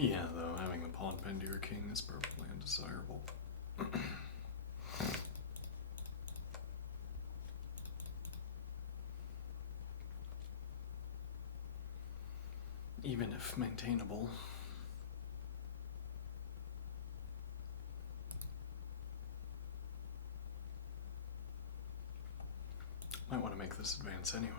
Yeah, though, having the pawn pinned to your king is perfectly undesirable. Even if maintainable. Might want to make this advance anyway.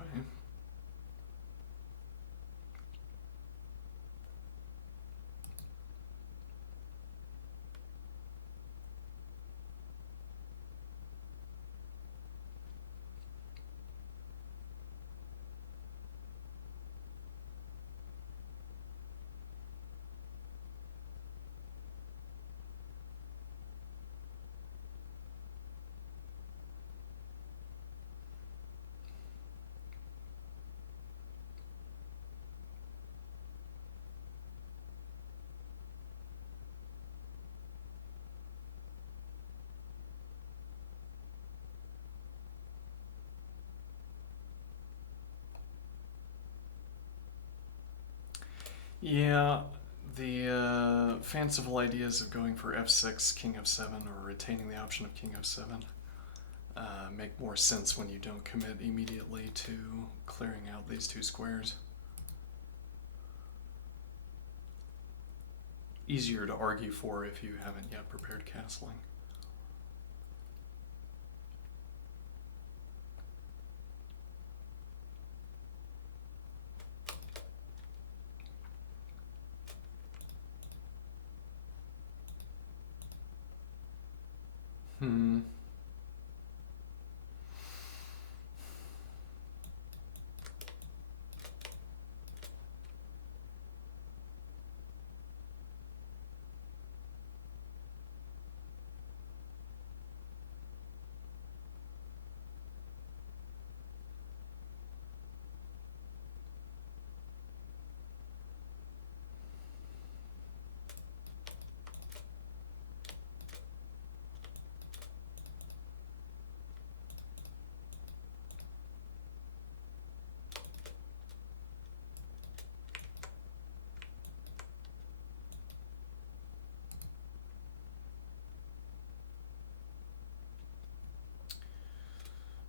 Yeah, the fanciful ideas of going for f6, king f7, or retaining the option of king f7 make more sense when you don't commit immediately to clearing out these two squares. Easier to argue for if you haven't yet prepared castling. Hmm.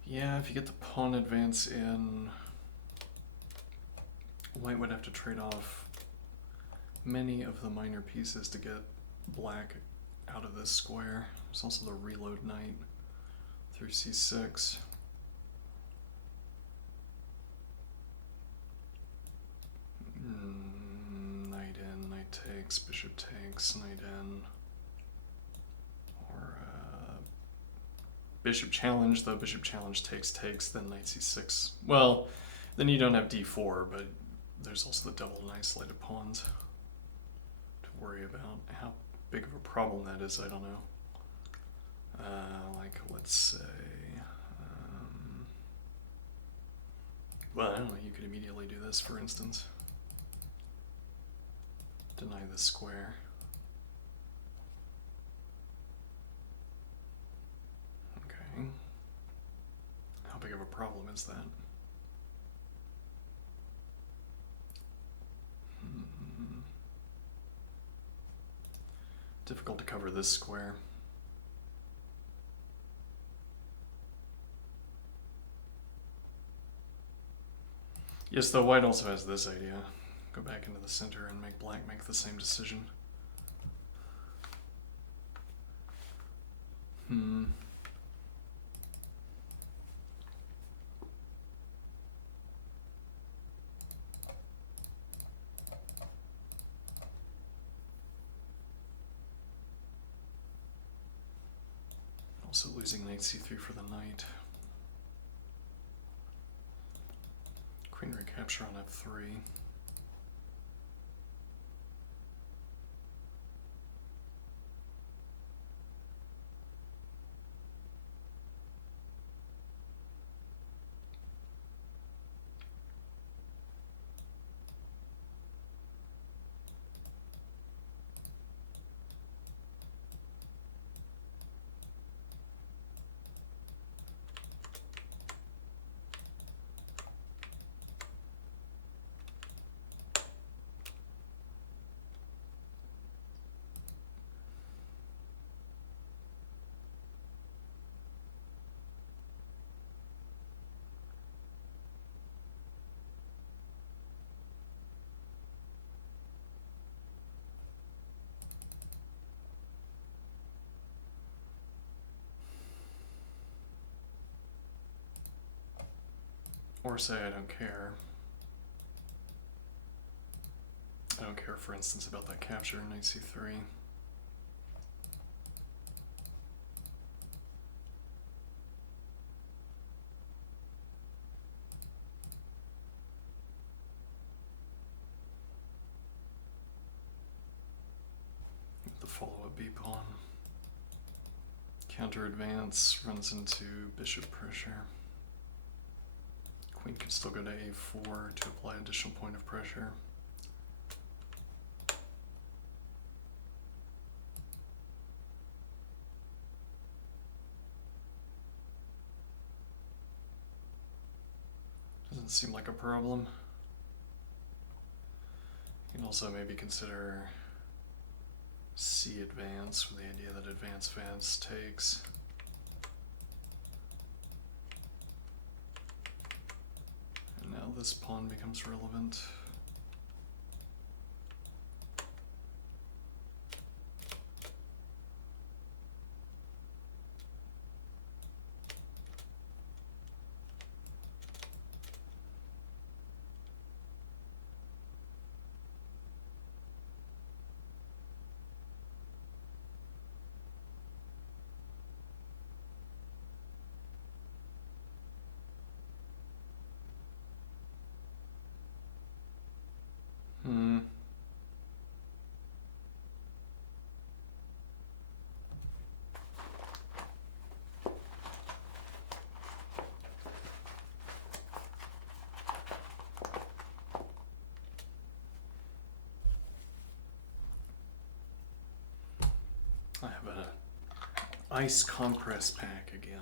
Yeah, if you get the pawn advance in, white would have to trade off many of the minor pieces to get black out of this square. There's also the reload knight through c6. Knight in, knight takes, bishop takes, knight in. Or bishop challenge, though bishop challenge takes, then knight c6. Well, then you don't have d4, but there's also the double and isolated pawns to worry about. How big of a problem that is, I don't know. Like, let's say, well, I don't know, you could immediately do this, for instance. Deny this square. Okay. How big of a problem is that? Difficult to cover this square. Yes, though white also has this idea. Go back into the center and make black make the same decision. Also losing knight c3 for the knight. Queen recapture on f3. Or say I don't care. I don't care, for instance, about that capture, knight c3. The follow-up b-pawn. Counter advance runs into bishop pressure. Queen can still go to a4 to apply additional point of pressure. Doesn't seem like a problem. You can also maybe consider C advance with the idea that advance takes. And now this pawn becomes relevant. I have a ice compress pack again.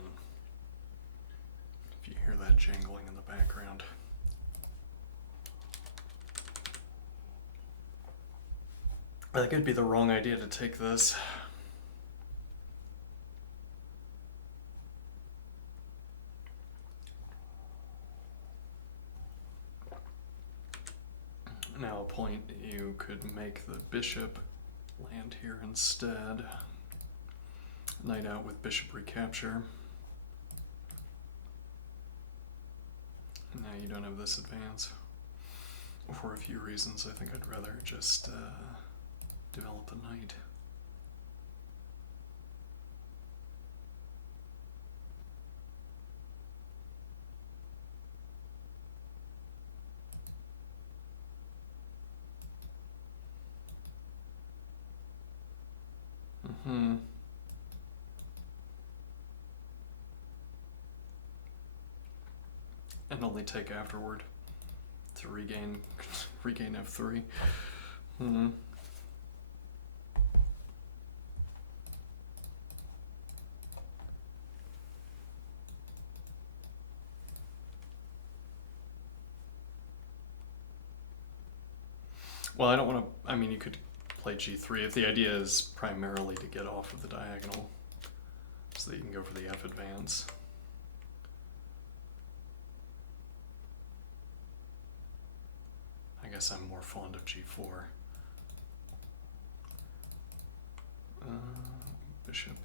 If you hear that jangling in the background. I think it'd be the wrong idea to take this. Now a point you could make the bishop land here instead. Knight out with bishop recapture. Now you don't have this advance. For a few reasons, I think I'd rather just develop the knight. And only take afterward to regain f3. Well, I don't want to. I mean, you could play g3 if the idea is primarily to get off of the diagonal, so that you can go for the f advance. I guess I'm more fond of g4. Bishop.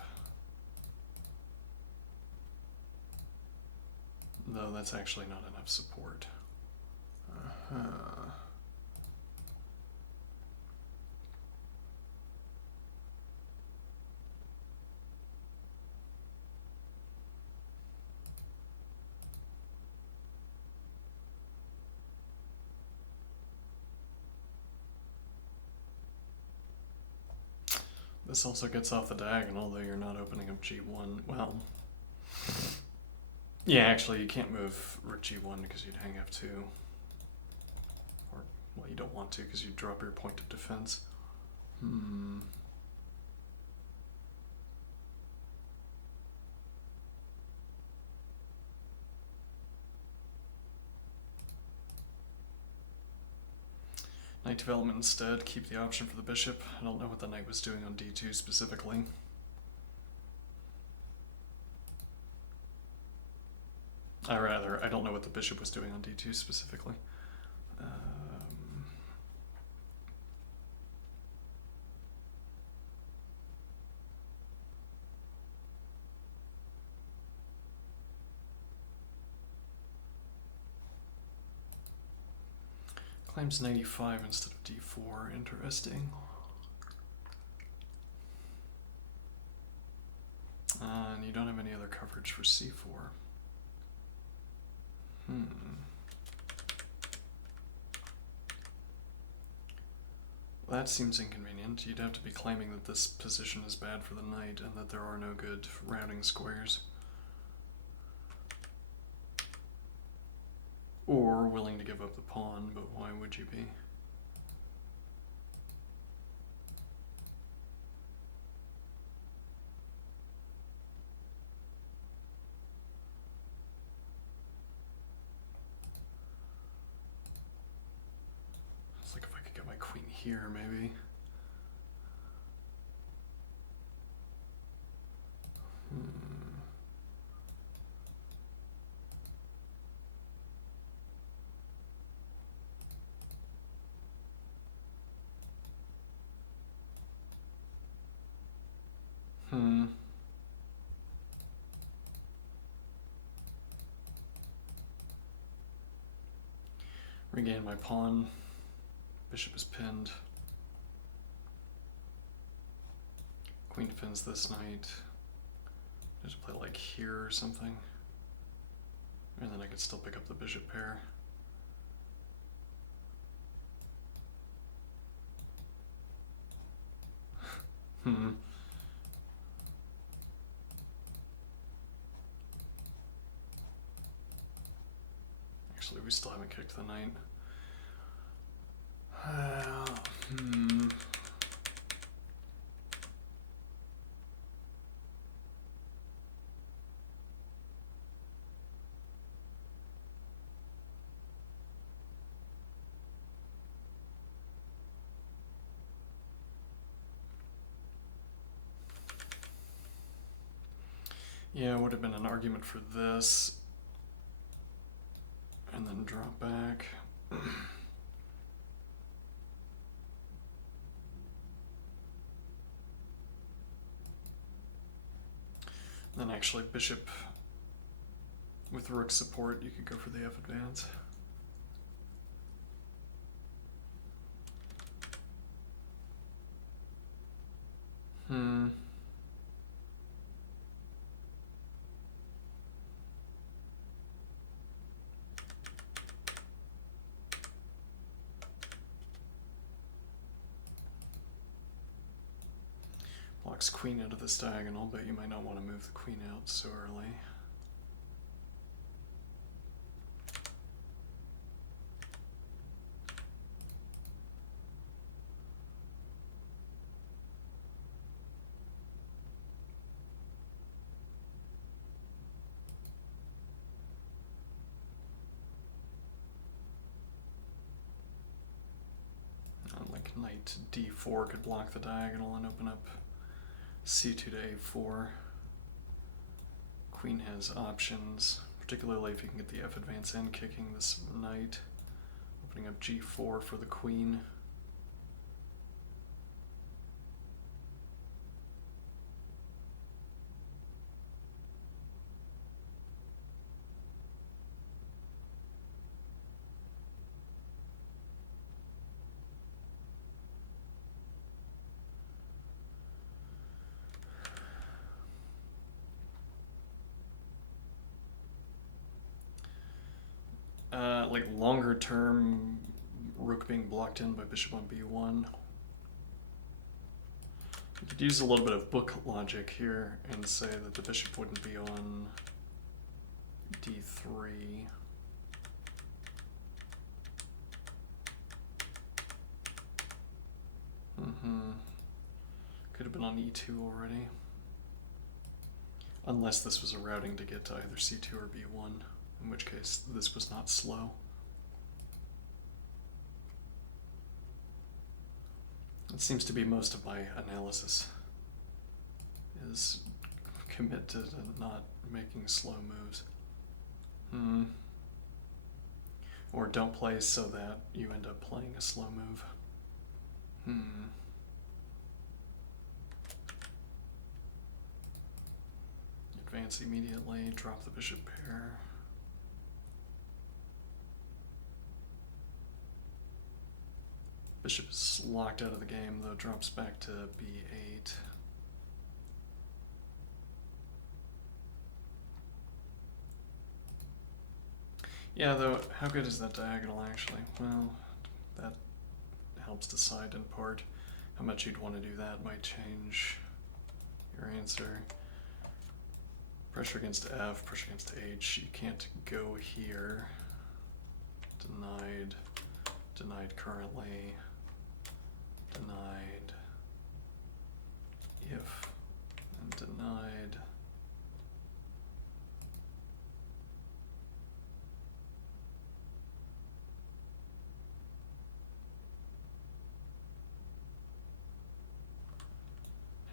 Though that's actually not enough support. This also gets off the diagonal, though you're not opening up g1. Well, yeah, actually you can't move rook g1 because you'd hang f2. Or, well, you don't want to because you'd drop your point of defense. Knight development instead, keep the option for the bishop. I don't know what the knight was doing on d2 specifically. I don't know what the bishop was doing on d2 specifically. Claims 95 instead of d4. Interesting. And you don't have any other coverage for c4. That seems inconvenient. You'd have to be claiming that this position is bad for the knight and that there are no good routing squares. Or willing to give up the pawn, but why would you be? It's like if I could get my queen here, maybe. Regain my pawn. Bishop is pinned. Queen pins this knight. Just play like here or something. And then I could still pick up the bishop pair. Actually, we still haven't kicked the knight. Yeah, it would have been an argument for this. And then drop back. Then actually bishop with rook support, you could go for the F advance. Blocks queen into this diagonal, but you might not want to move the queen out so early. Like knight d4 could block the diagonal and open up c2 to a4. Queen has options, particularly if you can get the F advance and kicking this knight. Opening up g4 for the queen. Like longer term, rook being blocked in by bishop on b1. You could use a little bit of book logic here and say that the bishop wouldn't be on d3. Could have been on e2 already. Unless this was a routing to get to either c2 or b1, in which case this was not slow. It seems to be most of my analysis is commit to not making slow moves. Or don't play so that you end up playing a slow move. Advance immediately, drop the bishop pair. Bishop is locked out of the game, though drops back to b8. Yeah, though, how good is that diagonal actually? Well, that helps decide in part how much you'd want to do that. Might change your answer. Pressure against F, pressure against H. You can't go here. Denied. Denied currently. Denied. If. And denied.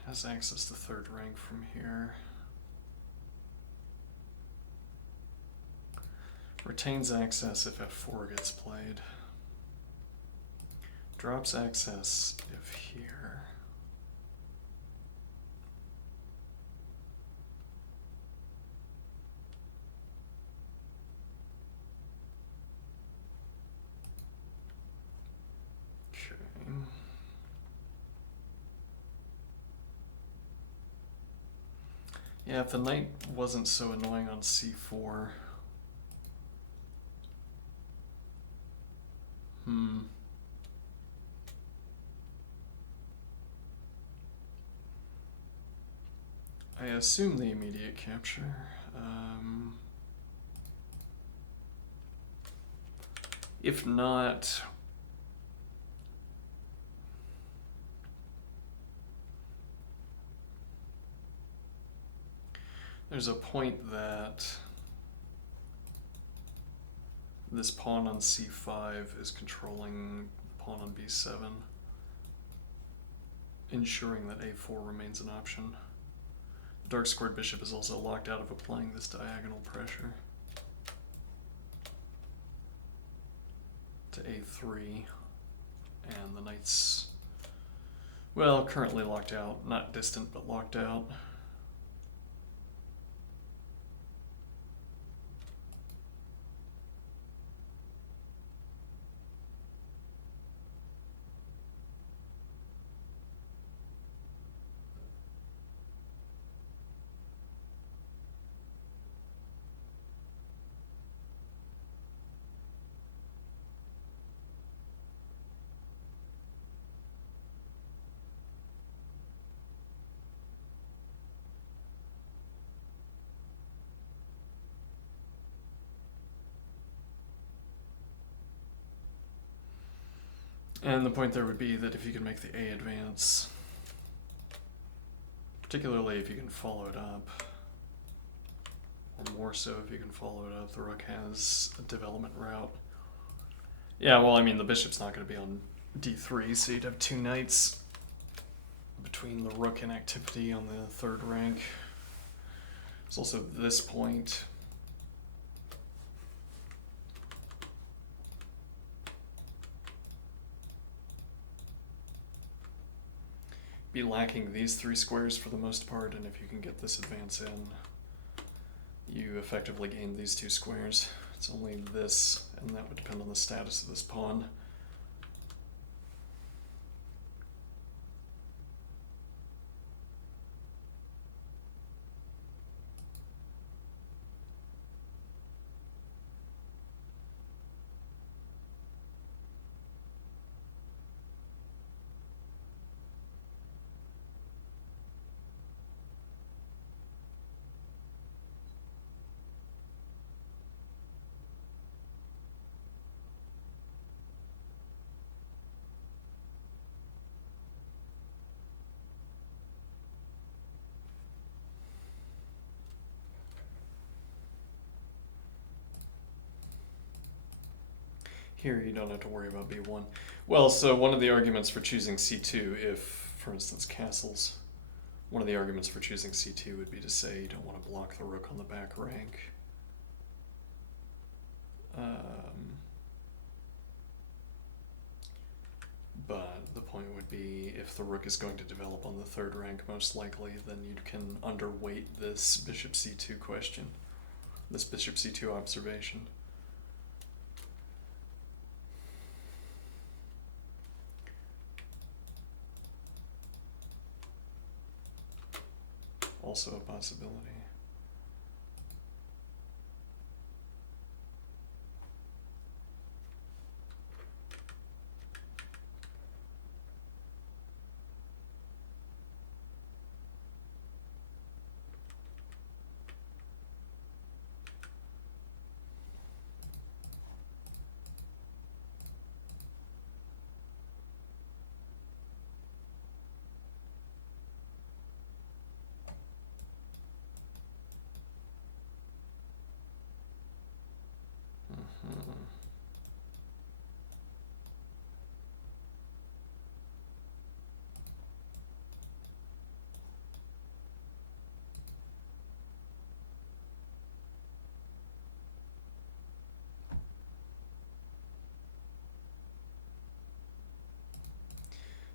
Has access to third rank from here. Retains access if f4 gets played. Drops access if here. Okay. Yeah, if the knight wasn't so annoying on c4. I assume the immediate capture. If not, there's a point that this pawn on c5 is controlling the pawn on b7, ensuring that a4 remains an option. The dark squared bishop is also locked out of applying this diagonal pressure to a3, and the knight's, well, currently locked out, not distant, but locked out. And the point there would be that if you can make the A advance, particularly if you can follow it up, or more so if you can follow it up, the rook has a development route. Yeah, well, I mean, the bishop's not going to be on d3, so you'd have two knights between the rook and activity on the third rank. There's also this point. Be lacking these three squares for the most part, and if you can get this advance in, you effectively gain these two squares. It's only this, and that would depend on the status of this pawn. Here you don't have to worry about b1. Well, so one of the arguments for choosing c2, if, for instance, castles, one of the arguments for choosing c2 would be to say you don't want to block the rook on the back rank. But the point would be, if the rook is going to develop on the third rank, most likely, then you can underweight this bishop c2 question, this bishop c2 observation. also a possibility.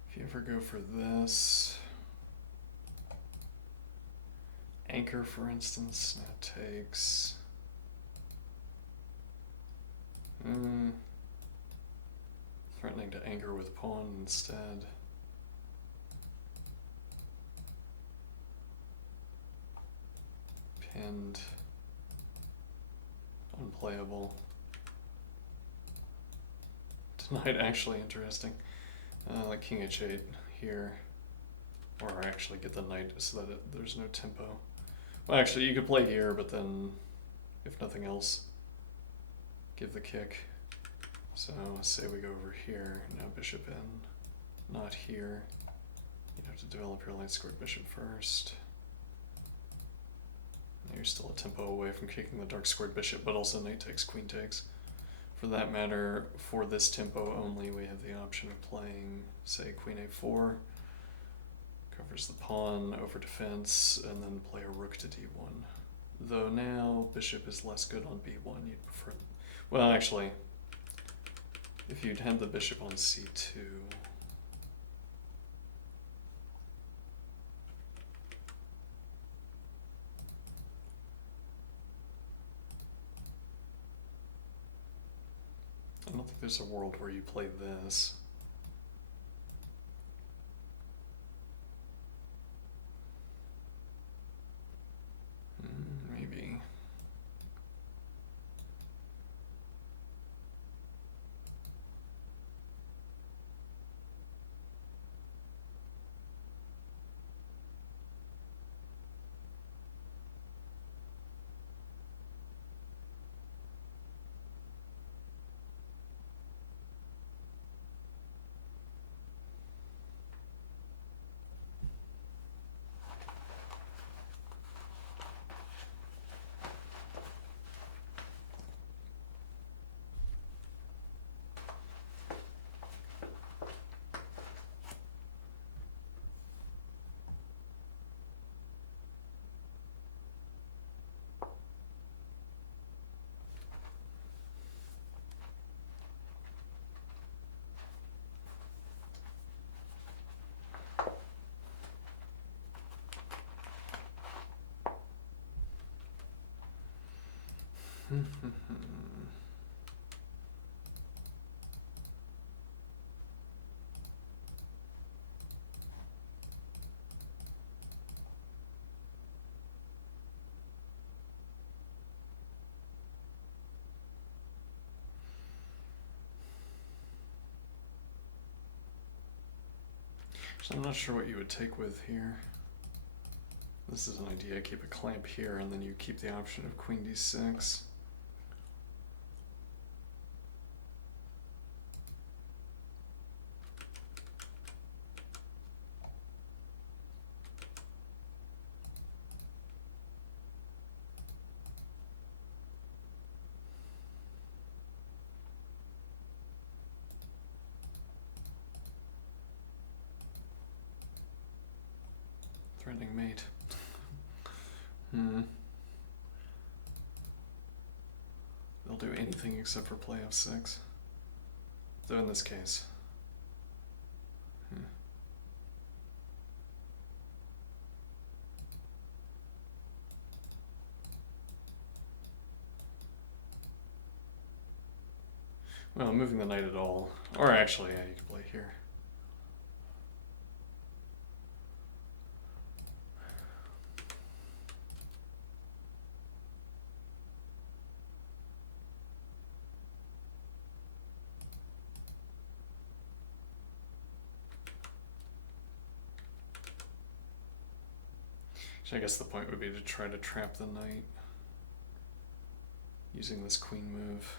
If you ever go for this, anchor for instance, now takes threatening to anchor with pawn instead. Pinned, unplayable. Tonight actually interesting. Like king h8 here, or actually get the knight so that there's no tempo. Well, actually, you could play here, but then, if nothing else, give the kick. So say we go over here, now bishop in, not here. You have to develop your light squared bishop first. Now you're still a tempo away from kicking the dark squared bishop, but also knight takes, queen takes. For that matter, for this tempo only, we have the option of playing, say, queen a4, covers the pawn over defense, and then play a rook to d1. Though now bishop is less good on b1, you'd prefer. Well, actually, if you'd had the bishop on c2. I don't think there's a world where you play this. Maybe. So I'm not sure what you would take with here. This is an idea, keep a clamp here, and then you keep the option of queen d6. Threatening mate. They'll do anything except for play f6. Though in this case. Well, moving the knight at all. Or actually, yeah, you can play here. I guess the point would be to try to trap the knight using this queen move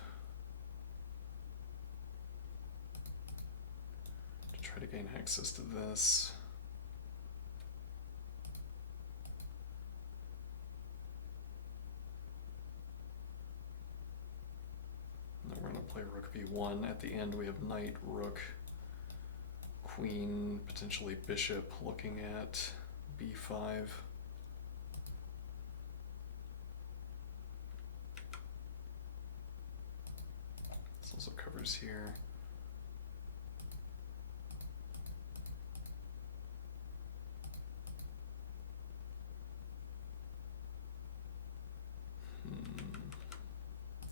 to try to gain access to this. And then we're going to play rook b1. At the end we have knight, rook, queen, potentially bishop, looking at b5. This also covers here.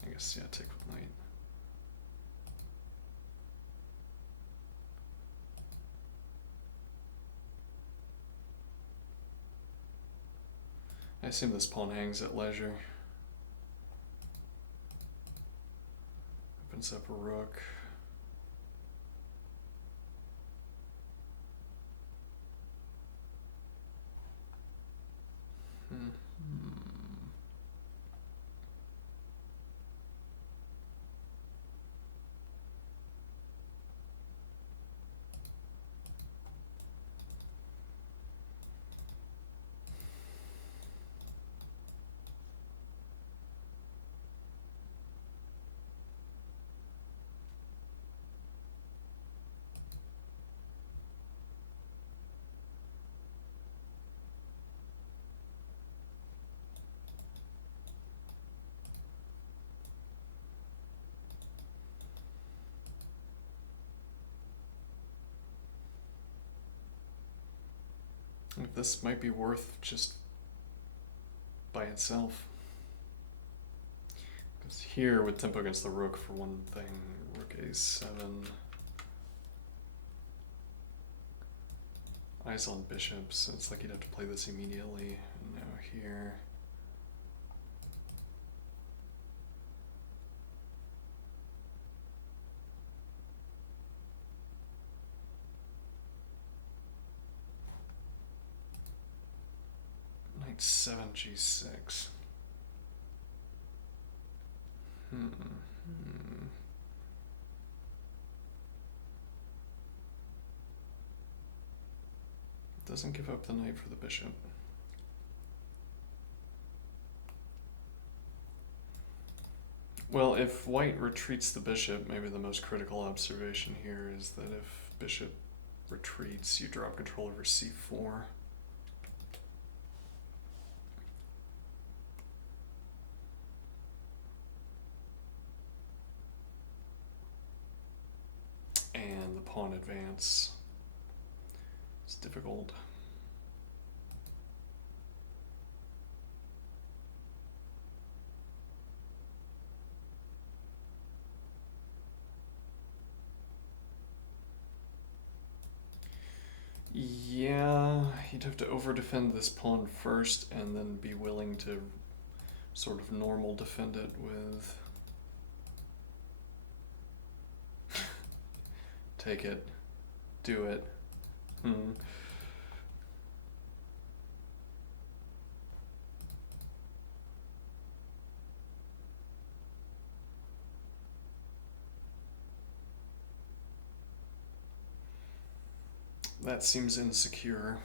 I guess, yeah, take with knight. I assume this pawn hangs at leisure. Opens up a rook. This might be worth just by itself. Because here with tempo against the rook for one thing, rook a7. Eyes on bishops, so it's like you'd have to play this immediately. And now here. Knight 7 g6. Doesn't give up the knight for the bishop. Well, if white retreats the bishop, maybe the most critical observation here is that if bishop retreats, you drop control over c4. And the pawn advance is difficult. Yeah, you'd have to over-defend this pawn first and then be willing to sort of normal defend it with... Take it. Do it. That seems insecure.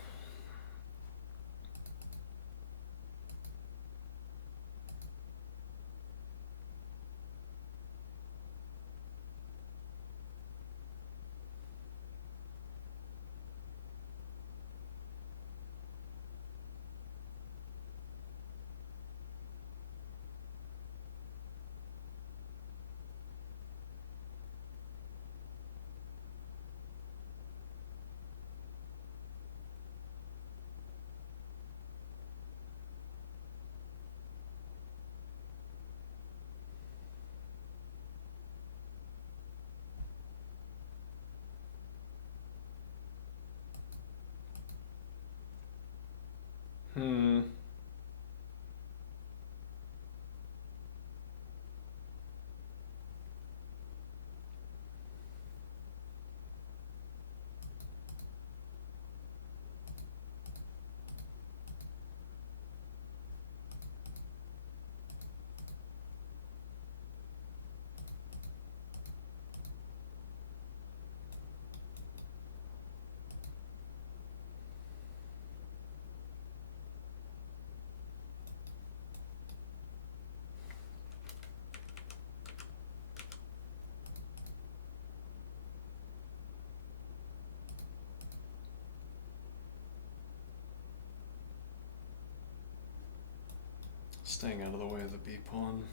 Staying out of the way of the B pawn.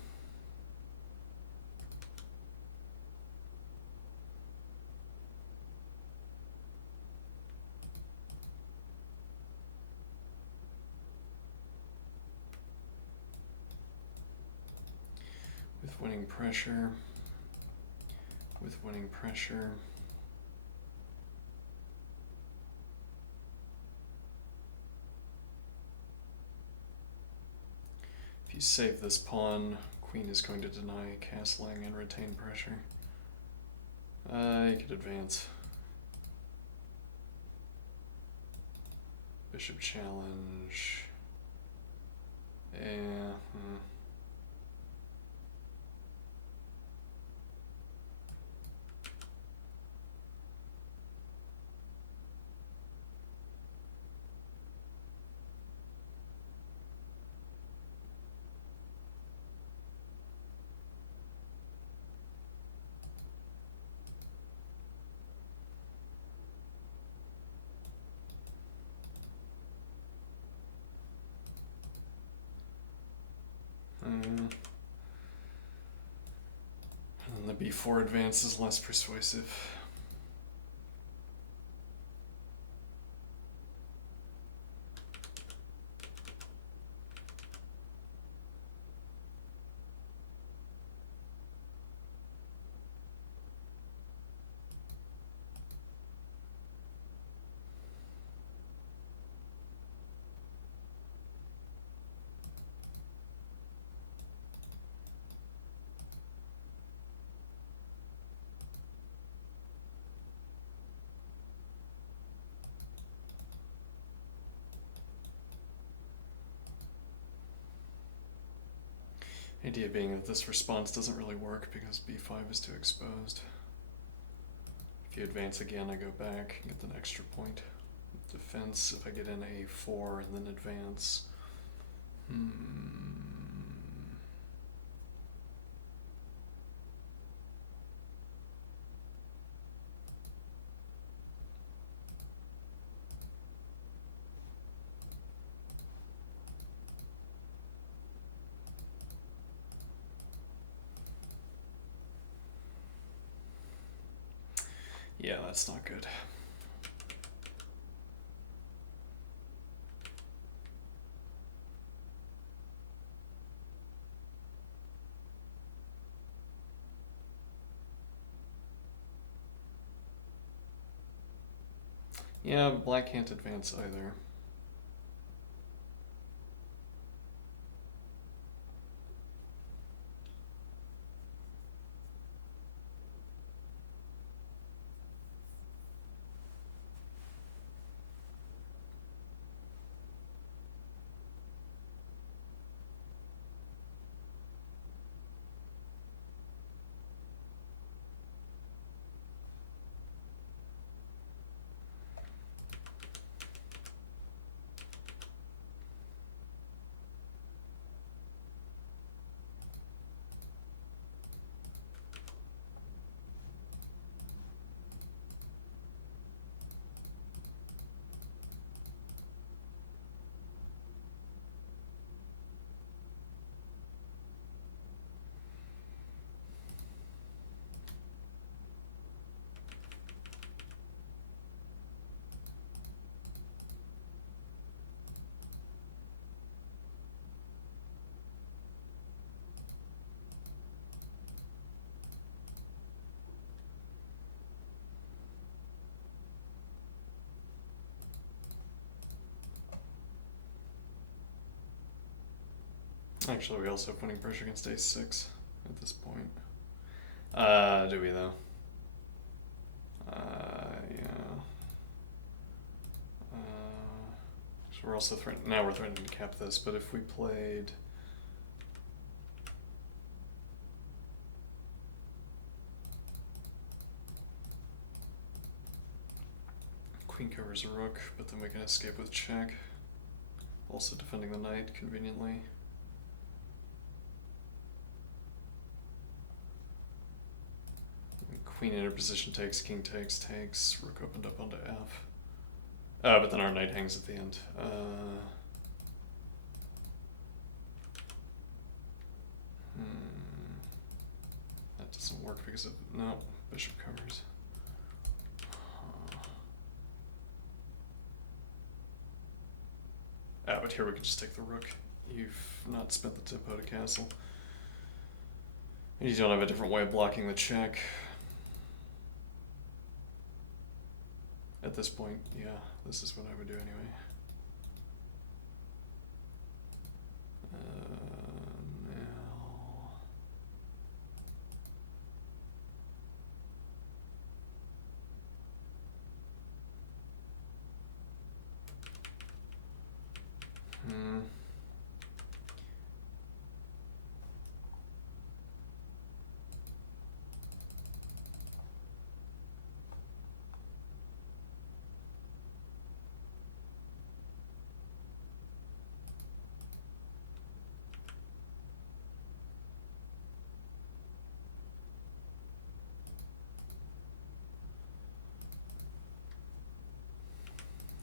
With winning pressure. With winning pressure. If you save this pawn, queen is going to deny castling and retain pressure. You could advance. Bishop challenge. Yeah. And the b4 advance is less persuasive. Idea being that this response doesn't really work because b5 is too exposed. If you advance again, I go back and get an extra point. Defense, if I get in a4 and then advance. Yeah, that's not good. Yeah, black can't advance either. Actually, we also have winning pressure against a6 at this point. Do we though? Yeah. So we're also now we're threatening to cap this, but if we played queen covers a rook, but then we can escape with check. Also defending the knight conveniently. Queen interposition takes, king takes, rook opened up onto f. But then our knight hangs at the end. work because of... No, bishop covers. Ah, but here we can just take the rook. You've not spent the tempo to castle. You don't have a different way of blocking the check. At this point, yeah, this is what I would do anyway.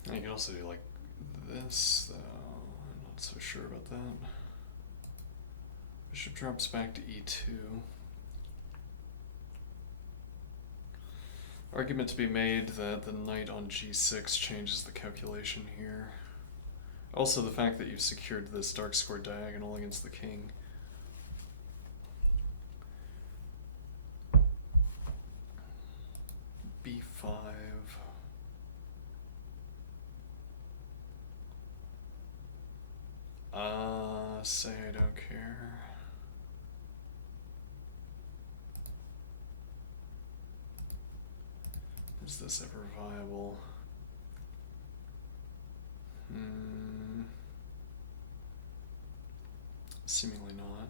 Now... You can also do like this, though. I'm not so sure about that. Bishop drops back to e2. Argument to be made that the knight on g6 changes the calculation here. Also the fact that you've secured this dark square diagonal against the king. b5. Say I don't care. Is this ever viable? Seemingly not.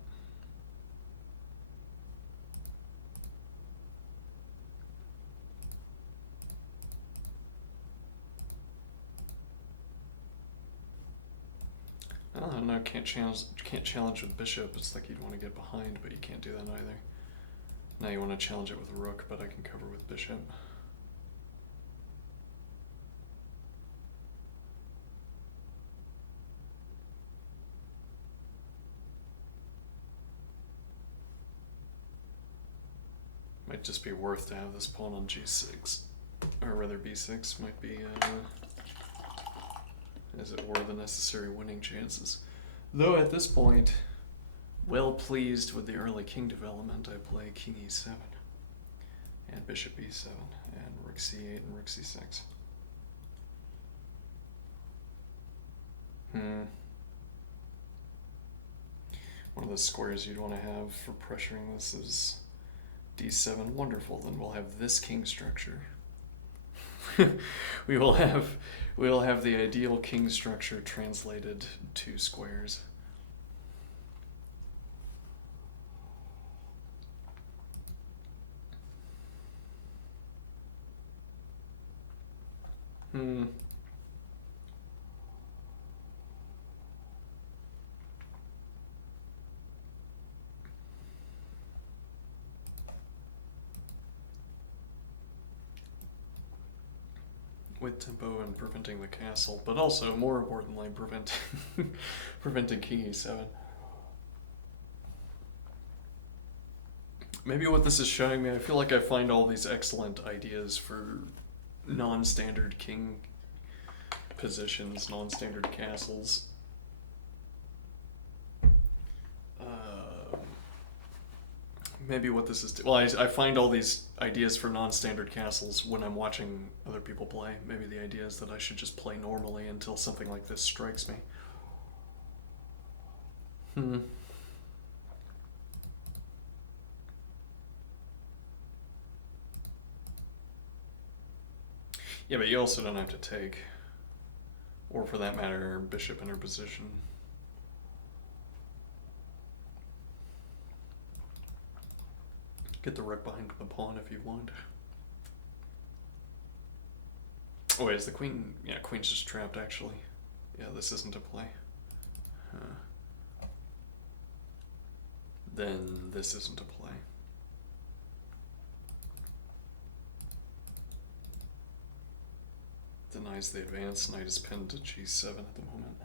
I don't know, can't challenge with bishop. It's like you'd want to get behind, but you can't do that either. Now you want to challenge it with rook, but I can cover with bishop. Might just be worth to have this pawn on g6, or rather b6 might be, as it were, the necessary winning chances. Though at this point, well pleased with the early king development, I play king e7, and bishop e7, and rook c8 and rook c6. One of the squares you'd want to have for pressuring this is d7. Wonderful, then we'll have this king structure. we will have the ideal king structure translated to squares. With tempo and preventing the castle, but also, more importantly, preventing king e7. Maybe what this is showing me, I feel like I find all these excellent ideas for non-standard king positions, non-standard castles. Maybe what this is... Well, I find all these ideas for non-standard castles when I'm watching other people play. Maybe the idea is that I should just play normally until something like this strikes me. Yeah, but you also don't have to take, or for that matter, bishop in her position. Get the rook behind the pawn if you want. Oh wait, is the queen... Yeah, queen's just trapped actually. Yeah, this isn't a play. Then this isn't a play. Denies the advance. Knight is pinned to g7 at the moment.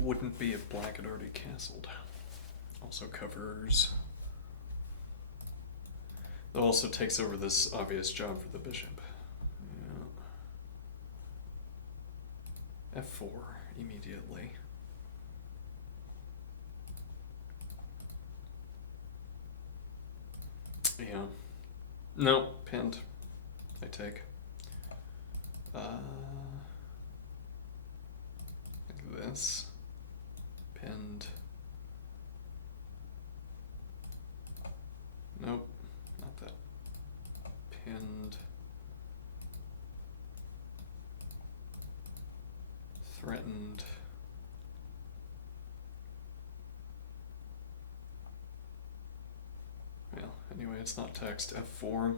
Wouldn't be if black had already castled. Also covers It also takes over this obvious job for the bishop. Yeah. F4 immediately. Yeah. No, pinned. I take. Like this. Pinned. Nope, not that. Pinned. Threatened. Well, anyway, it's not text. F4.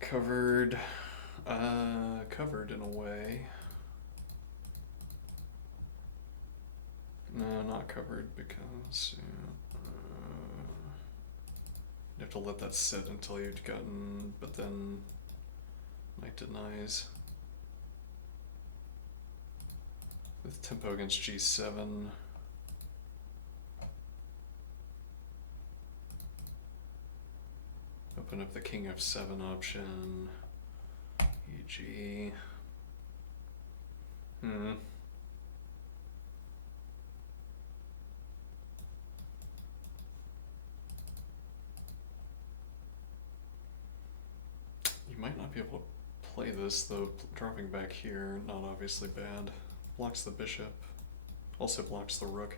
Covered. Covered in a way. No, not covered because you have to let that sit until you've gotten, but then knight denies. With tempo against G7. Open up the king of 7 option. E.g. You might not be able to play this though. Dropping back here, not obviously bad. Blocks the bishop. Also blocks the rook.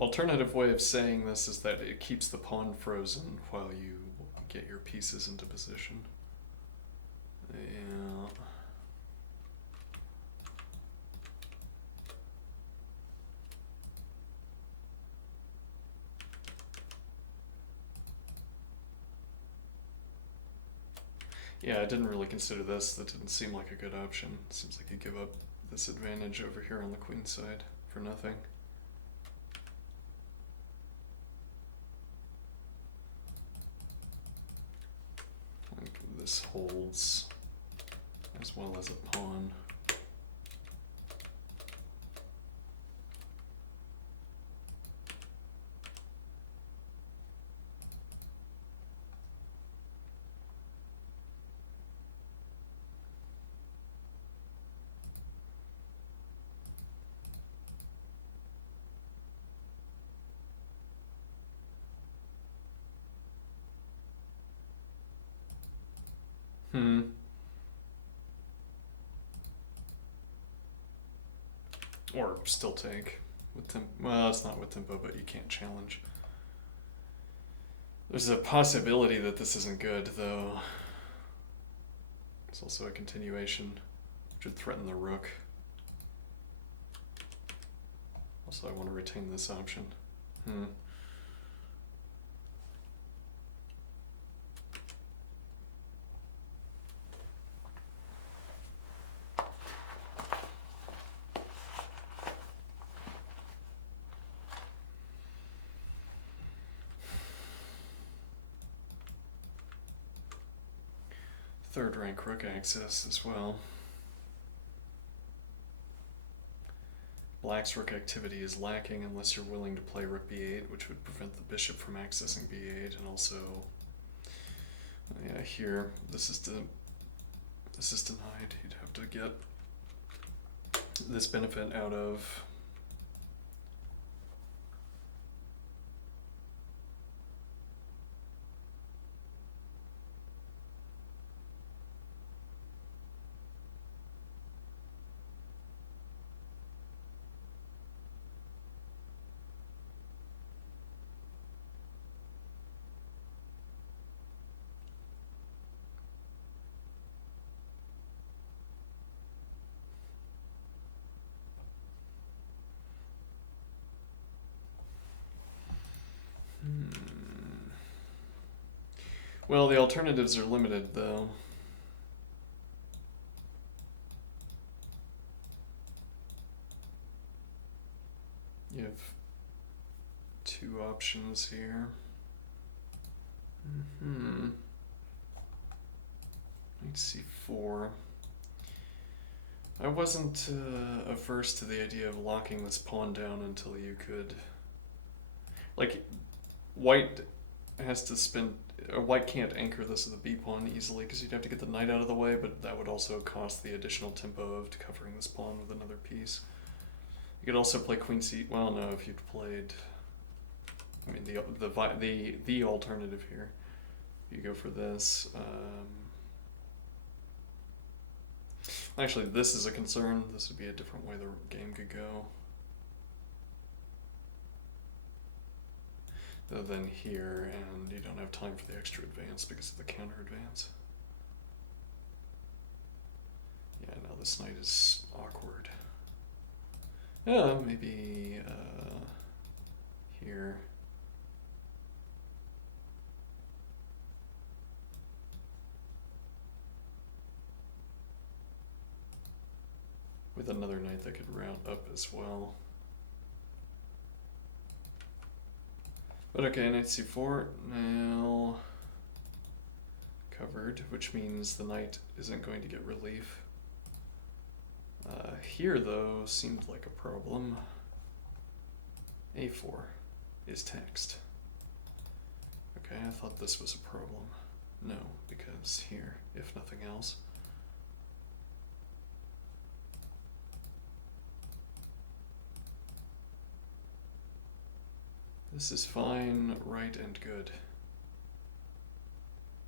Alternative way of saying this is that it keeps the pawn frozen while you get your pieces into position. Yeah. Yeah, I didn't really consider this. That didn't seem like a good option. Seems like you give up this advantage over here on the queen side for nothing. And this holds as well as a pawn. Or still take with tempo. Well, it's not with tempo, but you can't challenge. There's a possibility that this isn't good, though. It's also a continuation, which would threaten the rook. Also, I want to retain this option. Third rank rook access as well. Black's rook activity is lacking unless you're willing to play rook b8, which would prevent the bishop from accessing b8, and also, yeah, here this is denied. You'd have to get this benefit out of Well, the alternatives are limited, though. You have two options here. Knight c4. I wasn't averse to the idea of locking this pawn down until you could... Like, white has to spend... White can't anchor this with a b pawn easily because you'd have to get the knight out of the way, but that would also cost the additional tempo of covering this pawn with another piece. You could also play queen c... Well, no, if you'd played... I mean, the alternative here. You go for this. Actually, this is a concern. This would be a different way the game could go. Than here, and you don't have time for the extra advance because of the counter advance. Yeah, now this knight is awkward. Maybe here. With another knight that could route up as well. But okay, knight c4, now covered, which means the knight isn't going to get relief. Here, though, seemed like a problem. a4 is taxed. Okay, I thought this was a problem. No, because here, if nothing else. This is fine, right, and good.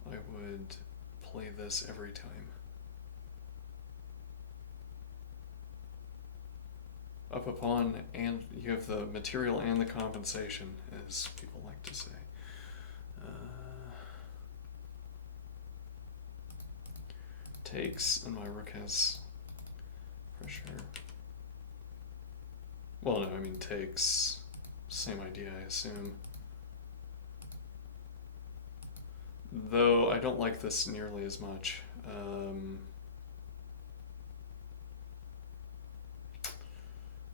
I would play this every time. Up a pawn, and you have the material and the compensation, as people like to say. Takes, and my rook has pressure. Well, no, I mean takes. Same idea, I assume. Though I don't like this nearly as much.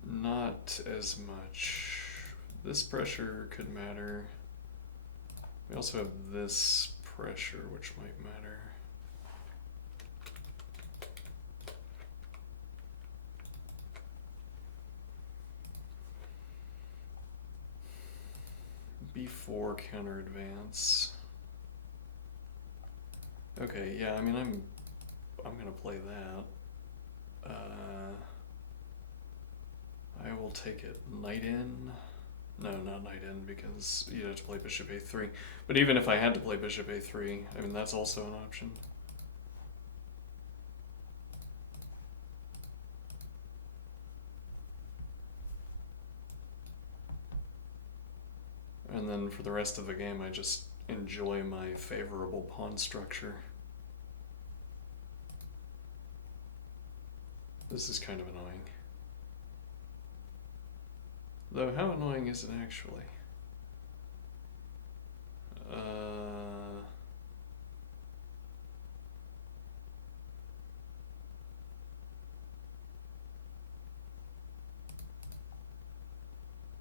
Not as much. This pressure could matter. We also have this pressure, which might matter. b4 counter advance. Okay, yeah, I mean I'm gonna play that. I will take it knight in. No, not knight in because you'd have to play bishop a3. But even if I had to play bishop a3, I mean that's also an option. And then for the rest of the game, I just enjoy my favorable pawn structure. This is kind of annoying. Though, how annoying is it actually?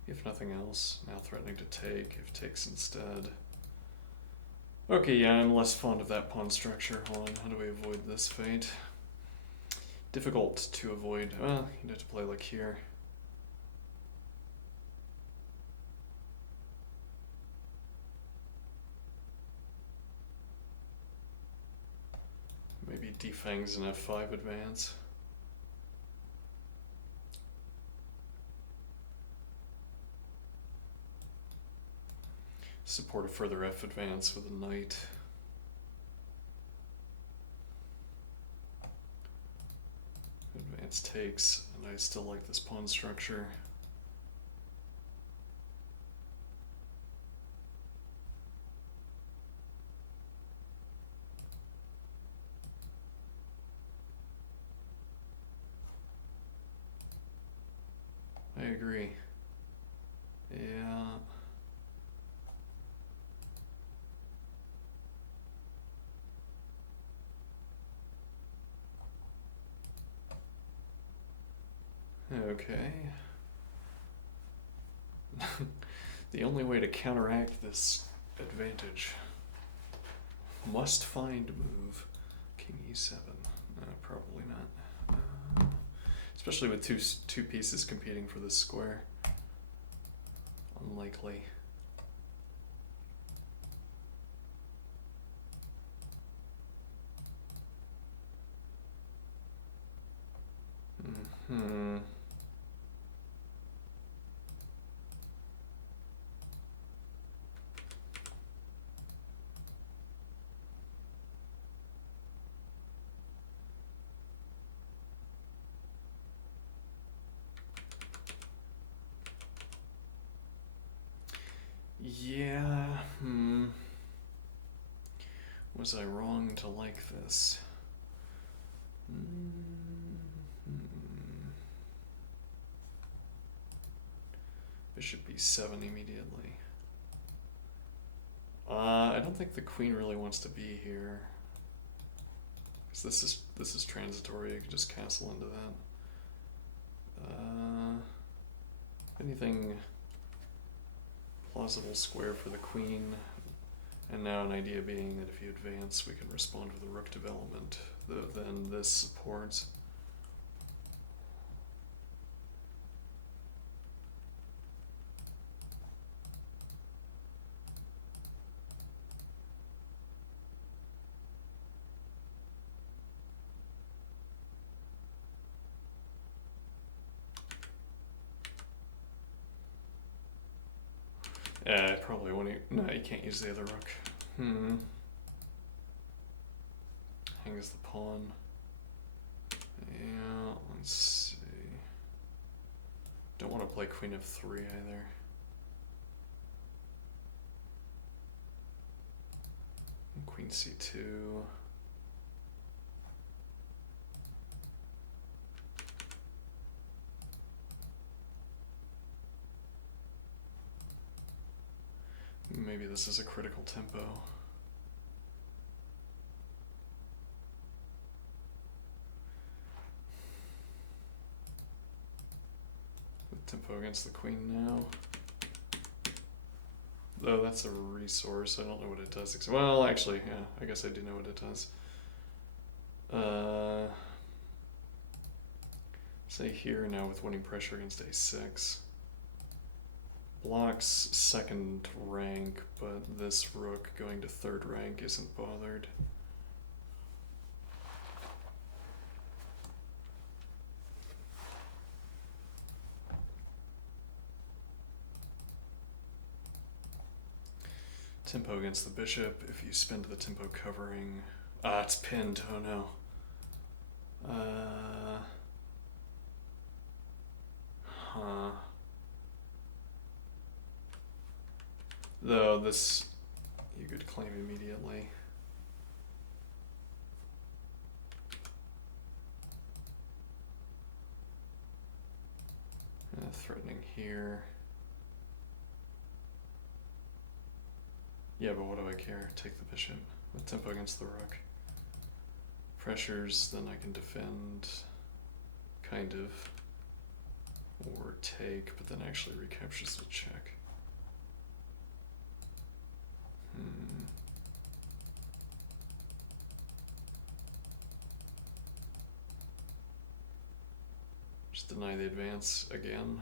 If nothing else, now threatening to take, if takes instead. Okay, yeah, I'm less fond of that pawn structure. Hold on, how do we avoid this fate? Difficult to avoid. Well, you'd have to play like here. Maybe defangs an f5 advance. Support a further f advance with a knight. Advance takes, and I still like this pawn structure. I agree. Yeah. Okay. The only way to counteract this advantage Must find move. King e7. Probably not. Especially with two pieces competing for this square. Unlikely. Hmm. Yeah. Was I wrong to like this? Bishop b7 immediately. I don't think the queen really wants to be here. Because this is transitory, I could just castle into that. Anything plausible square for the queen. And now an idea being that if you advance, we can respond with a rook development. Then this supports. Yeah, probably won't. No, you can't use the other rook. Hangs the pawn. Yeah, let's see. Don't want to play queen f3 either. Queen c2. Maybe this is a critical tempo. Tempo against the queen now. Though that's a resource, I don't know what it does. Well, actually, yeah, I guess I do know what it does. Say here now with winning pressure against a6. Blocks second rank, but this rook going to third rank isn't bothered. Tempo against the bishop. If you spend the tempo covering... it's pinned. Oh no. Though this... you could claim immediately. Threatening here. Yeah, but what do I care? Take the bishop. With tempo against the rook. Pressures, then I can defend. Kind of. Or take, but then actually recaptures the check. Just deny the advance again.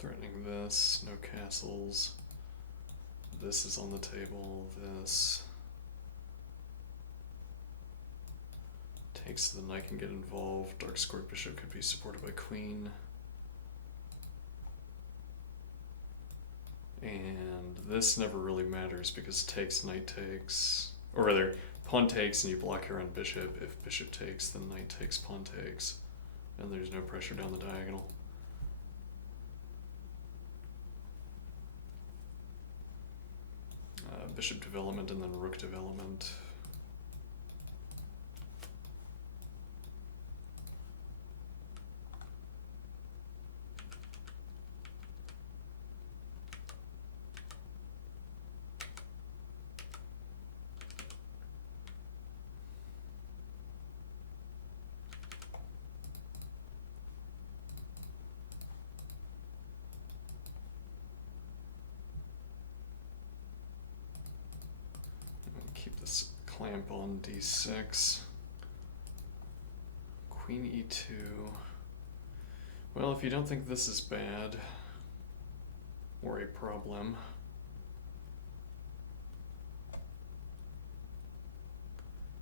Threatening this, no castles. This is on the table, this. Takes, then I can get involved. Dark square bishop could be supported by queen. And this never really matters because takes, knight takes. Or rather, pawn takes and you block your own bishop. If bishop takes, then knight takes, pawn takes. And there's no pressure down the diagonal. Bishop development and then rook development. Keep this clamp on d6. Queen e2. Well, if you don't think this is bad or a problem,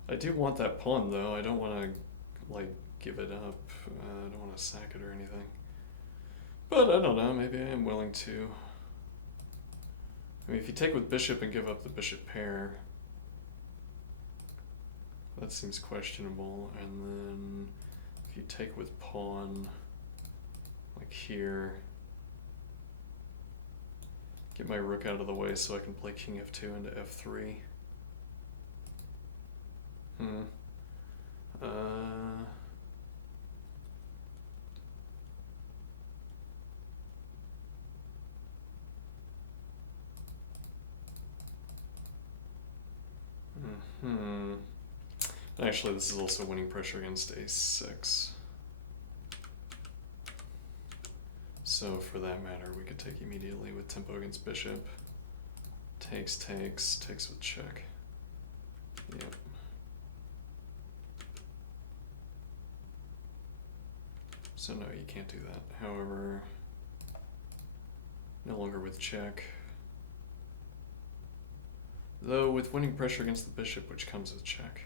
I do want that pawn though. I don't want to like give it up. I don't want to sack it or anything. But I don't know, maybe I am willing to. I mean, if you take with bishop and give up the bishop pair, that seems questionable. And then if you take with pawn, like here, get my rook out of the way so I can play king f2 into f3. Actually, this is also winning pressure against a6. So for that matter, we could take immediately with tempo against bishop. Takes with check. Yep. So no, you can't do that. However, no longer with check. Though with winning pressure against the bishop, which comes with check.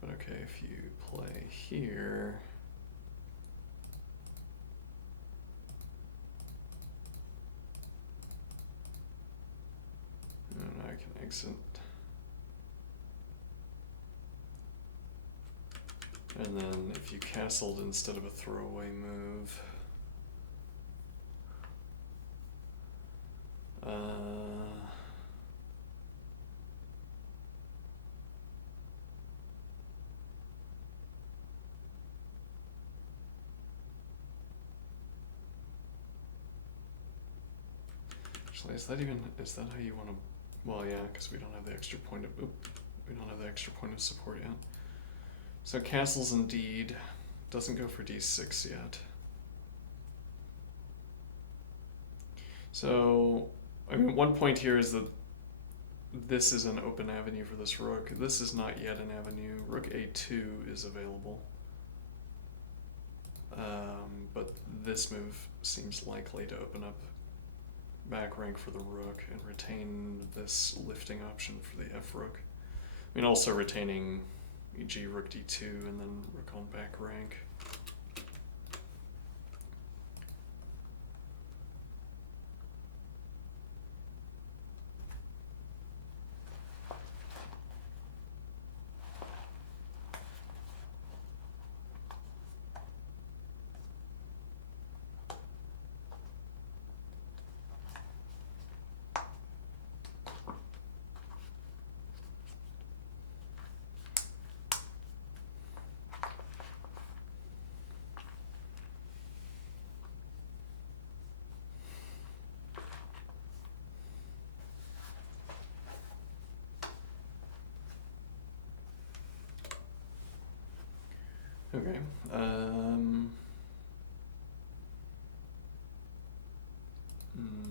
But okay, if you play here, and I can exit. And then if you castled instead of a throwaway move, actually, is that how you want to? Well, yeah, because we don't have the extra point of support yet. So castles indeed, doesn't go for d6 yet. So, I mean, one point here is that this is an open avenue for this rook. This is not yet an avenue. Rook a2 is available. But this move seems likely to open up back rank for the rook and retain this lifting option for the f rook. I mean, also retaining e.g. rook d2 and then rook on back rank. Okay.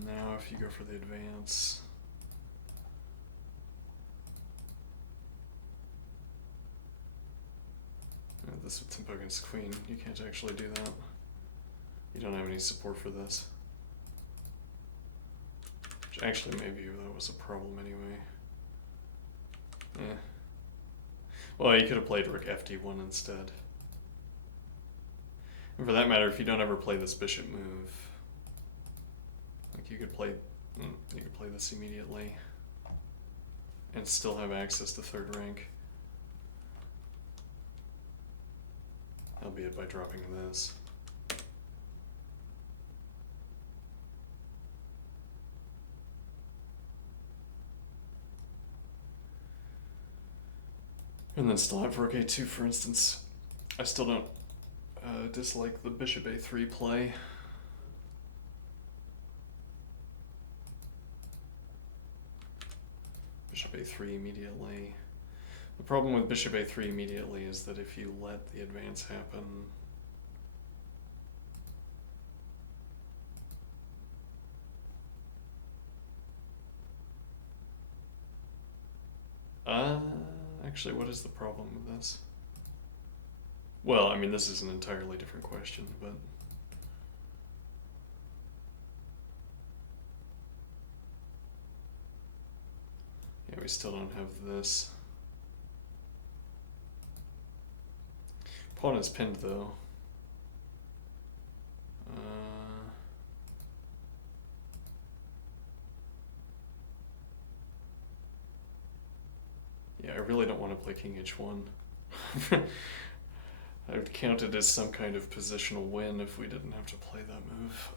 Now if you go for the advance, this with tempo against queen, you can't actually do that. You don't have any support for this. Which actually maybe that was a problem anyway. Yeah. Well, you could have played rook fd1 instead. And for that matter, if you don't ever play this bishop move, like you could play this immediately and still have access to third rank. albeit by dropping this. And then still have rook a2, for instance. I still don't dislike the bishop a3 play. Bishop a3 immediately. The problem with bishop a3 immediately is that if you let the advance happen, actually, what is the problem with this? Well, I mean, this is an entirely different question, but yeah, we still don't have this. Pawn is pinned, though. Yeah, I really don't want to play king h1. I would count it as some kind of positional win if we didn't have to play that move.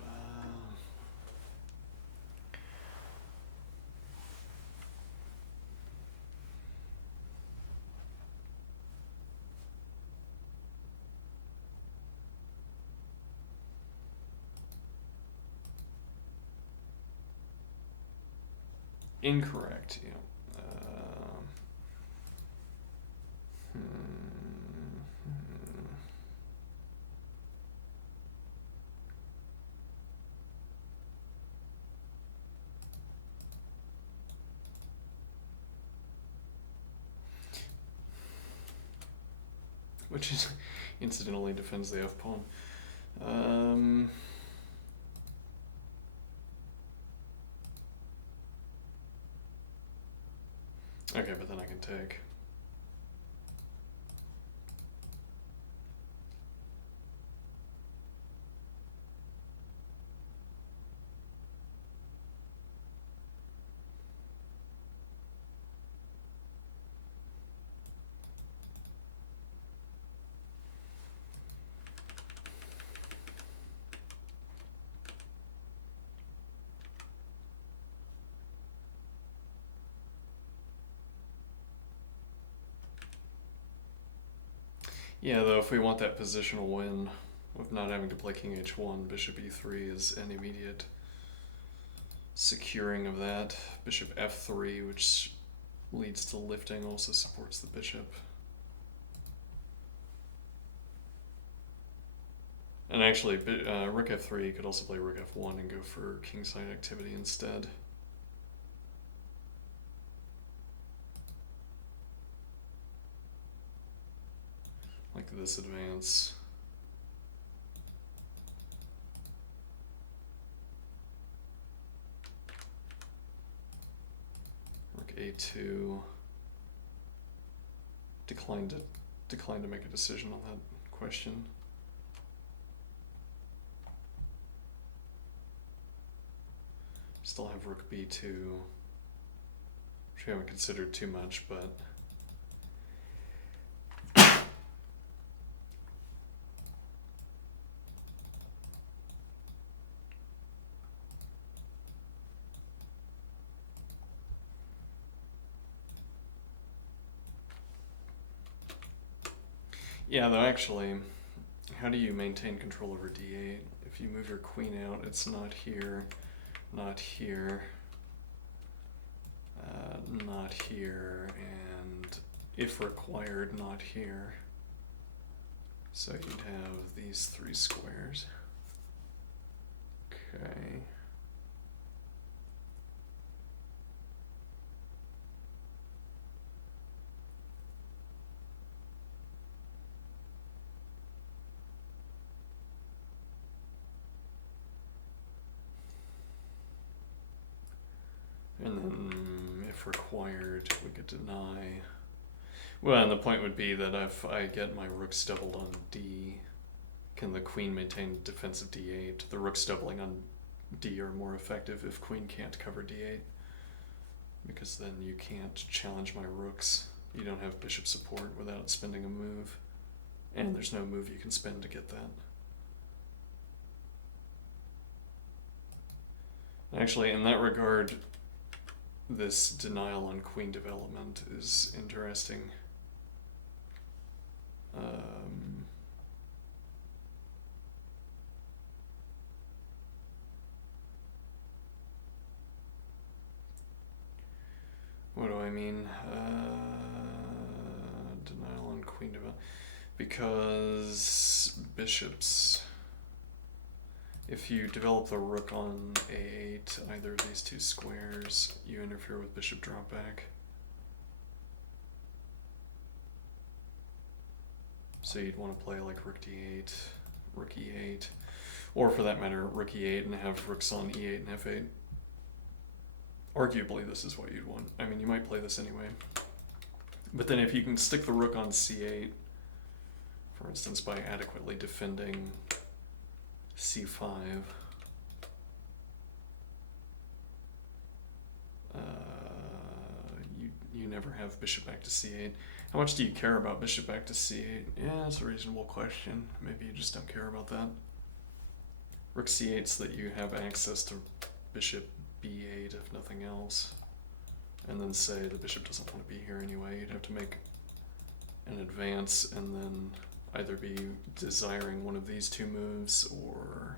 Incorrect, yeah. Which is incidentally defends the f pawn. Okay, but then I can take. Yeah, though, if we want that positional win of not having to play king h1, bishop e3 is an immediate securing of that. Bishop f3, which leads to lifting, also supports the bishop. And actually, rook f3 could also play rook f1 and go for kingside activity instead. Like this advance. Rook a2. Declined to make a decision on that question. Still have rook b2, which we haven't considered too much, but yeah, though actually, how do you maintain control over d8? If you move your queen out, it's not here, not here, not here, and if required, not here. So you'd have these three squares. Okay. And then, if required, we could deny. Well, and the point would be that if I get my rooks doubled on d, can the queen maintain defensive d8? The rooks doubling on d are more effective if queen can't cover d8, because then you can't challenge my rooks. You don't have bishop support without spending a move. And there's no move you can spend to get that. Actually, in that regard, this denial on queen development is interesting. What do I mean? Denial on queen development. Because bishops, if you develop the rook on a8, either of these two squares, you interfere with bishop dropback. So you'd want to play like rook d8, rook e8, or for that matter, rook e8 and have rooks on e8 and f8. Arguably, this is what you'd want. I mean, you might play this anyway. But then if you can stick the rook on c8, for instance, by adequately defending c5, you never have bishop back to c8. How much do you care about bishop back to c8? Yeah, that's a reasonable question. Maybe you just don't care about that. Rook c8 so that you have access to bishop b8 if nothing else. And then say the bishop doesn't want to be here anyway. You'd have to make an advance and then either be desiring one of these two moves or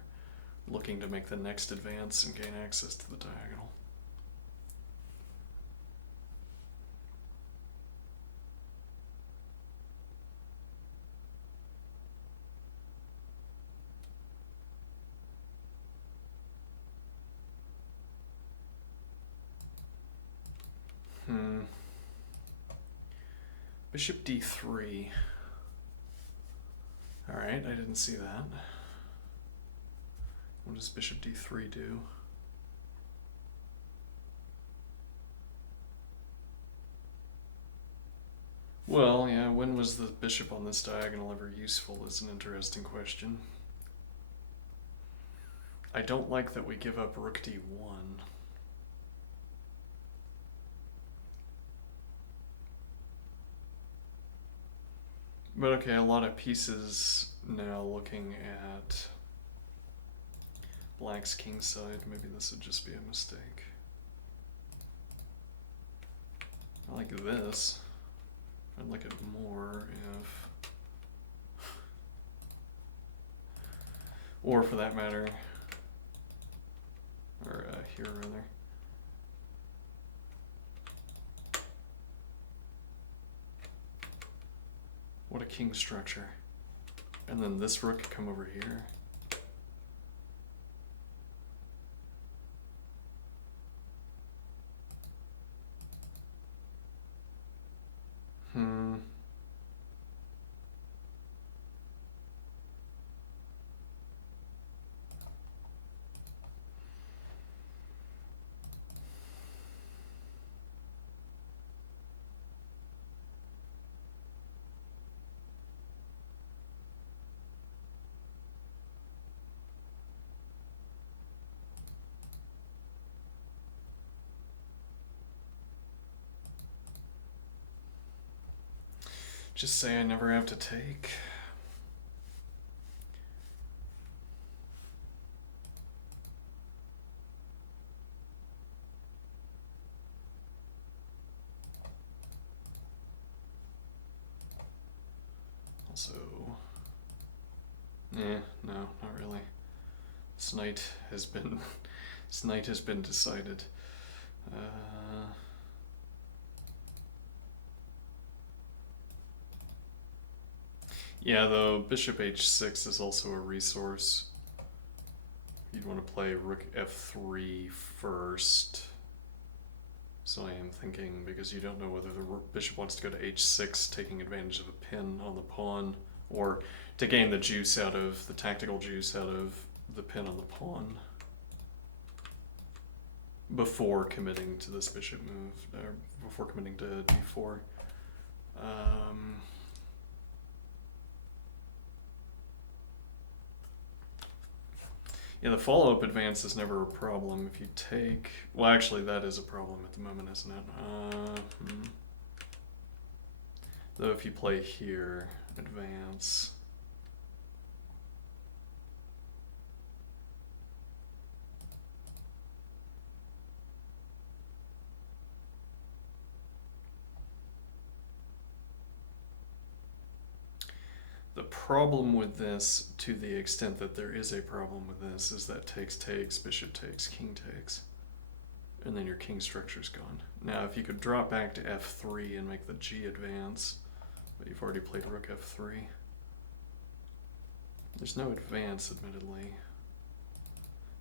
looking to make the next advance and gain access to the diagonal. Bishop d3. Alright, I didn't see that. What does bishop d3 do? Well, yeah, when was the bishop on this diagonal ever useful is an interesting question. I don't like that we give up rook d1. But okay, a lot of pieces now looking at black's king side. Maybe this would just be a mistake. I like this. I'd like it more if... Or for that matter, or here rather. What a king structure. And then this rook could come over here. Just say I never have to take. Also, no, not really. This knight has been decided. Yeah, though bishop h6 is also a resource. You'd want to play rook f3 first. So I am thinking, because you don't know whether the bishop wants to go to h6, taking advantage of a pin on the pawn, or to gain the juice out of, the tactical juice out of the pin on the pawn before committing to this bishop move, or before committing to d4. Yeah, the follow-up advance is never a problem if you take... Well, actually, that is a problem at the moment, isn't it? Though if you play here, advance... problem with this, to the extent that there is a problem with this, is that takes, bishop takes, king takes. And then your king structure's gone. Now, if you could drop back to f3 and make the g advance, but you've already played rook f3. There's no advance, admittedly.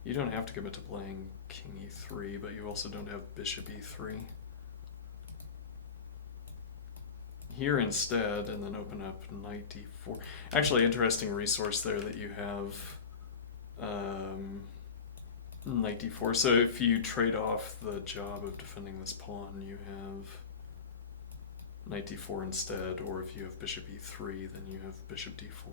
You don't have to commit to playing king e3, but you also don't have bishop e3. Here instead, and then open up knight d4. Actually, interesting resource there that you have knight d4. So if you trade off the job of defending this pawn, you have knight d4 instead, or if you have bishop e3, then you have bishop d4.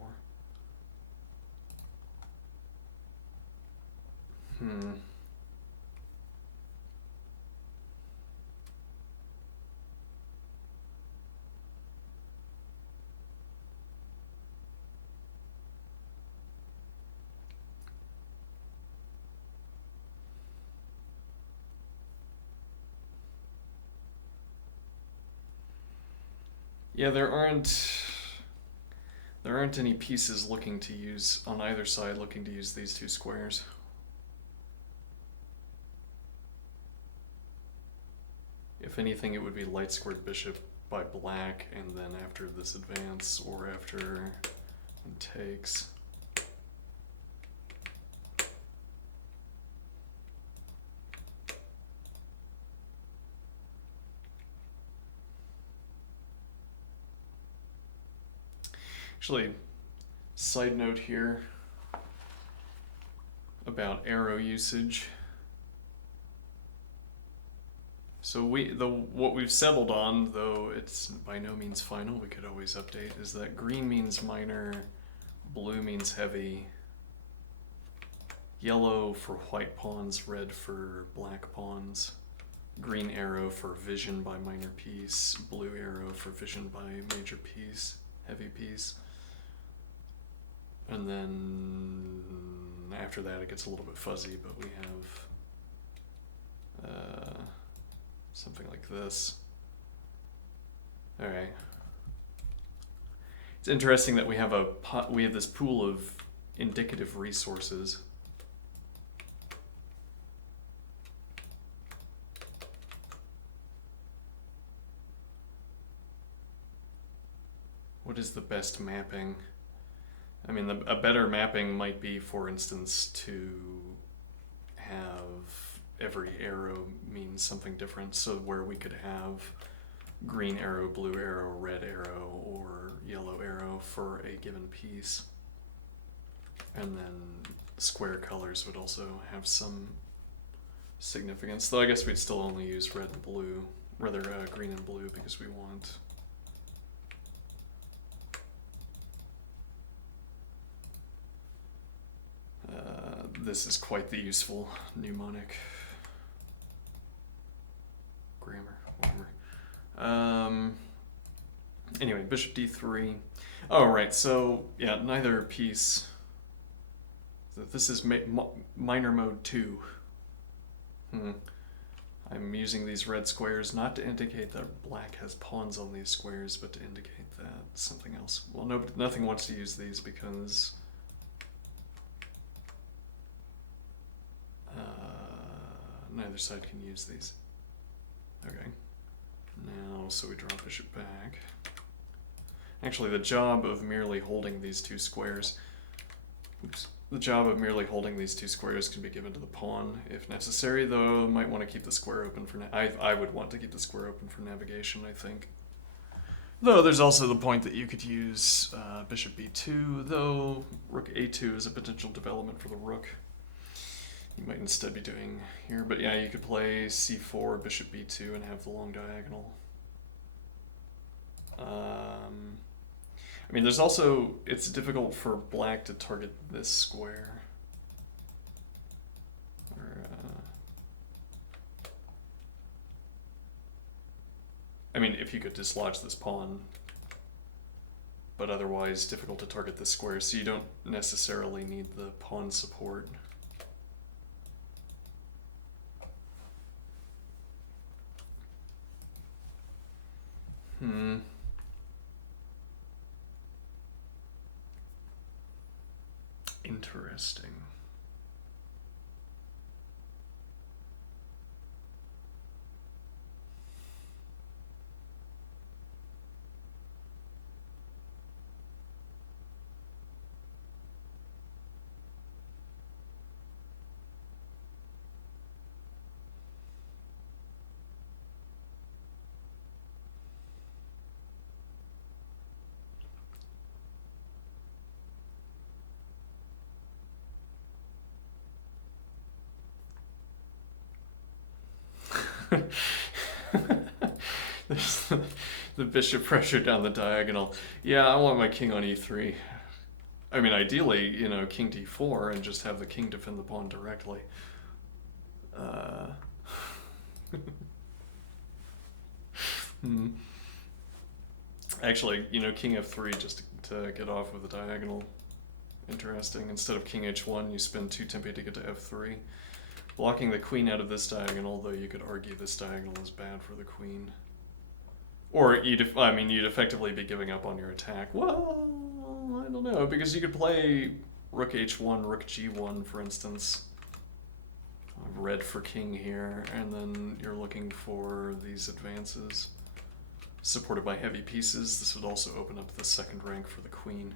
Yeah, there aren't any pieces looking to use on either side looking to use these two squares. If anything, it would be light squared bishop by black, and then after this advance, or after it takes. Actually, side note here about arrow usage. So what we've settled on, though it's by no means final, we could always update, is that green means minor, blue means heavy, yellow for white pawns, red for black pawns, green arrow for vision by minor piece, blue arrow for vision by major piece, heavy piece. And then after that it gets a little bit fuzzy, but we have something like this. All right. It's interesting that we have this pool of indicative resources. What is the best mapping? I mean, a better mapping might be, for instance, to have every arrow mean something different, so where we could have green arrow, blue arrow, red arrow, or yellow arrow for a given piece. And then square colors would also have some significance, though I guess we'd still only use red and blue, rather green and blue, because we want this is quite the useful mnemonic. Grammar, whatever. Anyway, bishop d3. Oh, right, so, yeah, neither piece. This is minor mode 2. I'm using these red squares not to indicate that black has pawns on these squares, but to indicate that something else. Well, nothing wants to use these because neither side can use these. Okay. Now, so we draw bishop back. Actually, the job of merely holding these two squares, the job of merely holding these two squares can be given to the pawn if necessary, though might want to keep the square open for, I would want to keep the square open for navigation, I think. Though there's also the point that you could use bishop b2, though rook a2 is a potential development for the rook. You might instead be doing here, but yeah, you could play c4, bishop b2, and have the long diagonal. I mean, there's also, it's difficult for black to target this square. I mean, if you could dislodge this pawn, but otherwise difficult to target this square, so you don't necessarily need the pawn support. Interesting. There's the bishop pressure down the diagonal. Yeah, I want my king on e3. I mean, ideally, king d4 and just have the king defend the pawn directly. Hmm. Actually, king f3 just to get off with the diagonal. Interesting. Instead of king h1, you spend 2 tempe to get to f3. Blocking the queen out of this diagonal, though you could argue this diagonal is bad for the queen. Or you'd effectively be giving up on your attack. Well, I don't know, because you could play rook h1, rook g1, for instance. Red for king here, and then you're looking for these advances. Supported by heavy pieces, this would also open up the second rank for the queen.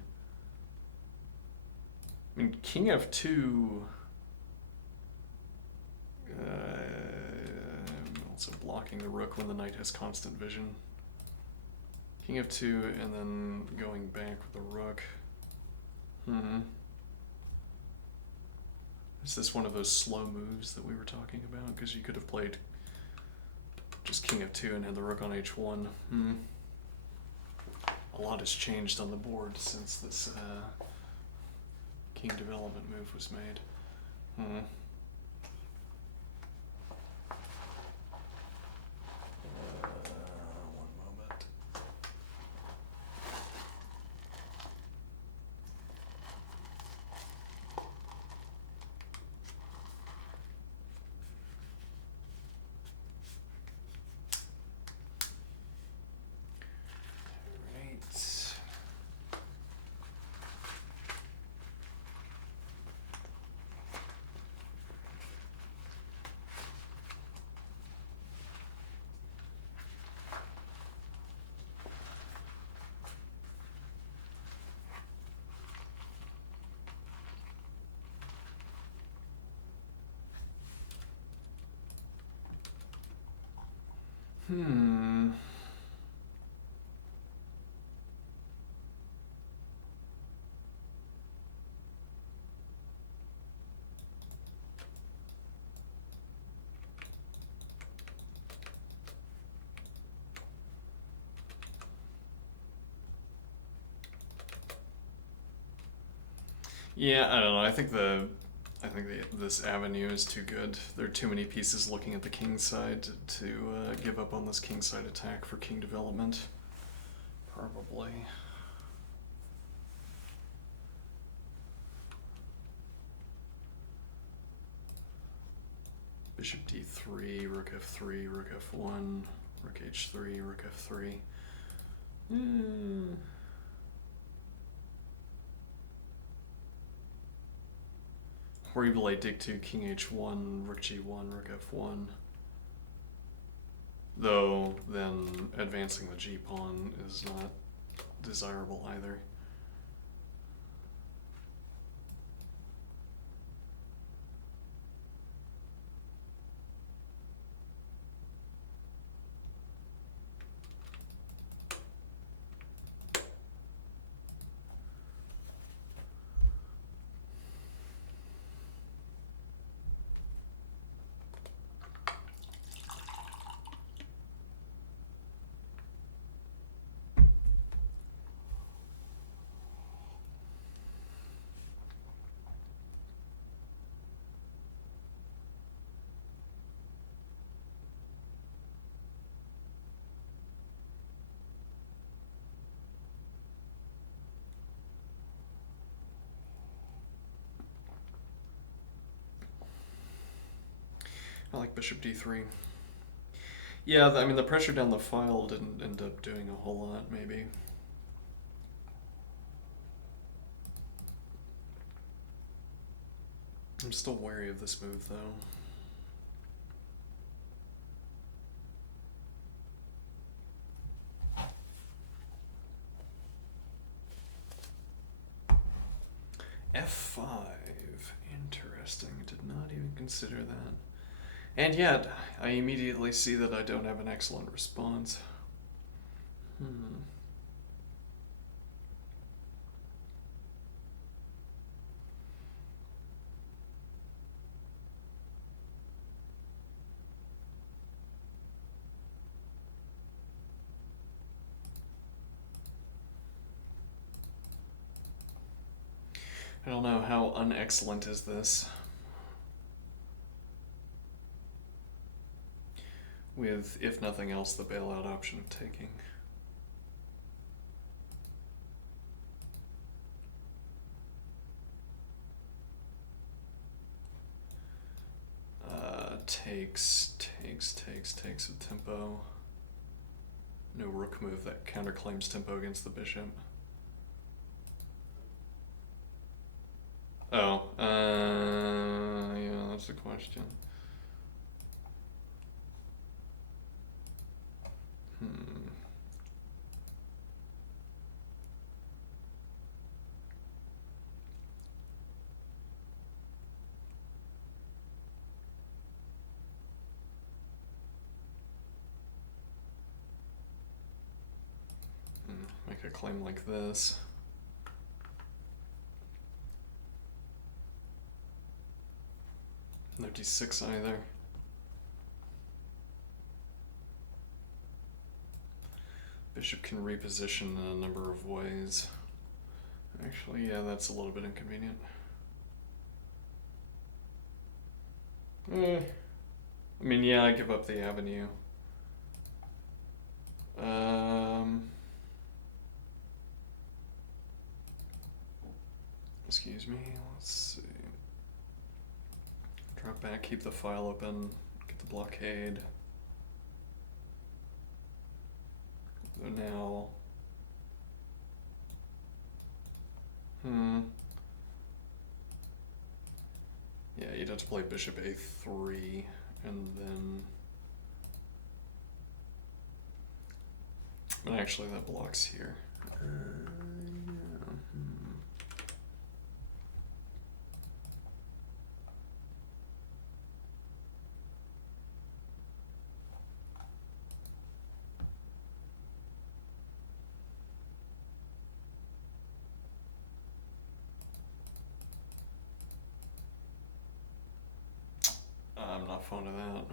I mean, king f2... also blocking the rook when the knight has constant vision. King f2 and then going back with the rook. Is this one of those slow moves that we were talking about? Because you could have played just king f2 and had the rook on h1. A lot has changed on the board since this king development move was made. One moment. Yeah, I don't know. I think this avenue is too good. There are too many pieces looking at the king side to give up on this king side attack for king development. Probably. Bishop d3, rook f3, rook f1, rook h3, rook f3. Or you play Dic2, king h1, rook g1, rook f1. Though, then advancing the g-pawn is not desirable either. I like bishop d3. Yeah, I mean, the pressure down the file didn't end up doing a whole lot, maybe. I'm still wary of this move, though. F5. Interesting. Did not even consider that. And yet, I immediately see that I don't have an excellent response. I don't know, how unexcellent is this? With, if nothing else, the bailout option of taking. Takes with tempo. No rook move that counterclaims tempo against the bishop. Oh, yeah, that's the question. Make a claim like this. No d6 either. Bishop can reposition in a number of ways. Actually, yeah, that's a little bit inconvenient. I mean, yeah, I give up the avenue. Excuse me, let's see. Drop back, keep the file open, get the blockade. Now, yeah, you'd have to play bishop a3, and then, but actually that blocks here. I'm not fond of that.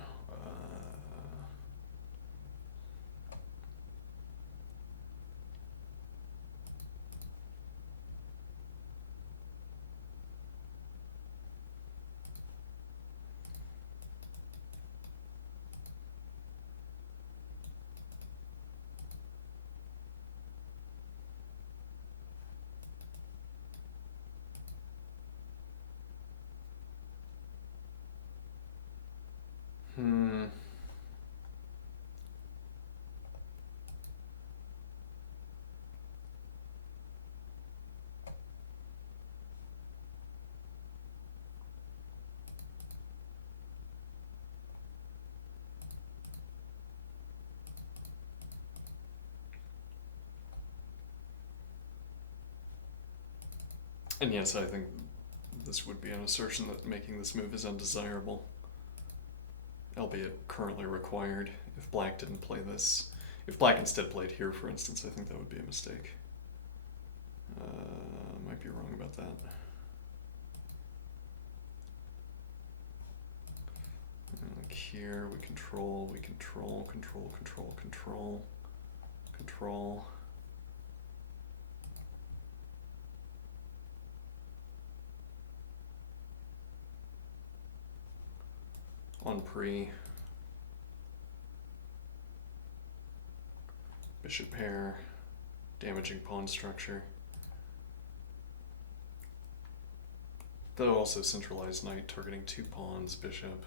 And yes, I think this would be an assertion that making this move is undesirable, albeit currently required. If black didn't play this, if black instead played here, for instance, I think that would be a mistake. Might be wrong about that. Like here, we control, control. On pre. Bishop pair, damaging pawn structure. Though also centralized knight targeting 2 pawns, bishop.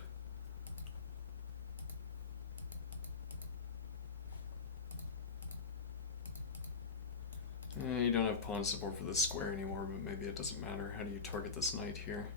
You don't have pawn support for this square anymore, but maybe it doesn't matter. How do you target this knight here?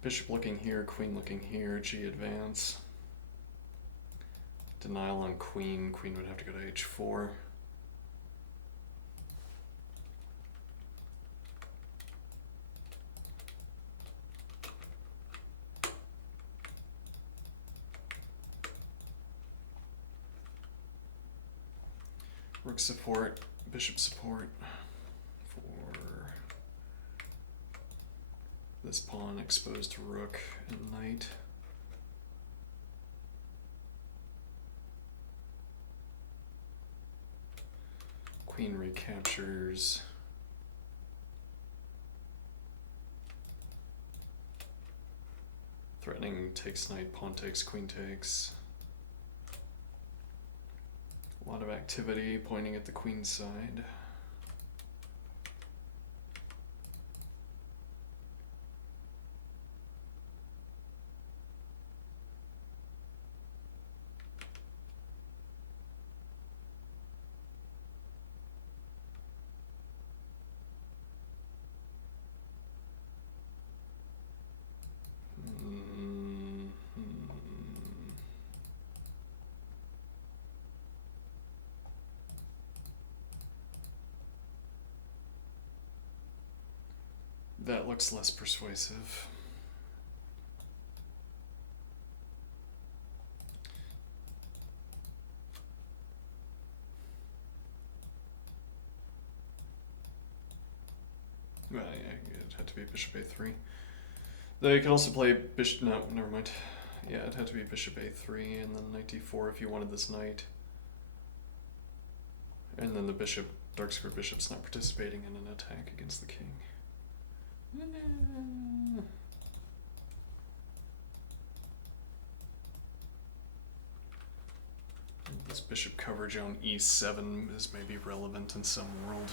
Bishop looking here, queen looking here, G advance. Denial on queen, queen would have to go to H4. Rook support, bishop support for this pawn exposed to rook and knight. Queen recaptures. Threatening takes knight, pawn takes, queen takes. A lot of activity pointing at the queen side. That looks less persuasive. Well, yeah, it had to be bishop a3. Though you could also play bishop. No, never mind. Yeah, it had to be bishop a3 and then knight d4 if you wanted this knight. And then the bishop, dark square bishop's not participating in an attack against the king. This bishop coverage on e7 is maybe relevant in some world.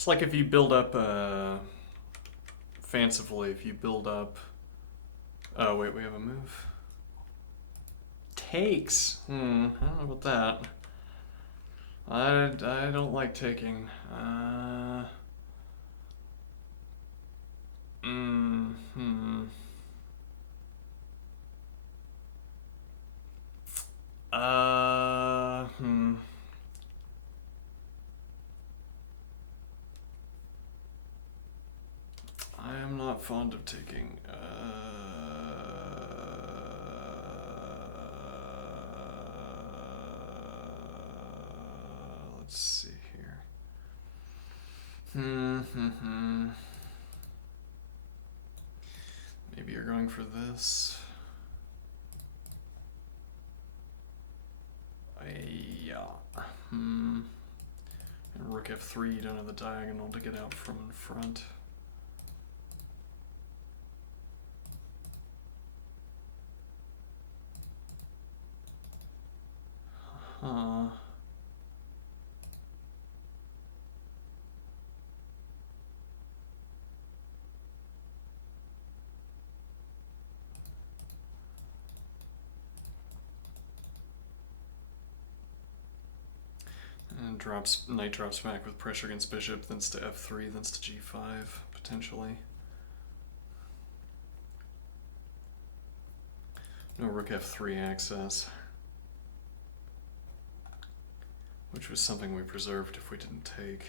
It's like if you build up, fancifully, if you build up, oh wait, we have a move. Takes, I don't know about that. I don't like taking. I am not fond of taking. Let's see here. Maybe you're going for this. Yeah. And rook f3, you don't have the diagonal to get out from in front. And knight drops back with pressure against bishop, thence to f3, thence to g5, potentially. No rook f3 access, which was something we preserved if we didn't take.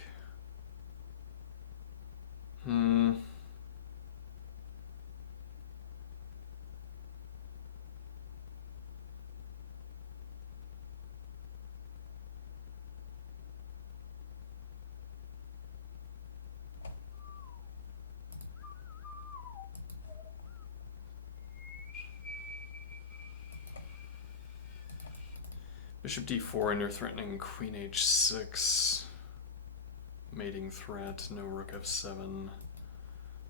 Bishop d4 and you're threatening queen h6. Mating threat, no rook f7.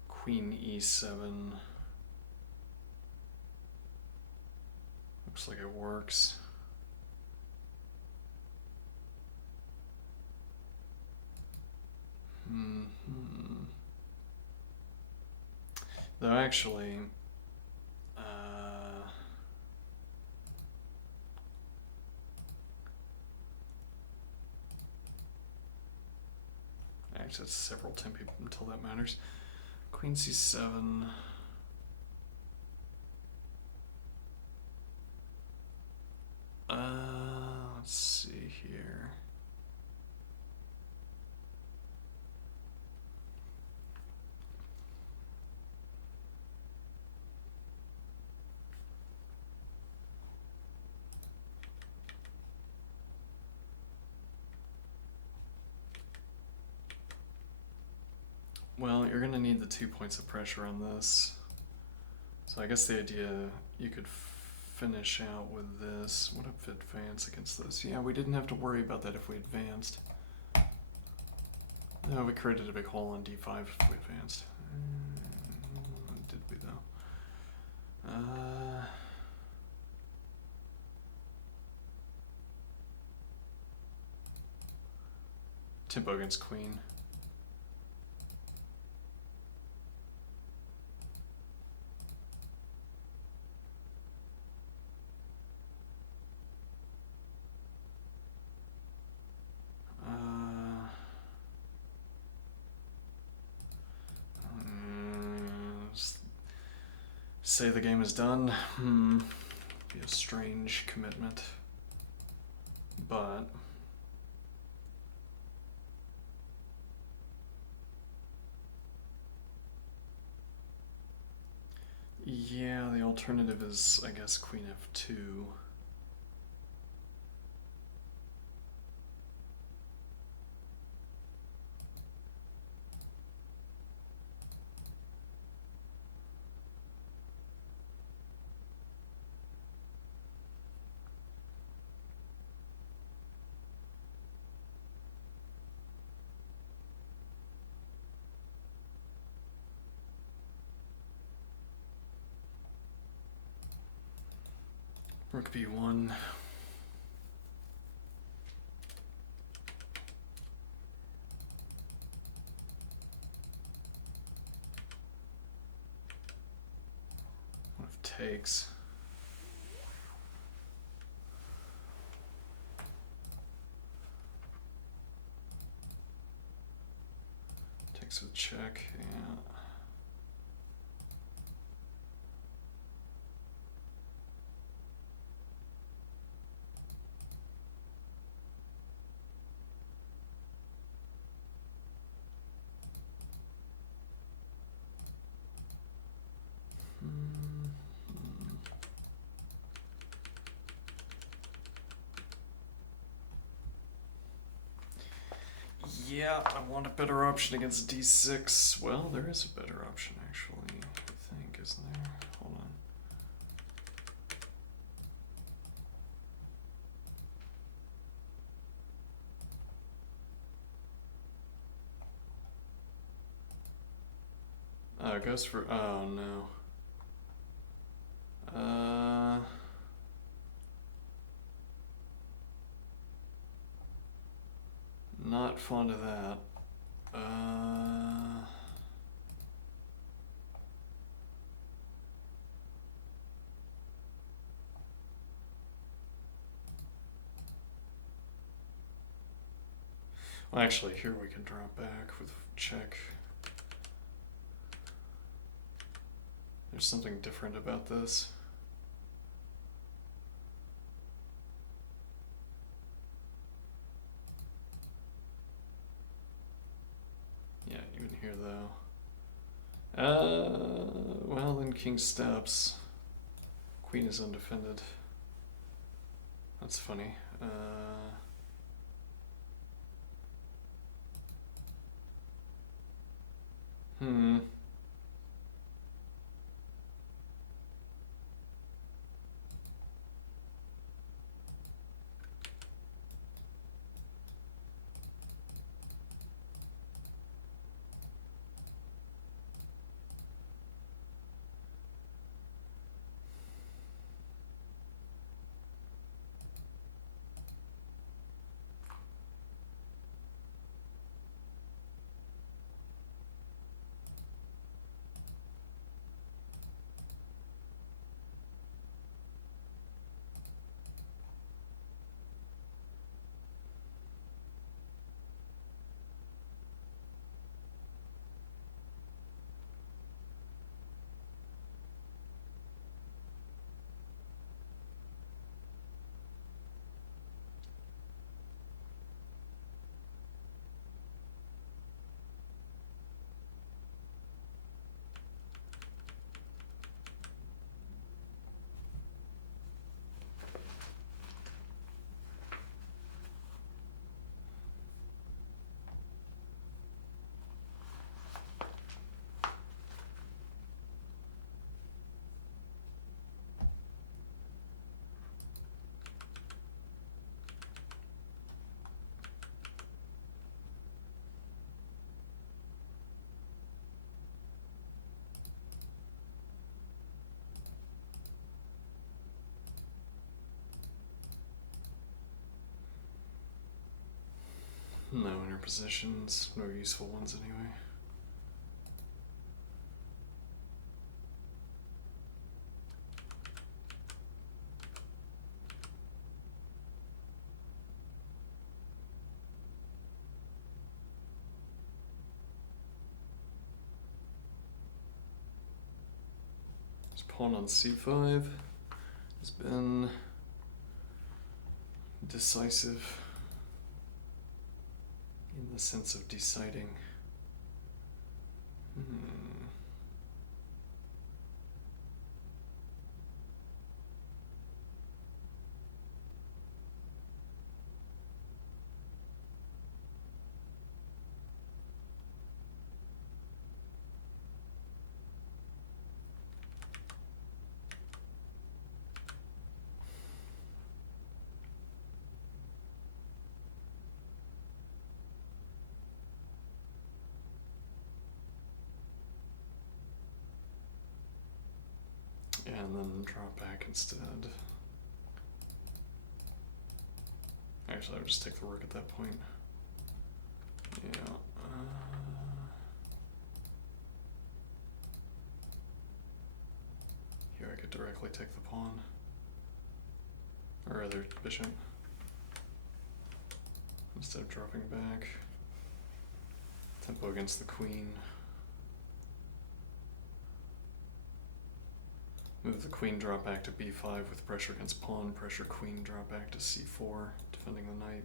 Queen e7. Looks like it works. Though actually, actually it's several tempi until that matters. Queen c7. Let's see here. Well, you're going to need the 2 points of pressure on this. So I guess the idea, you could finish out with this. What if it advance against this? Yeah, we didn't have to worry about that if we advanced. No, we created a big hole on d5 if we advanced. Did we though? Tempo against queen. Say the game is done. Be a strange commitment. But yeah, the alternative is, I guess, queen f2. Rook b1. What if takes? Takes with check, yeah. Yeah, I want a better option against d6. Well, there is a better option, actually, I think, isn't there? Hold on. Oh, it goes for... Oh, no. Not fond of that. Well, actually, here we can drop back with check. There's something different about this. Well, then king steps. Queen is undefended. That's funny. Hmm. No interpositions, no useful ones anyway. This pawn on c5 has been decisive in the sense of deciding. And then drop back instead. Actually, I would just take the rook at that point. Yeah. Here I could directly take the pawn. Or rather, bishop. Instead of dropping back. Tempo against the queen. Move the queen, drop back to b5 with pressure against pawn, pressure queen, drop back to c4, defending the knight.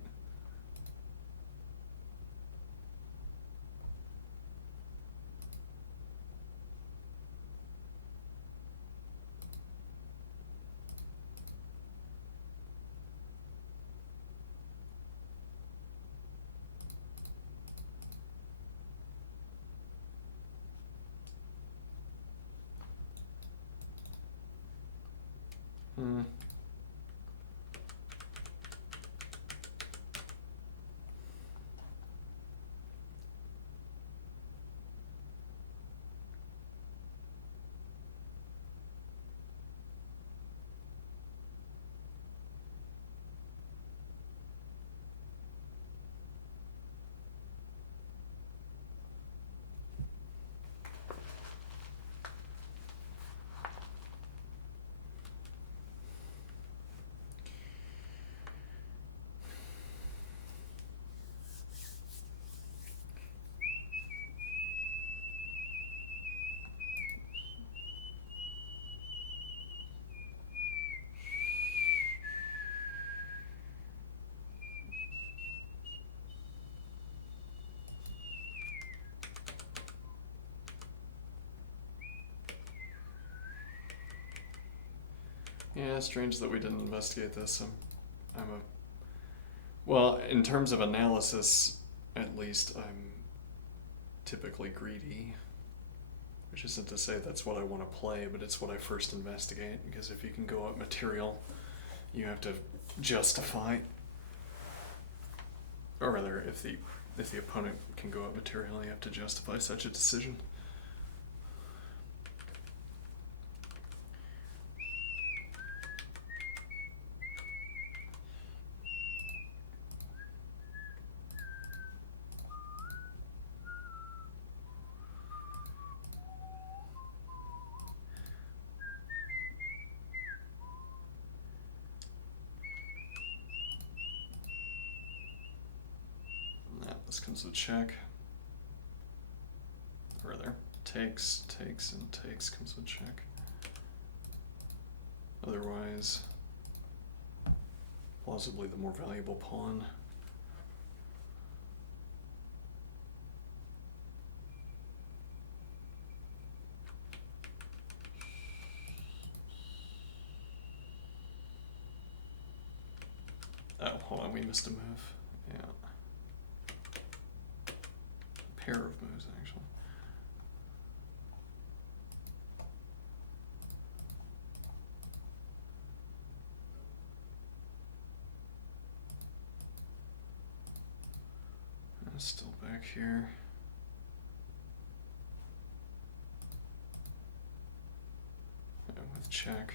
Yeah, strange that we didn't investigate this. I'm a well, in terms of analysis, at least I'm typically greedy, which isn't to say that's what I want to play, but it's what I first investigate. Because if you can go up material, you have to justify, or rather, if the opponent can go up material, you have to justify such a decision. This comes with check. Or rather, takes, and takes comes with check. Otherwise, plausibly the more valuable pawn. Oh, hold on, we missed a move. Yeah. Pair of moves, actually. Still back here. With check.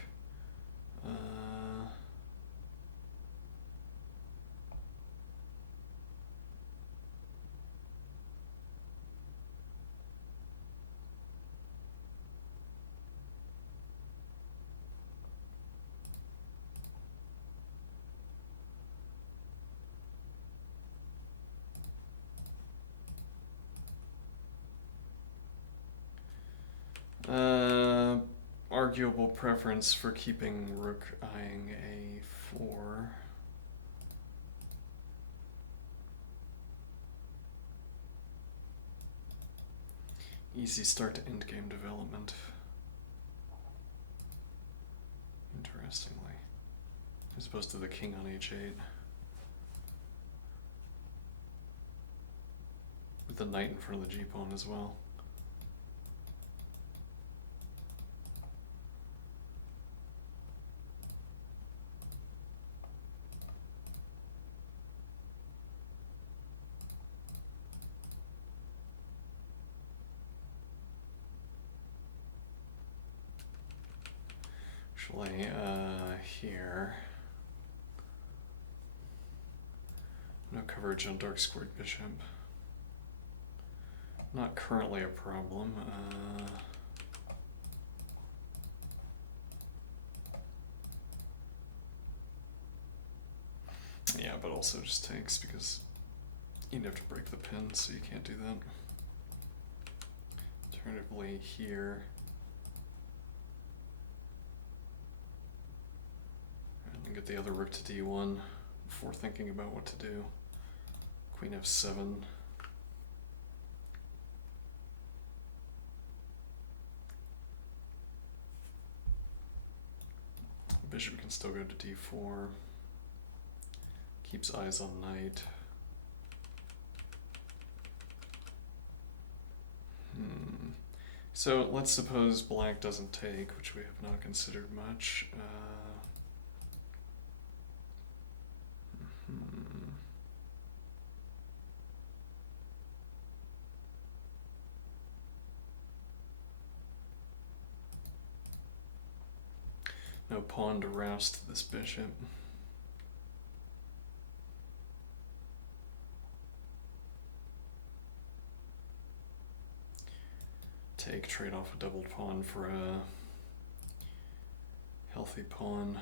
Arguable preference for keeping rook eyeing a4. Easy start to endgame development. Interestingly. As opposed to the king on h8. With the knight in front of the g-pawn as well. Actually, here. No coverage on dark squared bishop. Not currently a problem. Yeah, but also just takes because you'd have to break the pin, so you can't do that. Alternatively, here. And get the other rook to d1 before thinking about what to do. Queen f7. Bishop can still go to d4. Keeps eyes on knight. So let's suppose black doesn't take, which we have not considered much. No pawn to roust this bishop. Take, trade off a doubled pawn for a healthy pawn.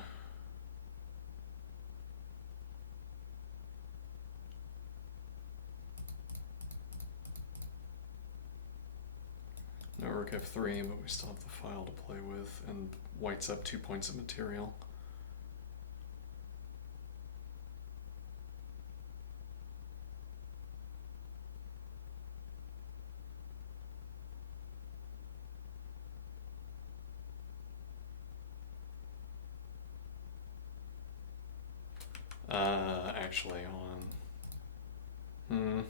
No rook f3, but we still have the file to play with, and white's up 2 points of material. Actually, hold on.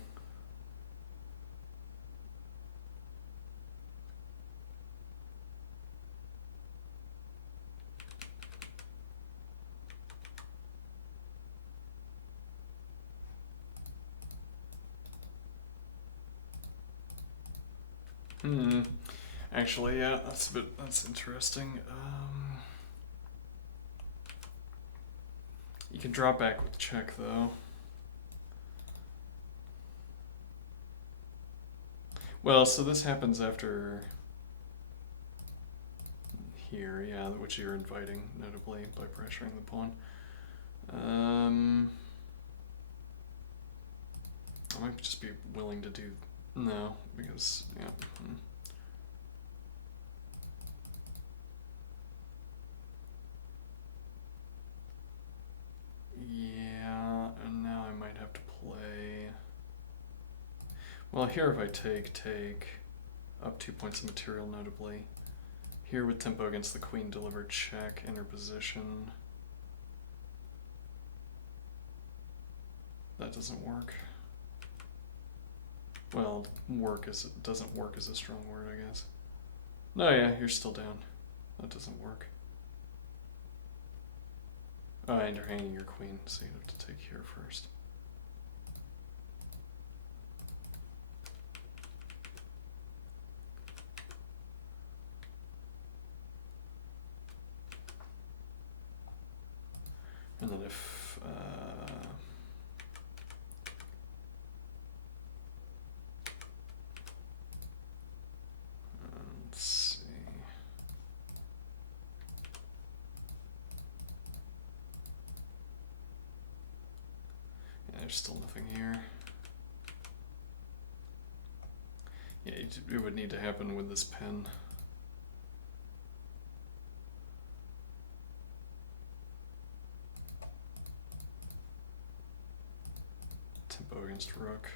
Actually, yeah, that's interesting. You can drop back with check though. Well, so this happens after here, yeah, which you're inviting, notably, by pressuring the pawn. I might just be willing to do no, because yeah. Yeah, and now I might have to play. Well, here if I take up 2 points of material, notably. Here with tempo against the queen, deliver check, enter position. That doesn't work. Well, doesn't work is a strong word, I guess. No, yeah, you're still down. That doesn't work. Oh, and you're hanging your queen, so you have to take here first. And then if let's see. Yeah, there's still nothing here. Yeah, it would need to happen with this pen. Tempo against rook.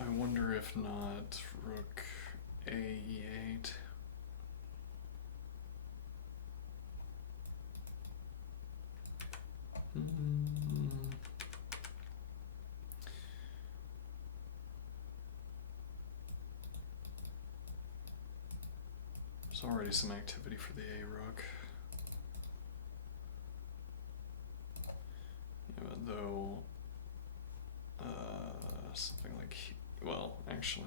I wonder if not rook a8. There's already some activity for the a rook. Yeah, though something like, well, actually,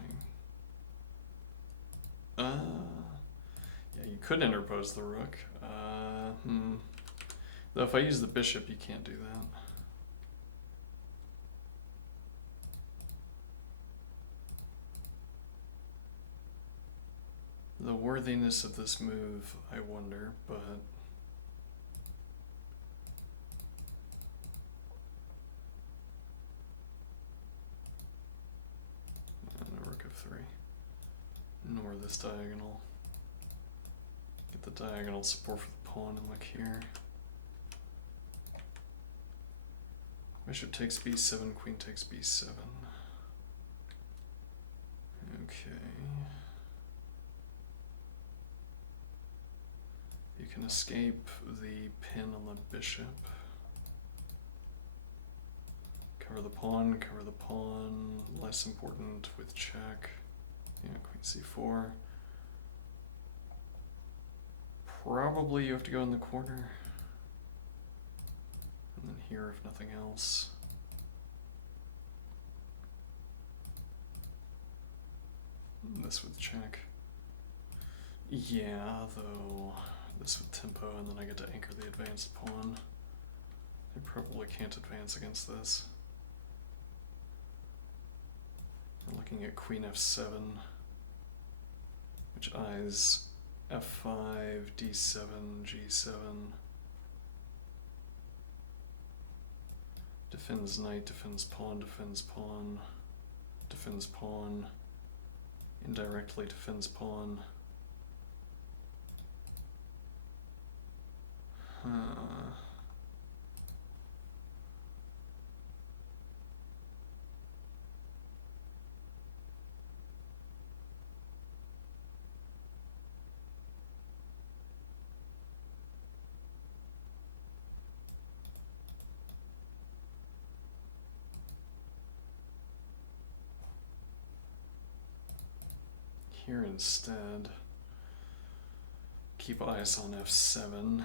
yeah, you could interpose the rook. Though if I use the bishop, you can't do that. The worthiness of this move, I wonder, but and a rook of 3. Nor this diagonal. Get the diagonal support for the pawn and look here. Bishop takes b7, queen takes b7. Okay. You can escape the pin on the bishop. Cover the pawn, less important with check. Yeah, queen c4. Probably you have to go in the corner. And then here if nothing else. This with check. Yeah, though this with tempo, and then I get to anchor the advanced pawn. I probably can't advance against this. We're looking at queen f7, which eyes f5, d7, g7. Defends knight, defends pawn, defends pawn. defends pawn, indirectly defends pawn. Here instead, keep eyes on f7.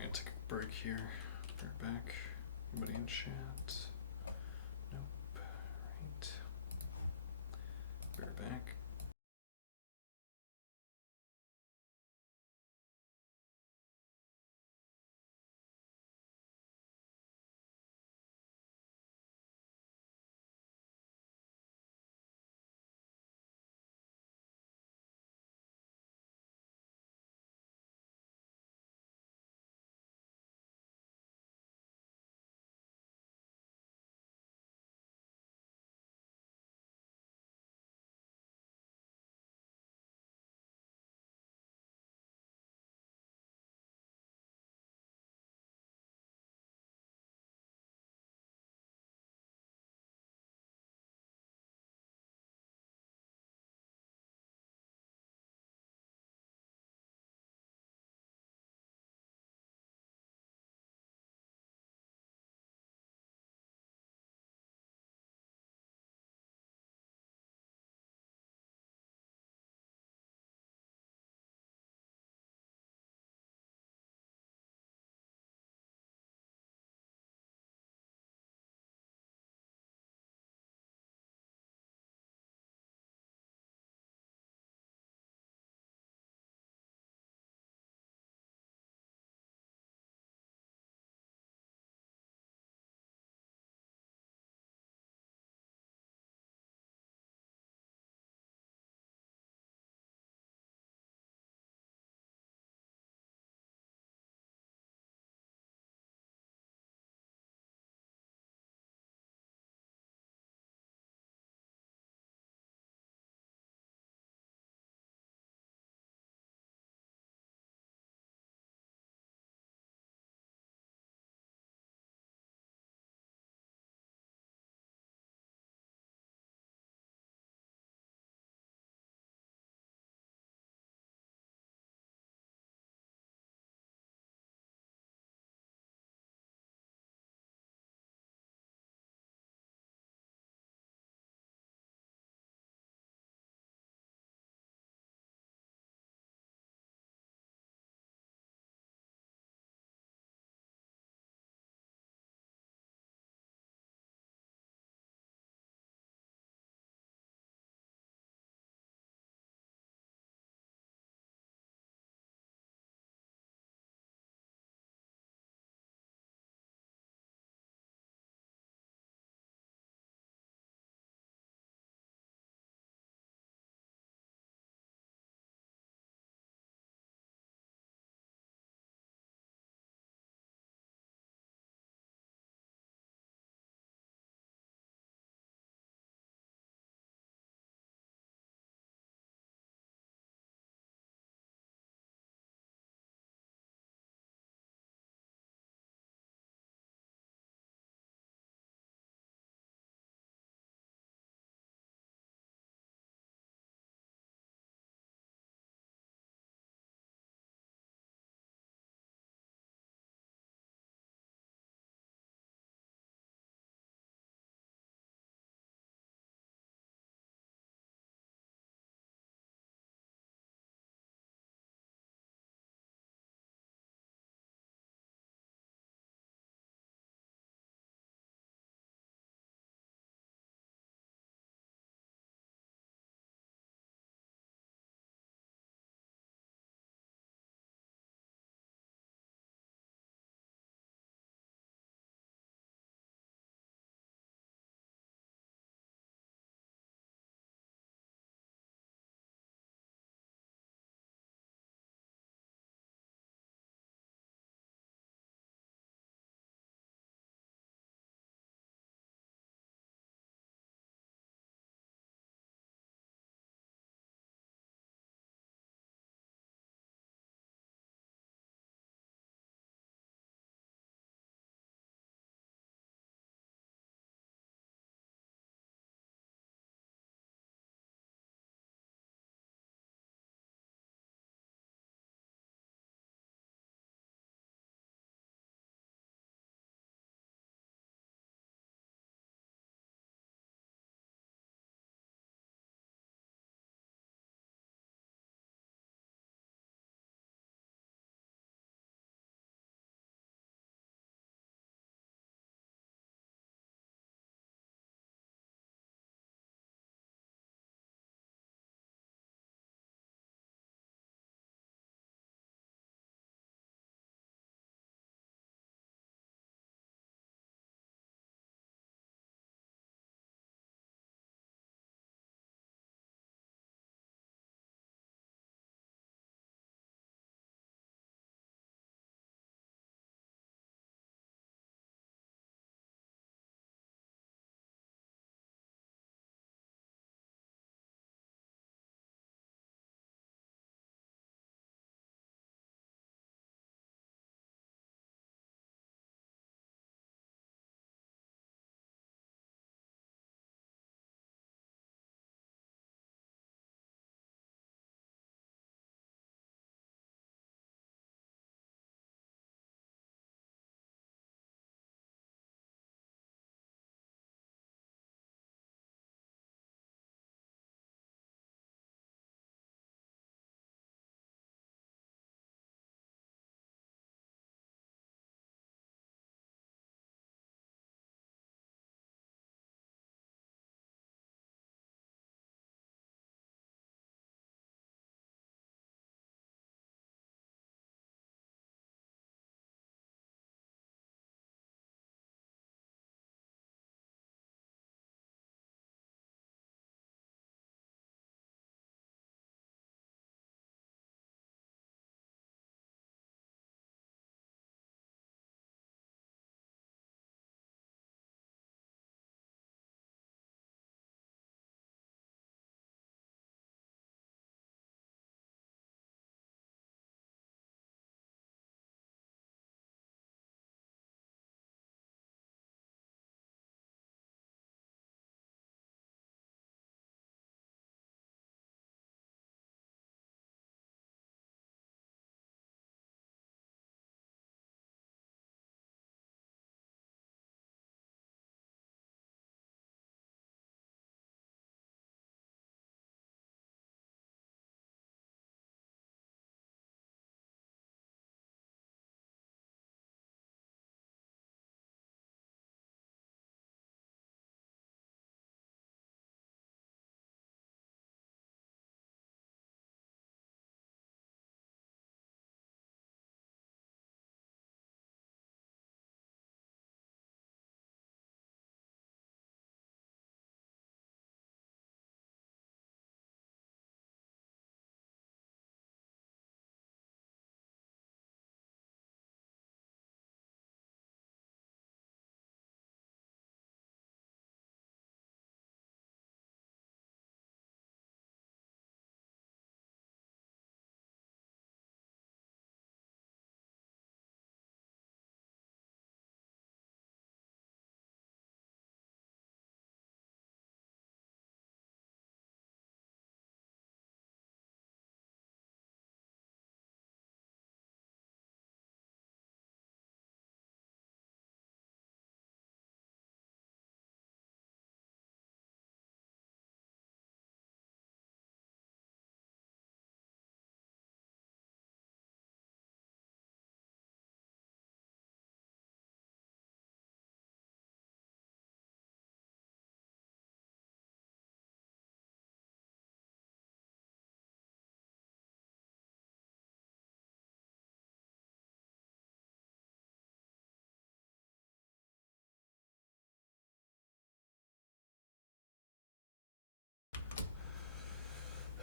I'm gonna take a break here. Be right back. Anybody in chat? Nope. Right. Be right back.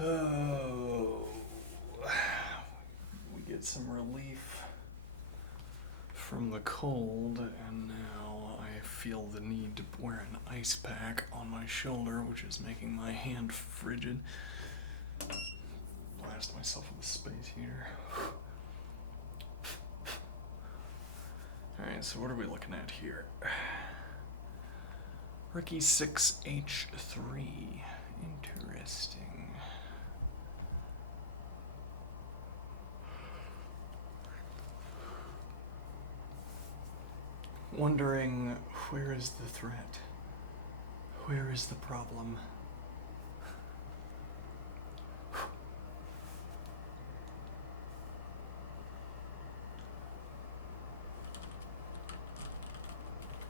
Oh, we get some relief from the cold, and now I feel the need to wear an ice pack on my shoulder, which is making my hand frigid. Blast myself with a space heater. Alright, so what are we looking at here? Rookie 6H3. Interesting. Wondering, where is the threat? Where is the problem?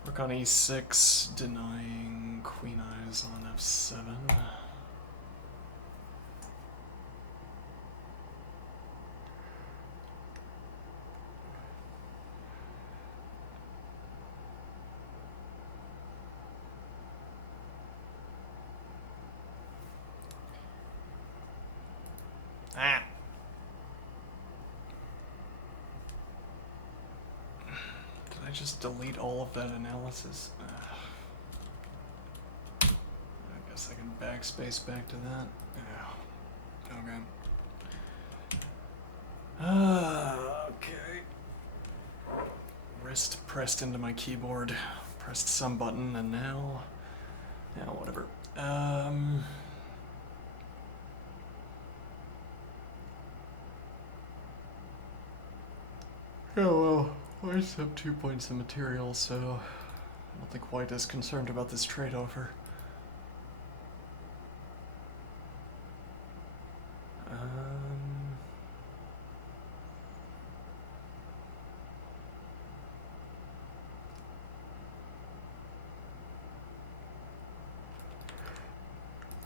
Rook on e6, denying queen eyes on f7. Ah. Did I just delete all of that analysis? I guess I can backspace back to that. Yeah. Okay. Okay. Wrist pressed into my keyboard. Pressed some button, and now... Yeah, whatever. Oh well, I just have 2 points of material, so I don't think quite as concerned about this trade offer.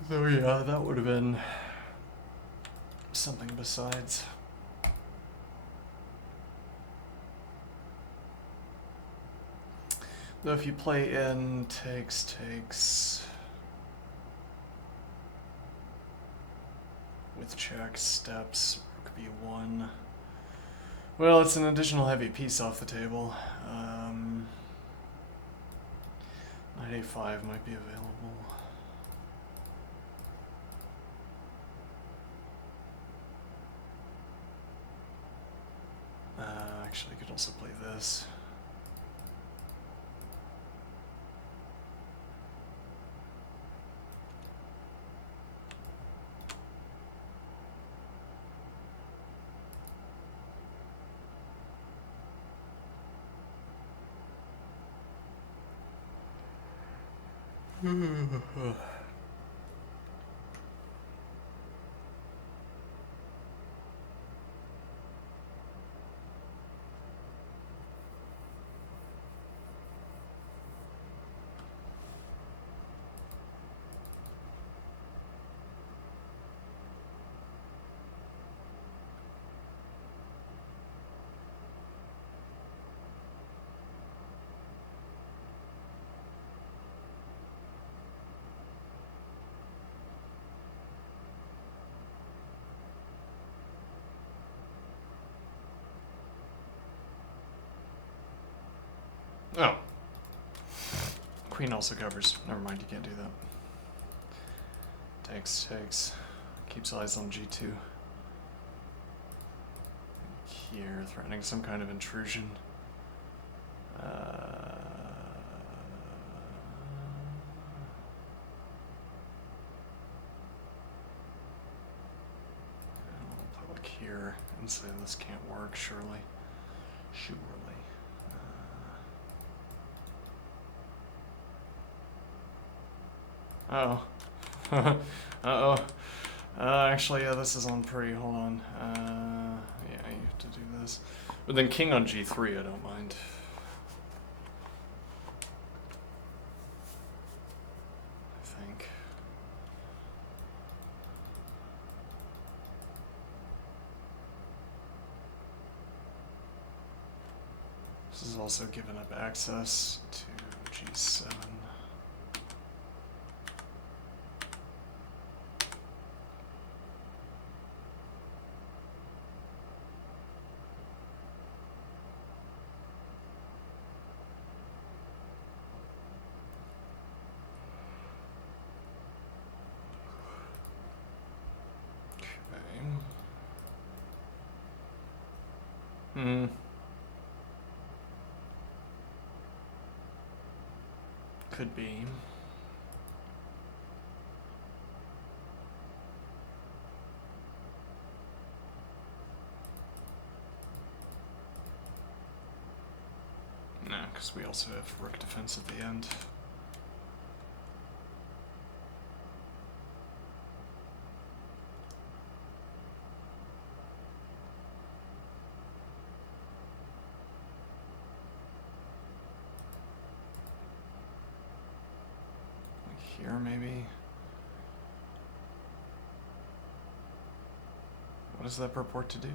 So yeah, that would have been something besides. Though if you play in takes with check, steps, rook b1. Well, it's an additional heavy piece off the table. Knight a5 might be available. Actually, I could also play this. Oh. Queen also covers. Never mind, you can't do that. Takes. Keeps eyes on g2. Here, threatening some kind of intrusion. I'll look here and say this can't work, surely. Uh-oh. Uh-oh. Actually, yeah, this is on pre. Hold on. Yeah, you have to do this. But then king on g3, I don't mind. I think. This is also giving up access to g7. Mm. Could be. No, because we also have rook defense at the end. Like here, maybe? What does that purport to do?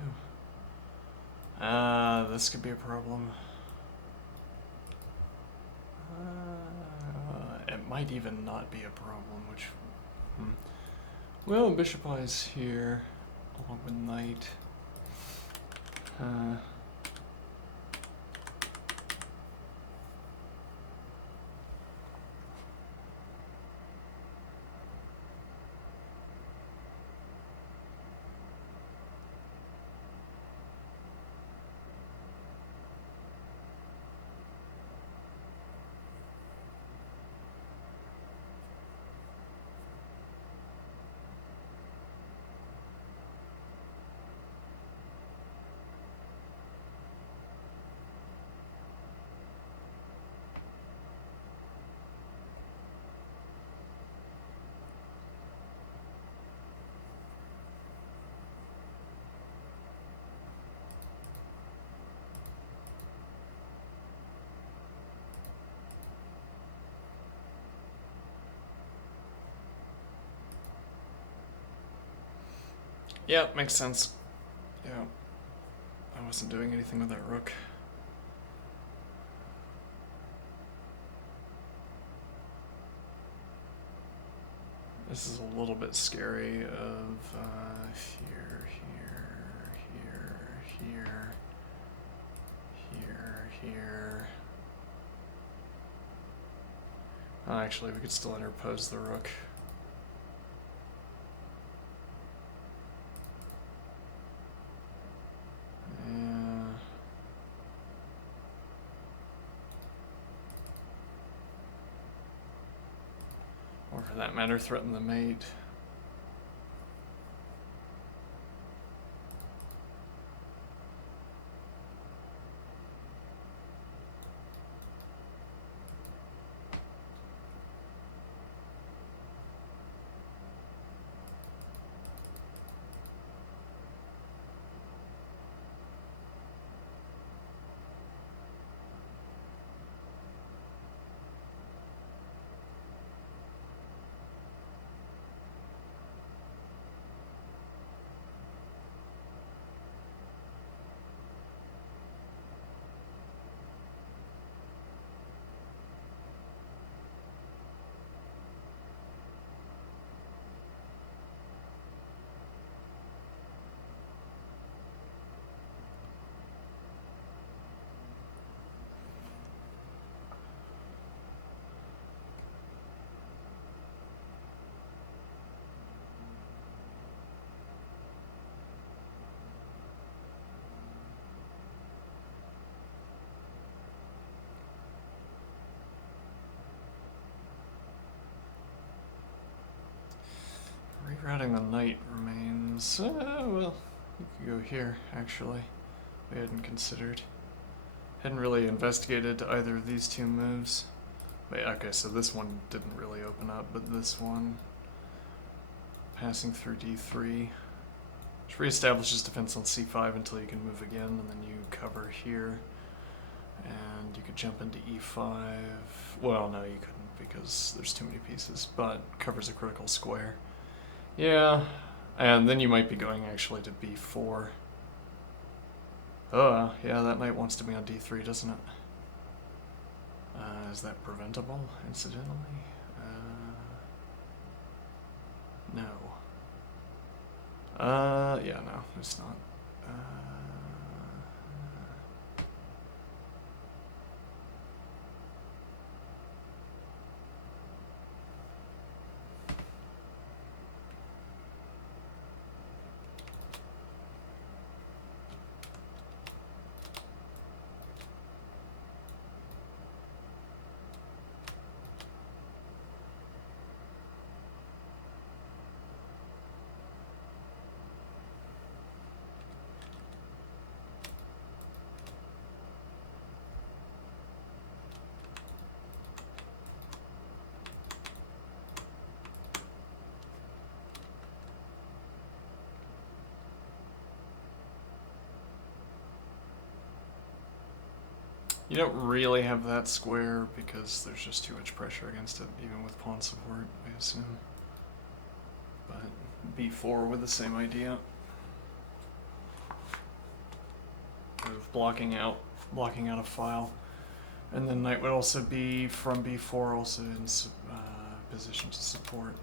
This could be a problem. It might even not be a problem, which... Well, bishop lies here, along with knight. Yeah, makes sense. Yeah. I wasn't doing anything with that rook. This is a little bit scary of here, here. Oh, actually, we could still interpose the rook. Or for that matter, threaten the mate. Rerouting the knight remains. Well, we could go here, actually. We hadn't considered. Hadn't really investigated either of these two moves. Wait, okay, so this one didn't really open up, but this one, passing through d3, which reestablishes defense on c5 until you can move again, and then you cover here, and you could jump into e5. Well, no, you couldn't because there's too many pieces, but covers a critical square. Yeah, and then you might be going actually to b4. Oh, yeah, that knight wants to be on d3, doesn't it? Is that preventable, incidentally? No. Yeah, no, it's not. You don't really have that square because there's just too much pressure against it, even with pawn support, I assume. But b4 with the same idea of blocking out a file. And then knight would also be from b4 also in position to support.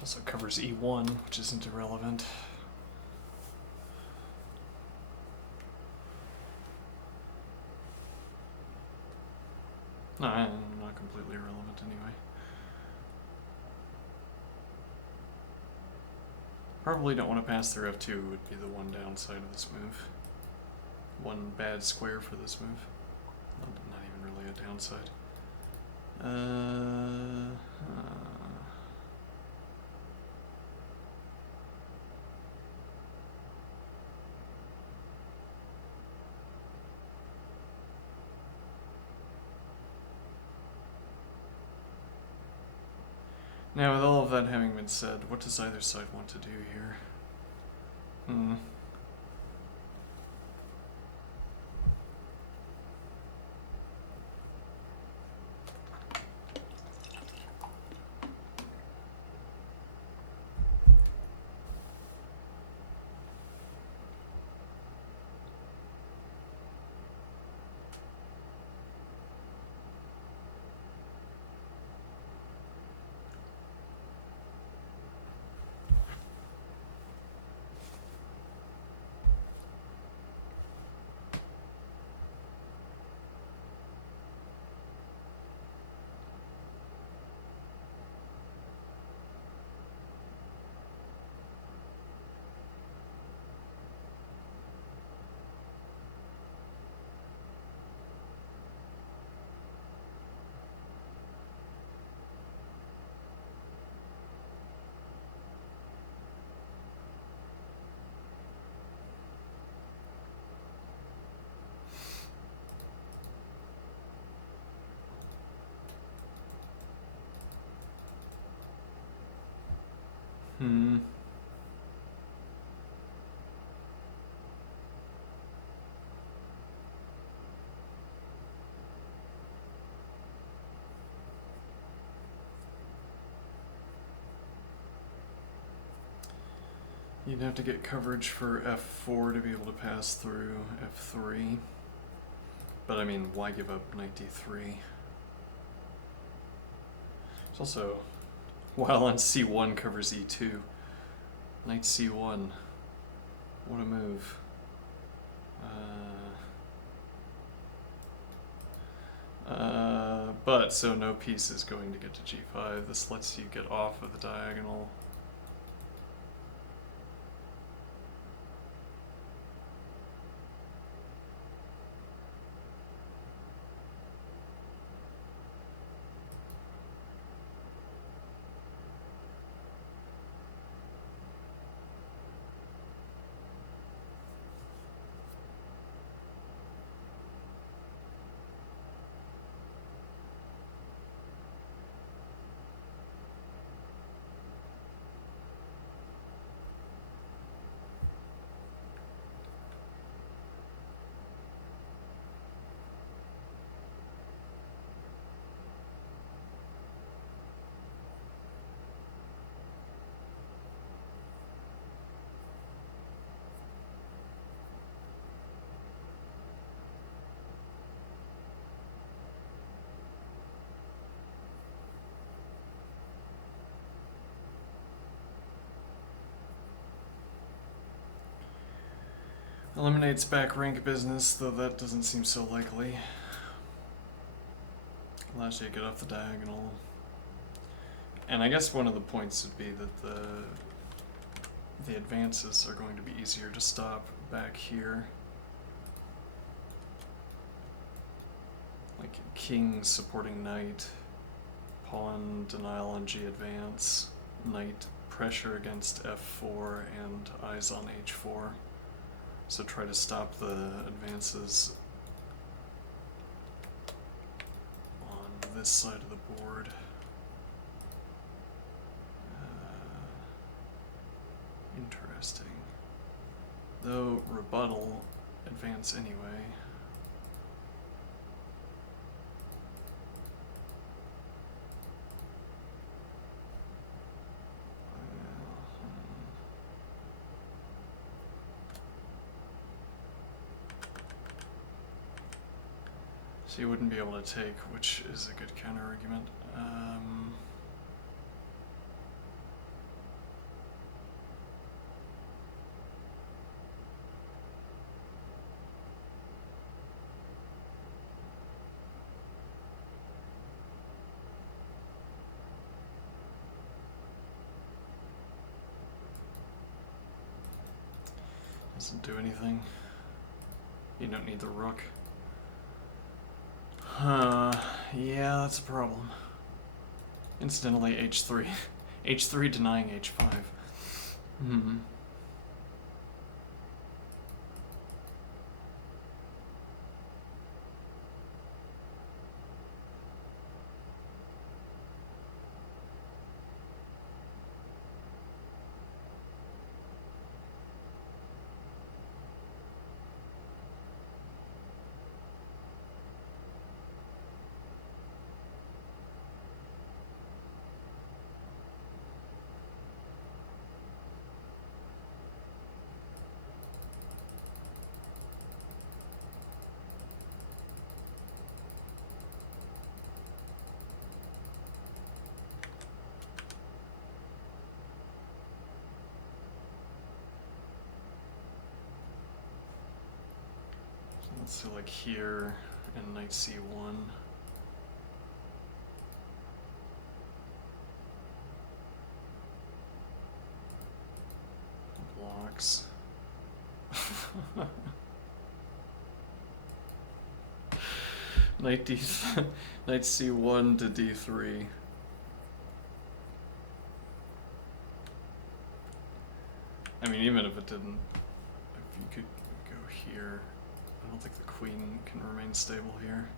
Also covers e1, which isn't irrelevant. No, not completely irrelevant anyway. Probably don't want to pass through f2 would be the one downside of this move. One bad square for this move. Not even really a downside. Now, with all of that having been said, what does either side want to do here? You'd have to get coverage for f4 to be able to pass through f3. But I mean, why give up knight d3? It's also, while on c1 covers e2. Knight c1. What a move. But, so no piece is going to get to g5. This lets you get off of the diagonal. Eliminates back rank business, though that doesn't seem so likely. Allows you to get off the diagonal. And I guess one of the points would be that the advances are going to be easier to stop back here. Like king supporting knight, pawn denial on g advance, knight pressure against f4, and eyes on h4. So try to stop the advances on this side of the board. Interesting. Though rebuttal, advance anyway. So you wouldn't be able to take, which is a good counter argument. Doesn't do anything. You don't need the rook. Yeah, that's a problem. Incidentally, h3. h3 denying h5. Let's see, like here and knight c1. Blocks. Knight d, knight c1 to d3. I mean, even if it didn't, if you could go here. I don't think the queen can remain stable here.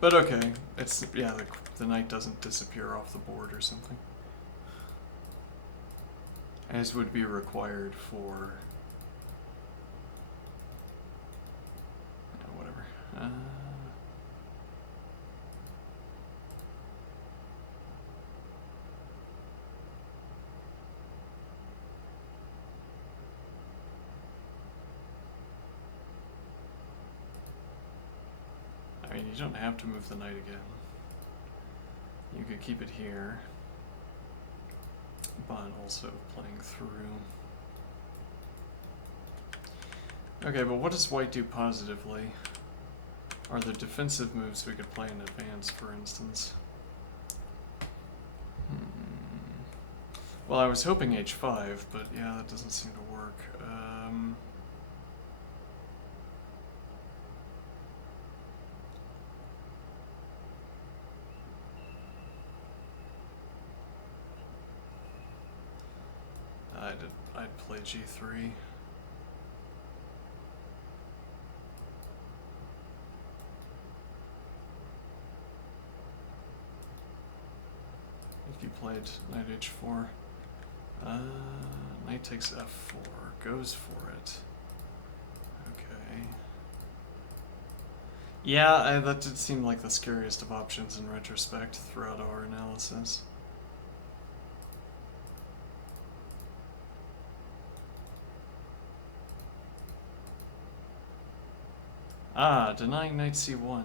But okay, it's, yeah, the knight doesn't disappear off the board or something. As would be required for... whatever. I mean, you don't have to move the knight again. You could keep it here, but also playing through. Okay, but what does white do positively? Are there defensive moves we could play in advance, for instance? Well, I was hoping h5, but yeah, that doesn't seem to work. I'd play g3. If you played knight h4, knight takes f4, goes for it. Okay. Yeah, that did seem like the scariest of options in retrospect throughout our analysis. Ah, denying knight c1.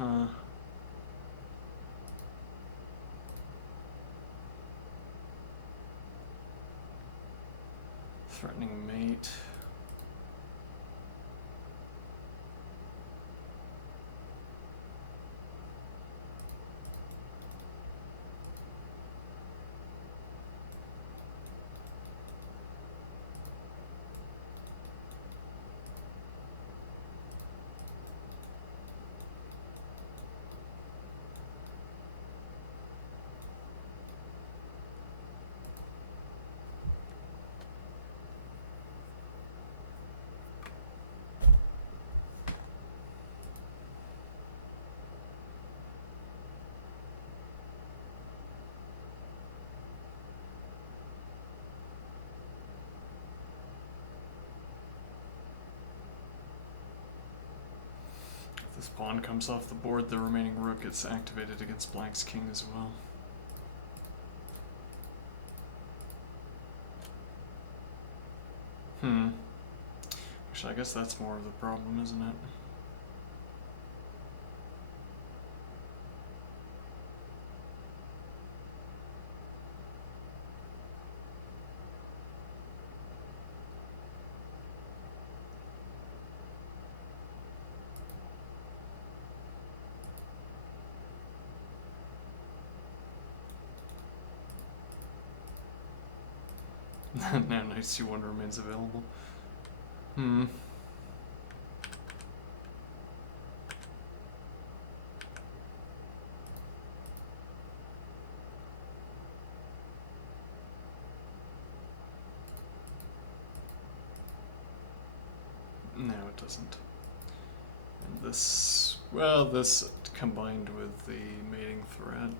Huh. Threatening mate. If this pawn comes off the board, the remaining rook gets activated against black's king as well. Actually, I guess that's more of the problem, isn't it? Now knight c1 remains available. No, it doesn't. And this, well, this combined with the mating threat,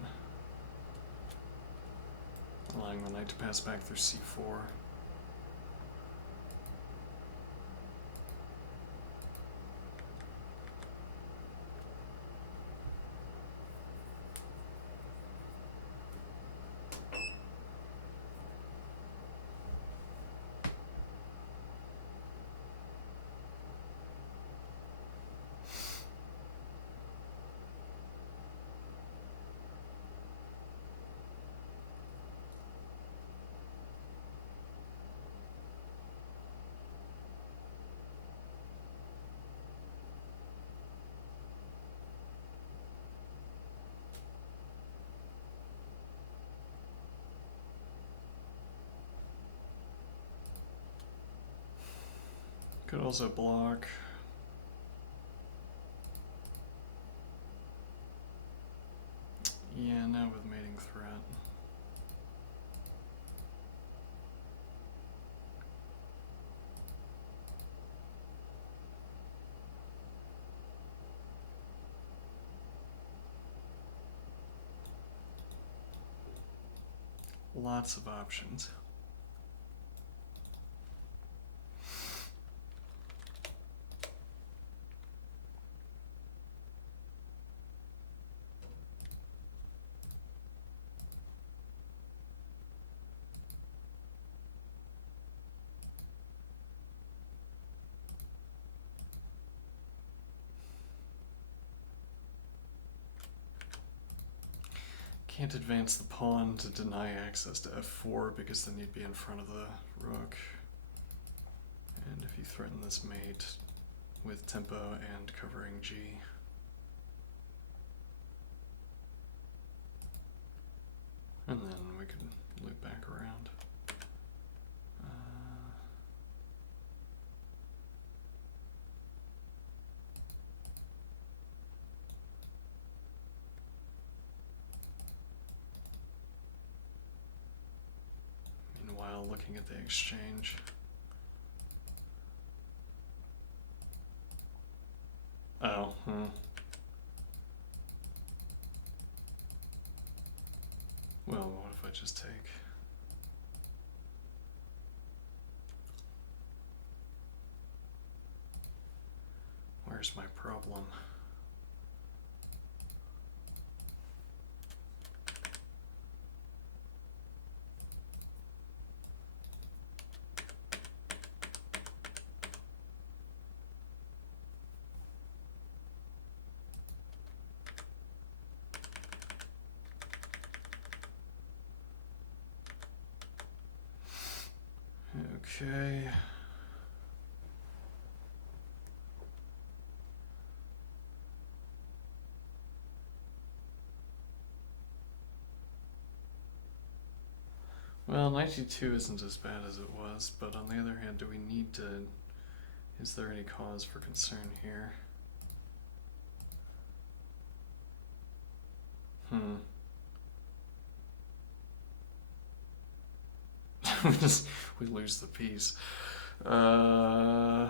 allowing the knight to pass back through c4. Could also block. Yeah, now with mating threat. Lots of options. Can't advance the pawn to deny access to f4 because then you'd be in front of the rook. And if you threaten this mate with tempo and covering g. And then we could loop back around. Meanwhile, looking at the exchange. Oh, Well, what if I just take? Where's my problem? Okay. Well, 92 isn't as bad as it was, but on the other hand, do we need to... Is there any cause for concern here? We lose the piece. Hmm.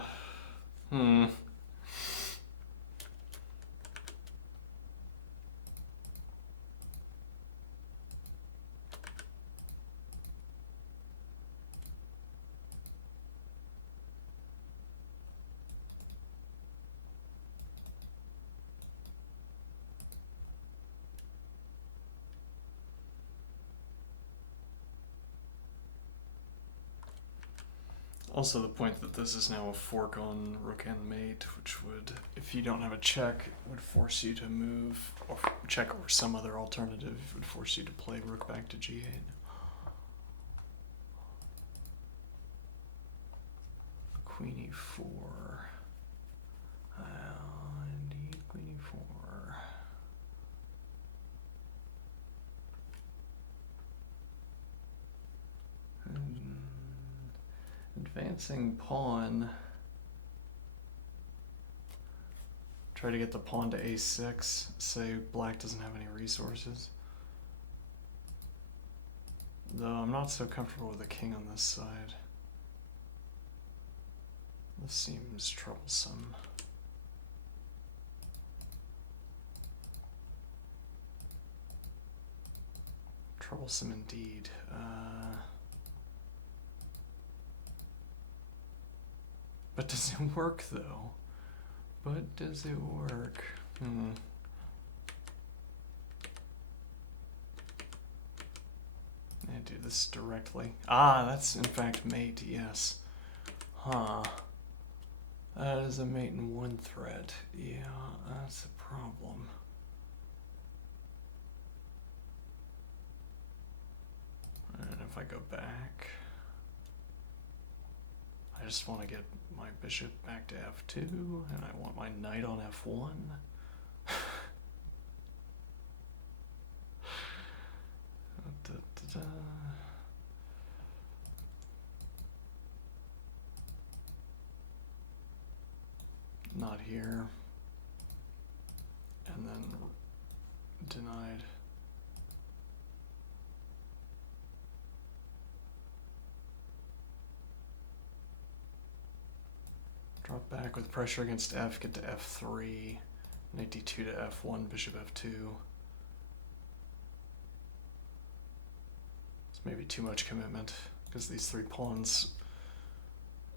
Also, the point that this is now a fork on rook and mate, which would, if you don't have a check, would force you to move, or check or some other alternative, would force you to play rook back to g8. Queen e4. Indeed, queen e4. Advancing pawn. Try to get the pawn to a6. Say black doesn't have any resources. Though I'm not so comfortable with the king on this side. This seems troublesome. Troublesome indeed. But does it work though? But does it work? I do this directly. Ah, that's in fact mate, yes. Huh. That is a mate in one thread. Yeah, that's a problem. And if I go back, I just want to get my bishop back to f2, and I want my knight on f1. Not here. And then denied. Drop back with pressure against f, get to f3, knight d2 to f1, bishop f2. It's maybe too much commitment, because these three pawns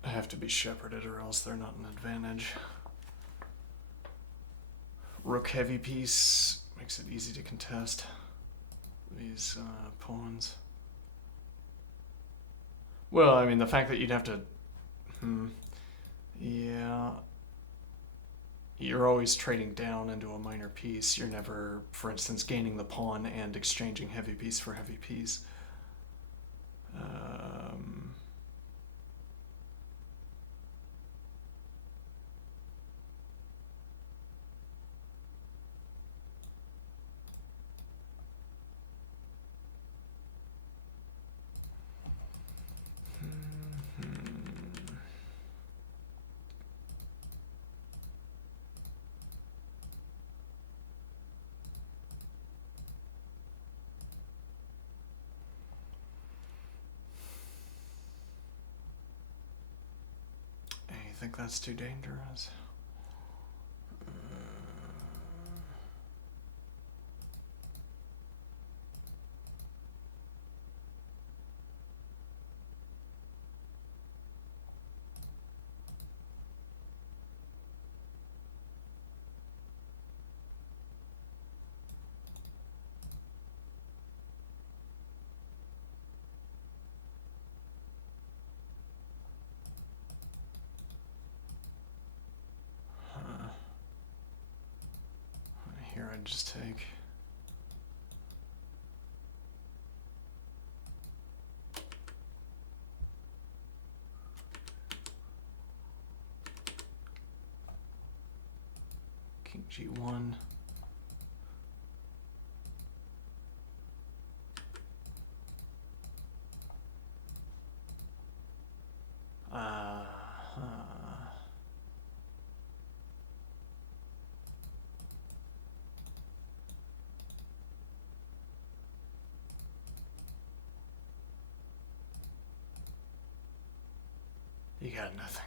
have to be shepherded or else they're not an advantage. Rook heavy piece makes it easy to contest these pawns. Well, I mean, the fact that you'd have to... Yeah. You're always trading down into a minor piece. You're never, for instance, gaining the pawn and exchanging heavy piece for heavy piece. I think that's too dangerous. Here I'd just take. King G1. You got nothing.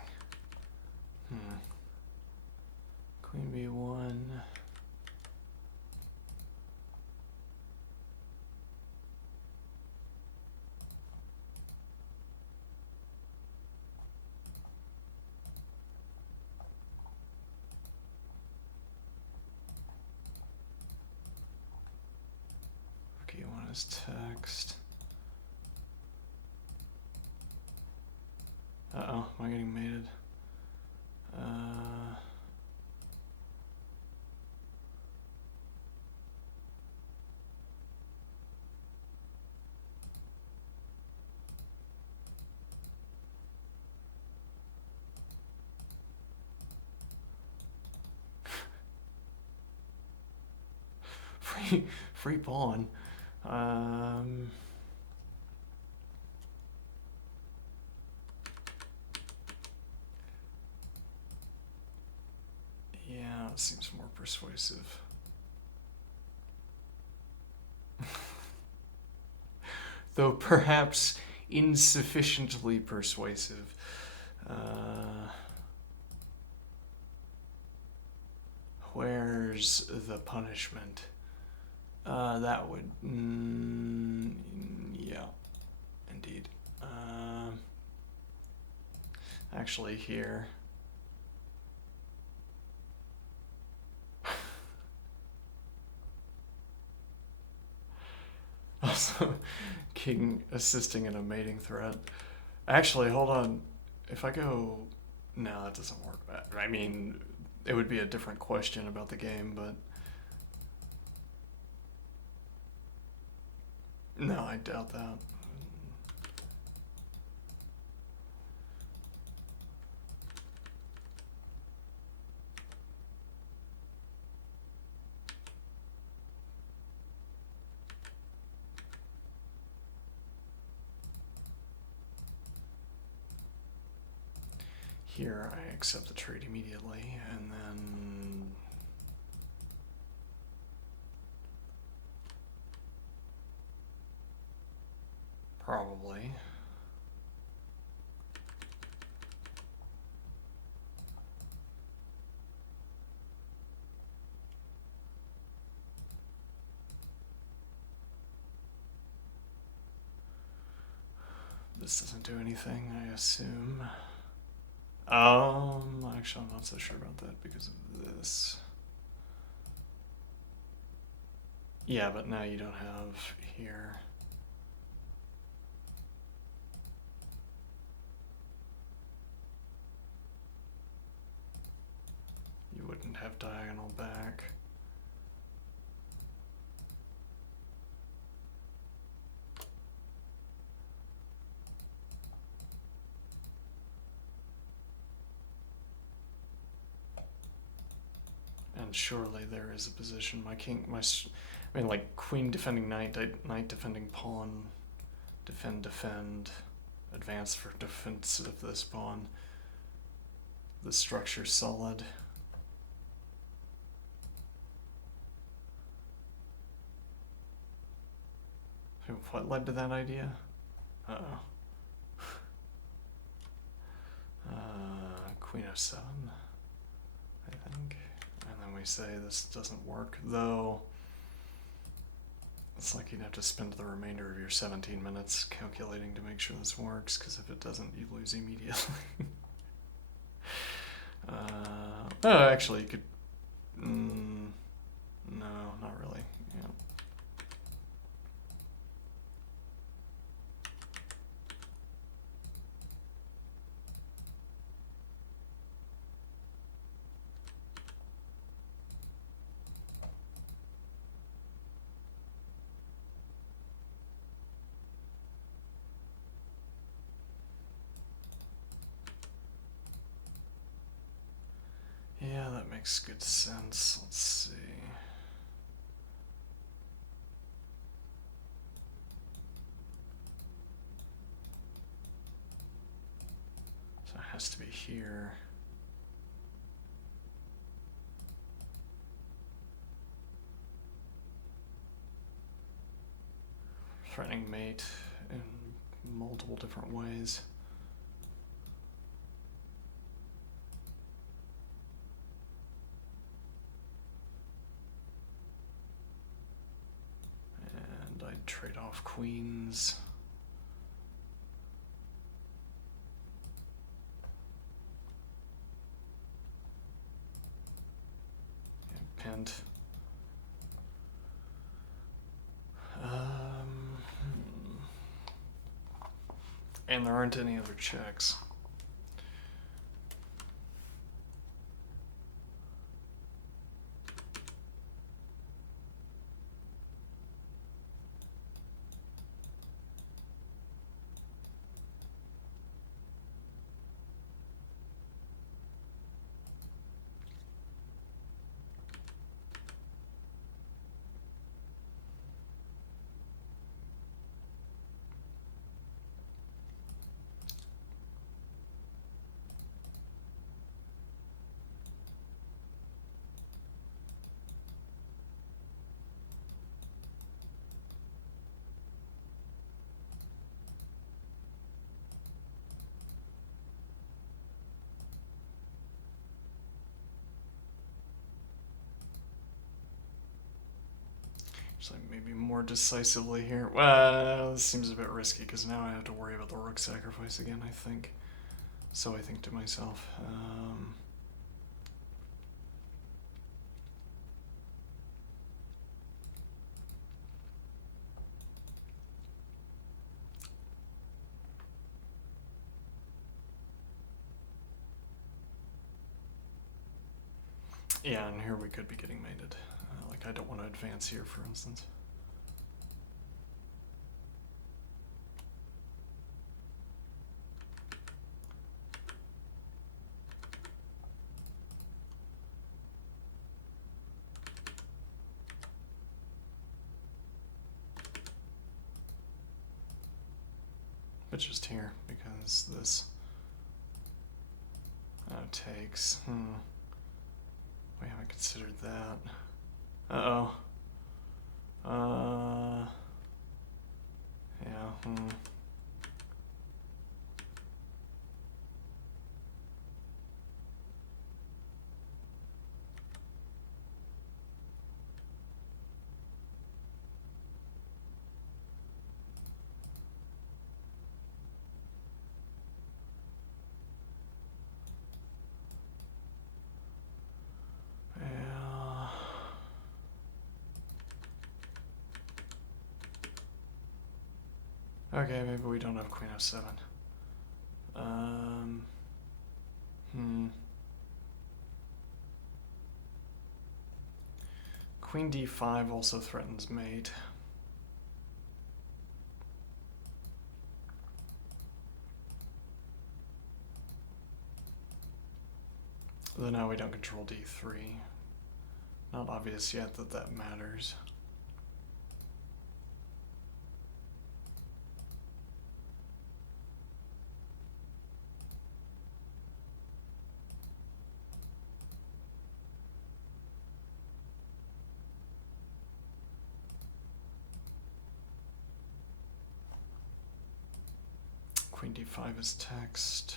Queen B1. Okay, one is text. Uh-oh, am I getting mated? Free pawn. Yeah, it seems more persuasive. Though perhaps insufficiently persuasive. Where's the punishment? That would... yeah, indeed. Actually, here... Also, king assisting in a mating threat. Actually, hold on. If I go... No, that doesn't work. I mean, it would be a different question about the game, but... No, I doubt that. Here, I accept the trade immediately, and then... Probably. This doesn't do anything, I assume. Actually, I'm not so sure about that because of this. Yeah, but now you don't have here. You wouldn't have diagonal back. And surely there is a position. My king, I mean, like queen defending knight, knight defending pawn, defend, advance for defense of this pawn. The structure's solid. What led to that idea? Uh-oh. Queen of 7, I think. And then we say this doesn't work, though it's like you'd have to spend the remainder of your 17 minutes calculating to make sure this works, because if it doesn't, you lose immediately. Actually, you could... no, not really. Yeah. Yeah, that makes makes good sense. Let's see. So it has to be here. Threatening mate in multiple different ways. And I'd trade off queens. And pent. And there aren't any other checks. Just like maybe more decisively here. Well, this seems a bit risky because now I have to worry about the rook sacrifice again, I think. So I think to myself. Yeah, and here we could be getting mated. Like, I don't want to advance here, for instance. But just here, because this takes. We haven't considered that. Uh-oh. Yeah, Okay, maybe we don't have queen f7. Queen d5 also threatens mate. Though now we don't control d3. Not obvious yet that that matters. Queen d5 is text.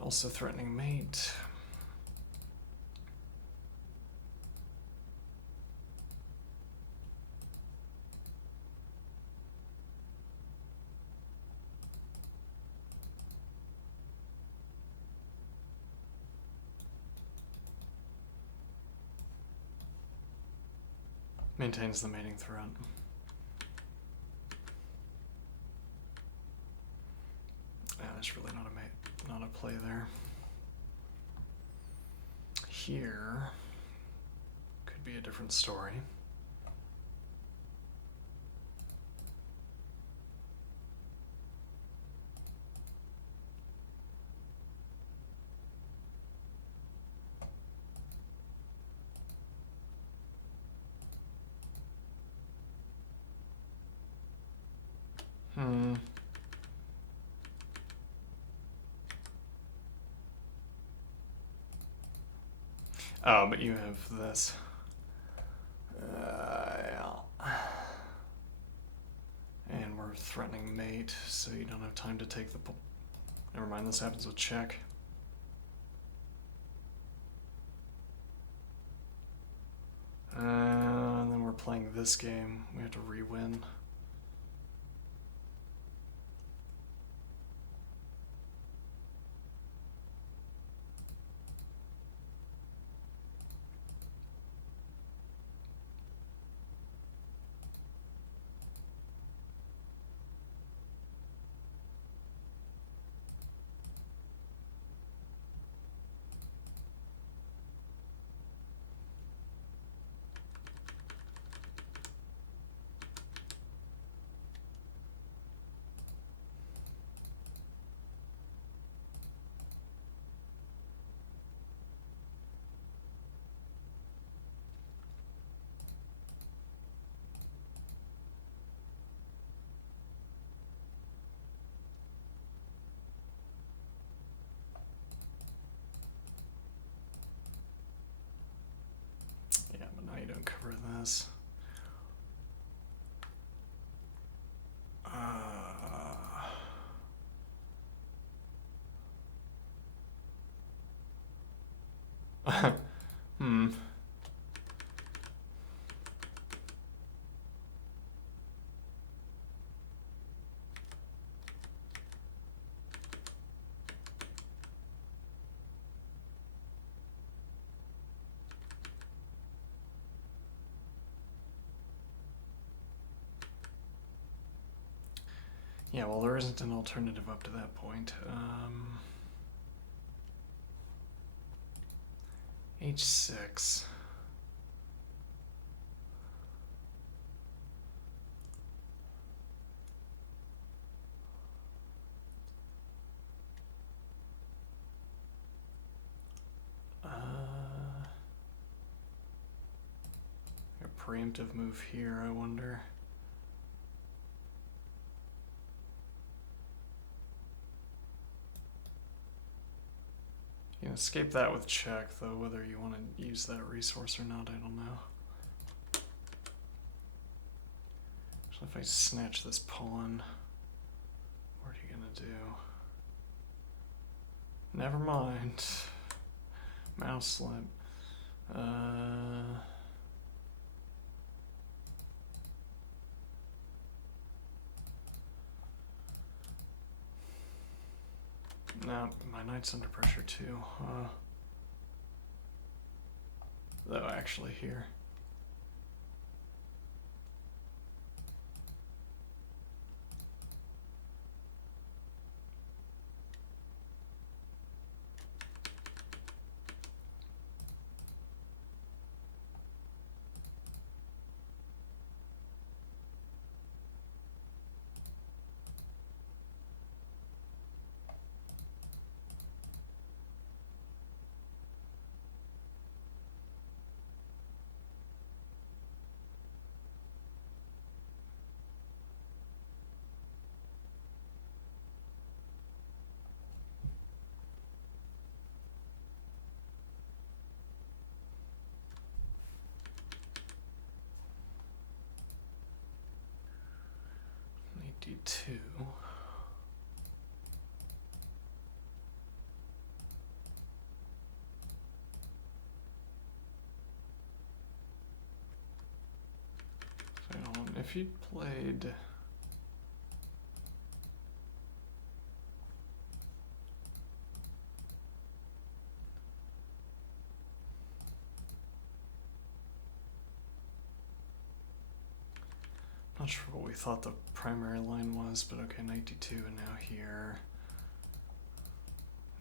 Also threatening mate. Maintains the mating threat. Yeah, there's really not a play there. here could be a different story. Oh, but you have this. Yeah. And we're threatening mate, so you don't have time to take the... Never mind, this happens with check. And then we're playing this game. We have to re-win. Yeah, but now you don't cover this. Hmm. Yeah, well, there isn't an alternative up to that point. H6. A preemptive move here, I wonder. You can escape that with check, though. Whether you want to use that resource or not, I don't know. So if I snatch this pawn, what are you gonna do? Never mind. Mouse slip. No, my knight's under pressure too. Though actually here. Knight d2. So if you played... Not sure what we thought the primary line was, but okay, knight d2 and now here.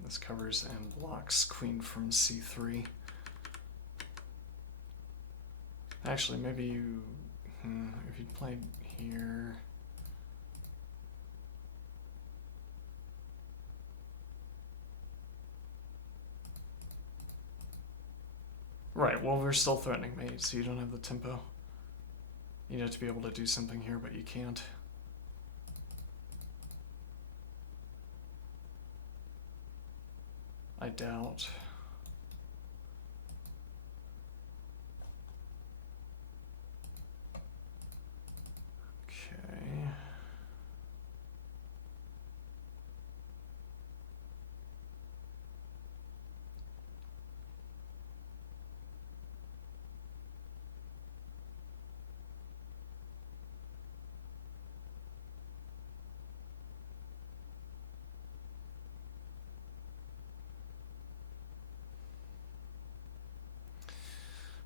This covers and blocks queen from c3. Actually, maybe you... if you played here... Right, well, we're still threatening mate, so you don't have the tempo. You'd have to be able to do something here, but you can't. I doubt. Okay.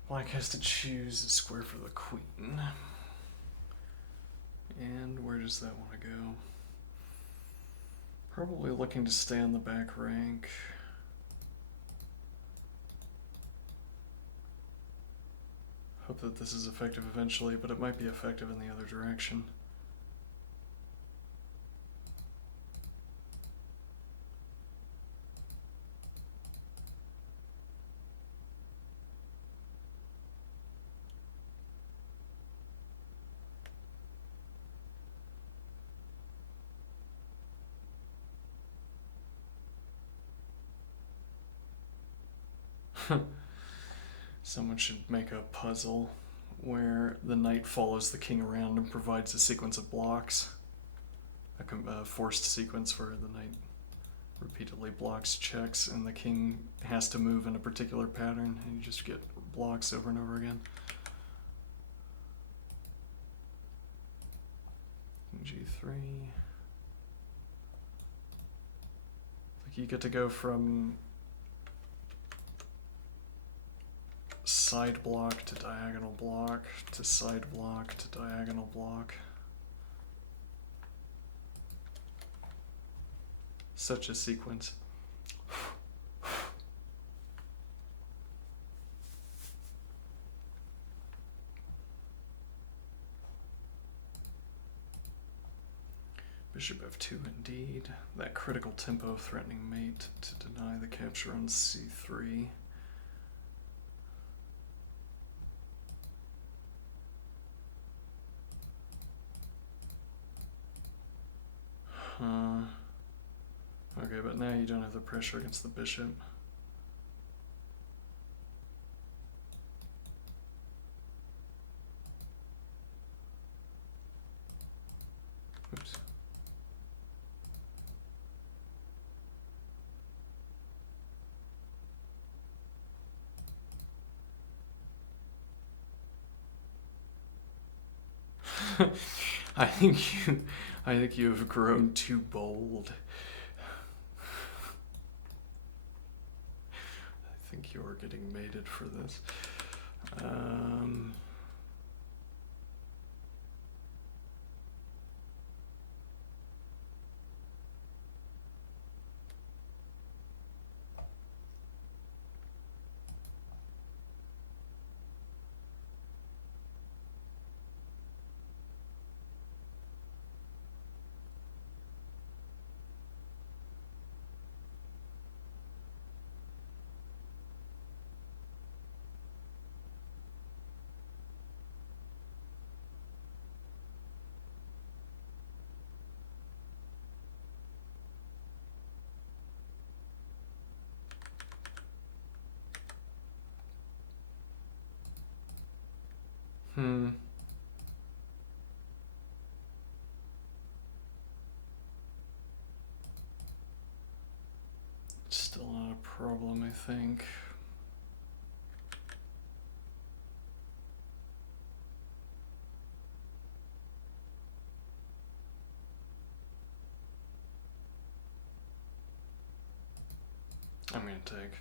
Black has to choose a square for the queen. And where does that want to go? Probably looking to stay on the back rank. Hope that this is effective eventually, but it might be effective in the other direction. Someone should make a puzzle where the knight follows the king around and provides a sequence of blocks. A forced sequence where the knight repeatedly blocks checks and the king has to move in a particular pattern and you just get blocks over and over again. G3. Like you get to go from side block to diagonal block to side block to diagonal block. Such a sequence. Bishop f2 indeed. That critical tempo threatening mate to deny the capture on c3. Okay, but now you don't have the pressure against the bishop. Oops. I think you have grown too bold. I think you are getting mated for this. Still not a problem, I think. I'm gonna take.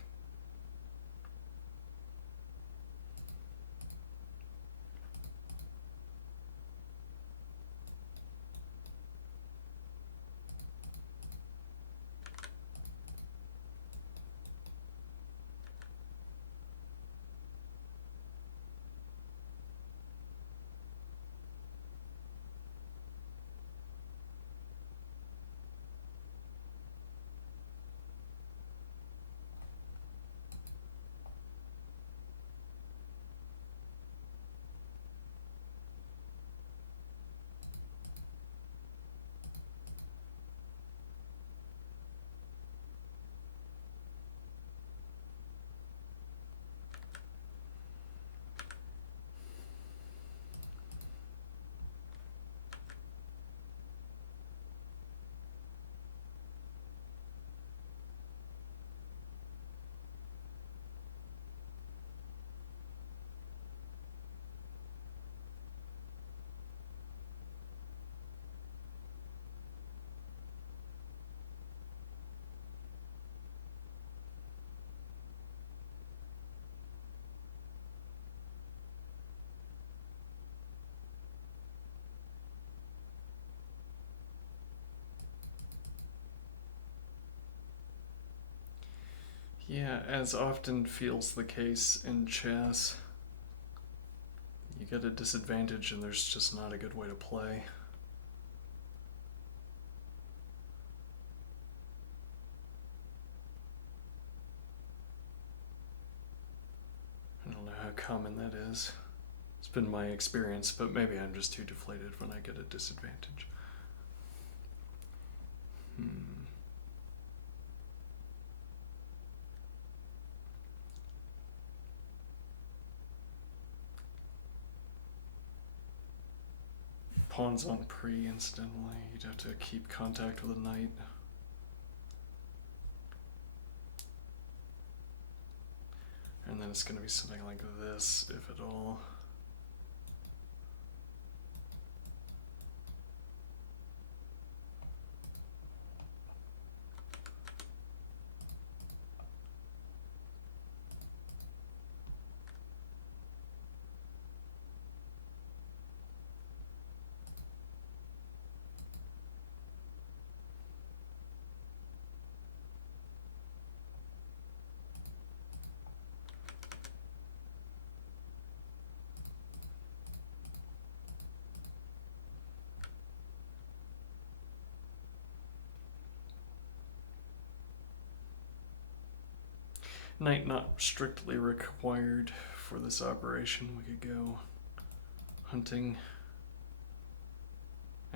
Yeah, as often feels the case in chess, you get a disadvantage and there's just not a good way to play. I don't know how common that is. It's been my experience, but maybe I'm just too deflated when I get a disadvantage. Pawns on pre, incidentally. You'd have to keep contact with a knight. And then it's going to be something like this, if at all. Knight not strictly required for this operation. We could go hunting.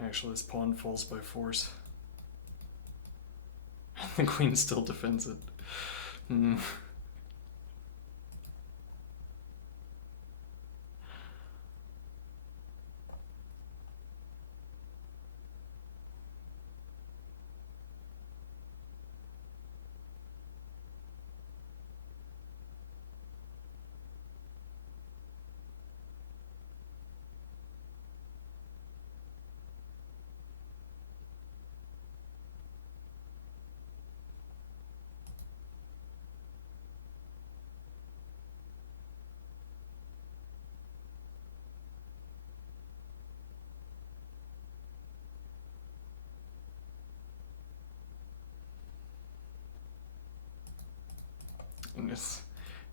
Actually, this pawn falls by force. The queen still defends it. And it's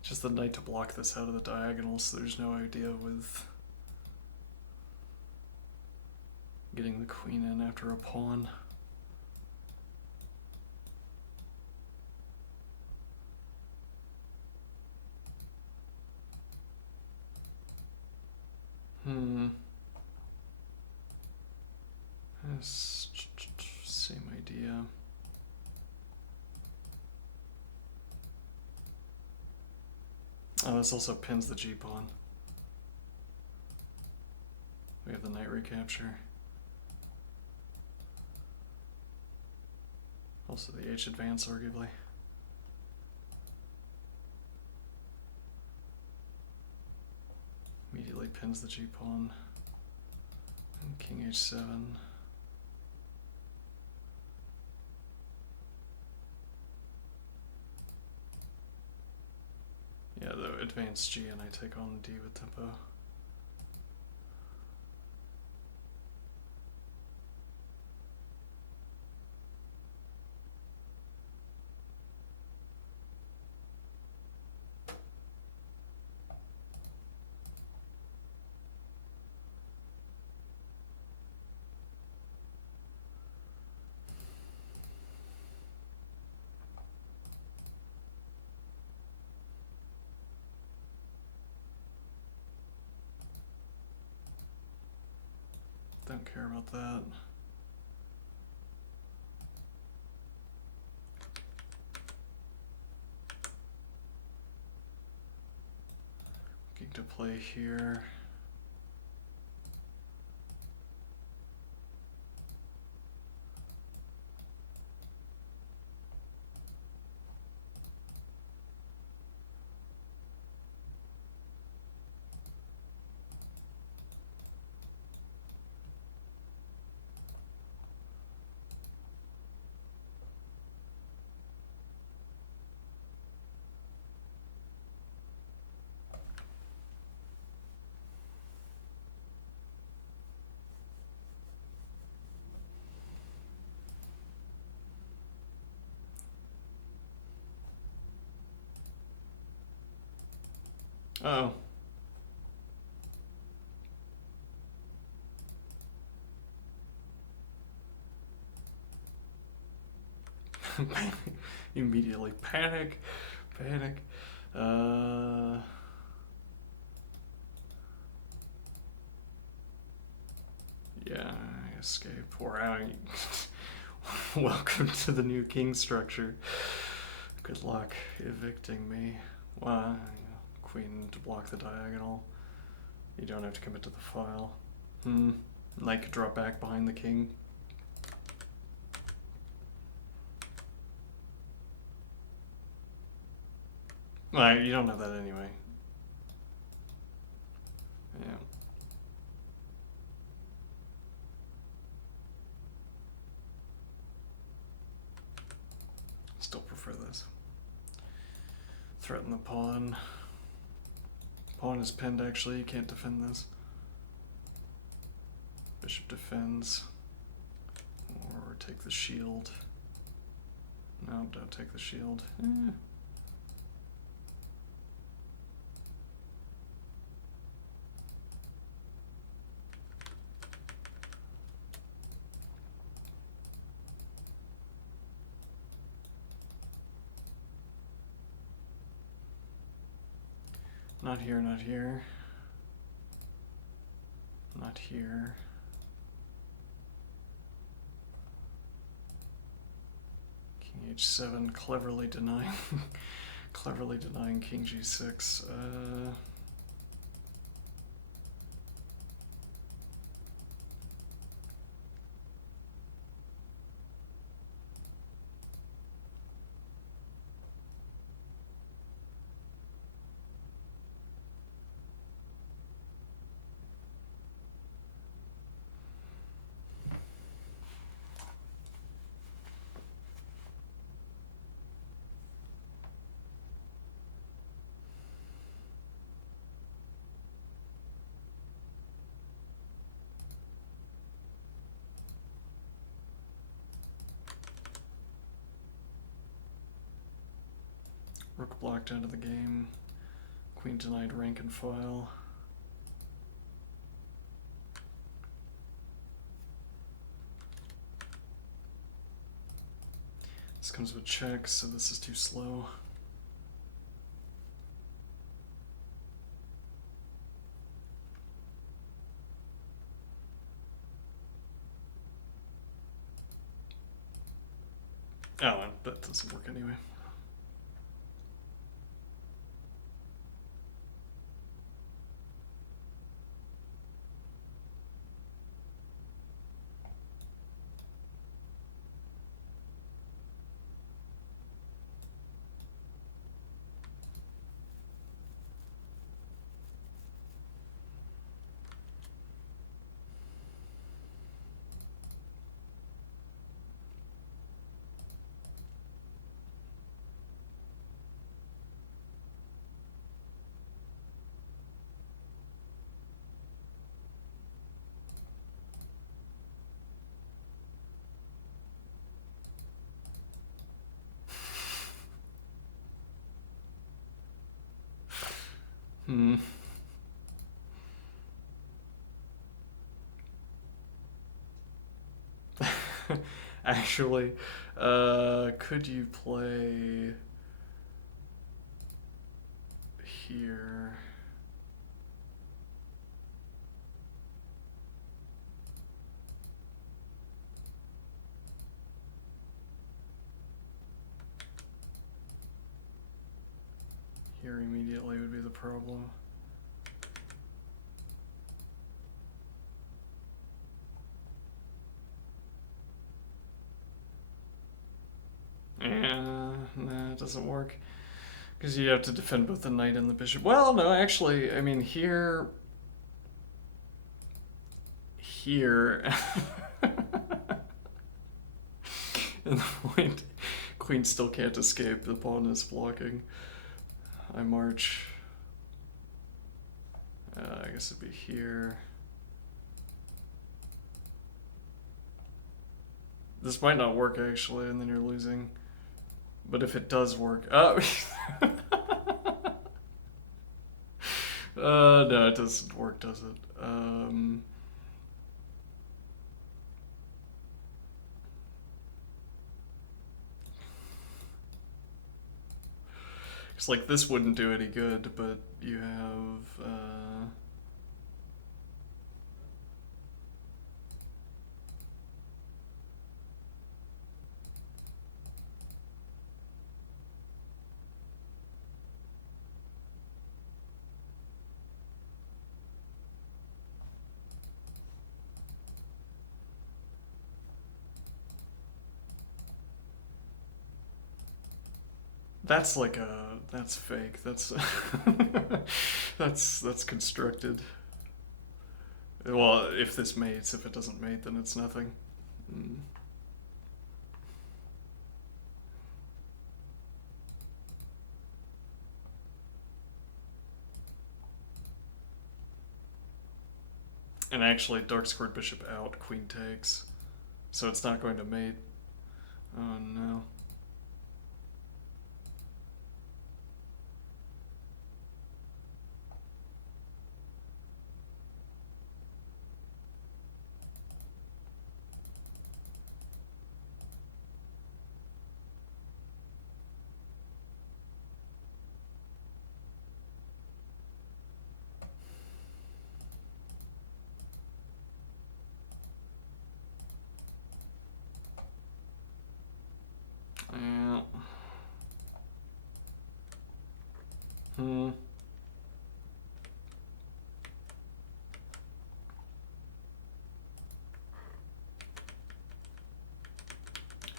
just the knight to block this out of the diagonal, so there's no idea with getting the queen in after a pawn. Same idea. Oh, this also pins the g-pawn. We have the knight recapture. Also the h advance, arguably. Immediately pins the g-pawn. And king h7. Yeah, the advance G and I take on D with tempo. Don't care about that. Looking to play here. Uh-oh. Immediately panic. Yeah, I escape. Or I. Welcome to the new king structure. Good luck evicting me. Well, queen to block the diagonal. You don't have to commit to the file. Knight could drop back behind the king. Well, you don't have that anyway. Yeah. Still prefer this. Threaten the pawn. Pawn is pinned, actually. You can't defend this. Bishop defends. Or take the shield. No, don't take the shield. Not here, not here. Not here. King h7, cleverly denying cleverly denying king g6. Rook blocked out of the game. Queen denied rank and file. This comes with checks, so this is too slow. Oh, and that doesn't work anyway. Actually, could you play here? Here immediately would be the problem. Yeah, nah, it doesn't work. Because you have to defend both the knight and the bishop. Well, no, actually, I mean, here... and the point, queen still can't escape. The pawn is blocking. I march. I guess it'd be here. This might not work, actually, and then you're losing. But if it does work... Oh! No, it doesn't work, does it? It's like this wouldn't do any good, but you have, that's like that's fake. That's, that's constructed. Well, if this mates, if it doesn't mate, then it's nothing. Mm. And actually, dark squared bishop out, queen takes. So it's not going to mate. Oh no. Yeah. Hmm.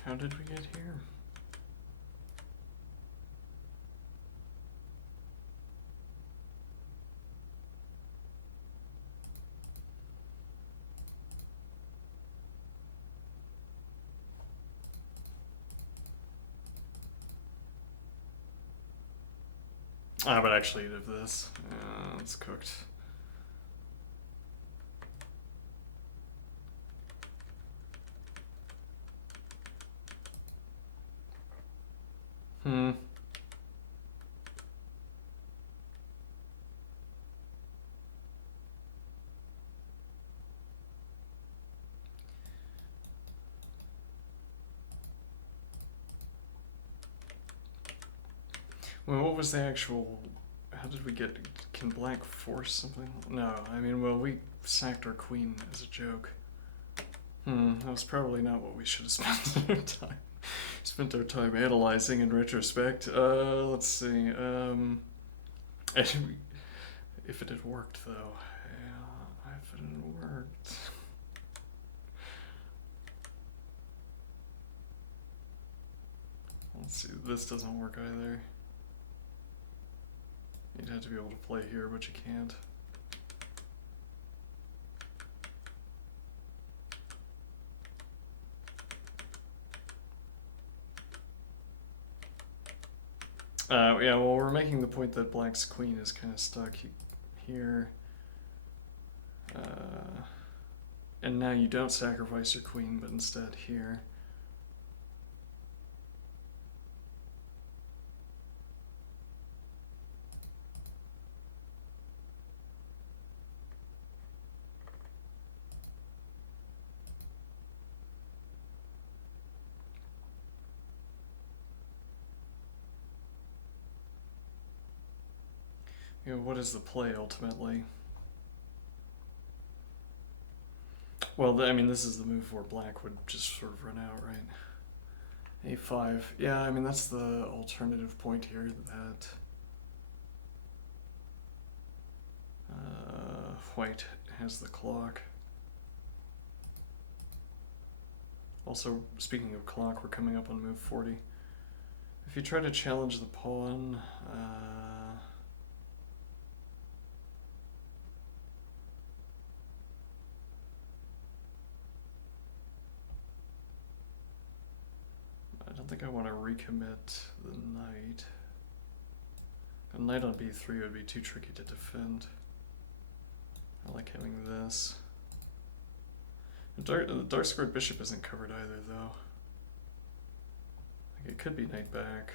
How did we get here? I would actually eat of this. Yeah, it's cooked. Hmm. Well, what was the actual... How did we get... Can black force something? No, I mean, well, we sacked our queen as a joke. That was probably not what we should have spent our time analyzing in retrospect. Let's see. If it had worked, though. Yeah, if it had worked. Let's see, this doesn't work either. You'd have to be able to play here, but you can't. Yeah, well, we're making the point that black's queen is kind of stuck here. And now you don't sacrifice your queen, but instead here. You know, what is the play ultimately? Well, I mean, this is the move where black would just sort of run out, right? A5. Yeah, I mean, that's the alternative point here that white has the clock. Also, speaking of clock, we're coming up on move 40. If you try to challenge the pawn, I don't think I want to recommit the knight. A knight on b3 would be too tricky to defend. I like having this. The dark squared bishop isn't covered either, though. Like, it could be knight back.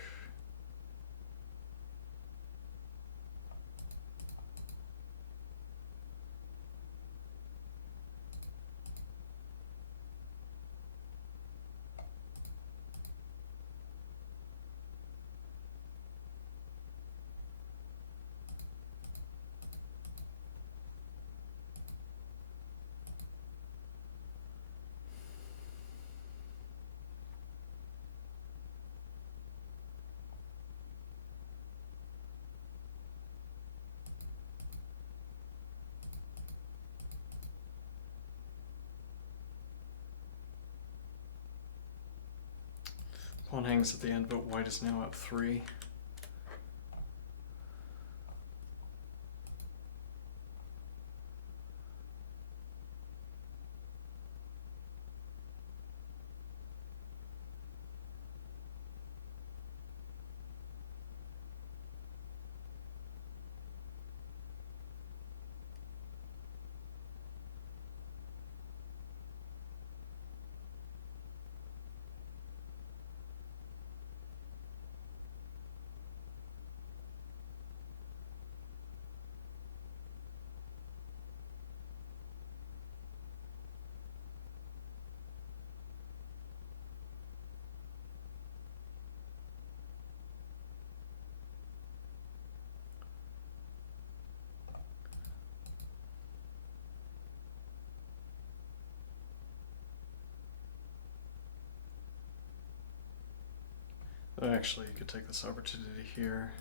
Pawn hangs at the end, but white is now up 3. Actually, you could take this opportunity here.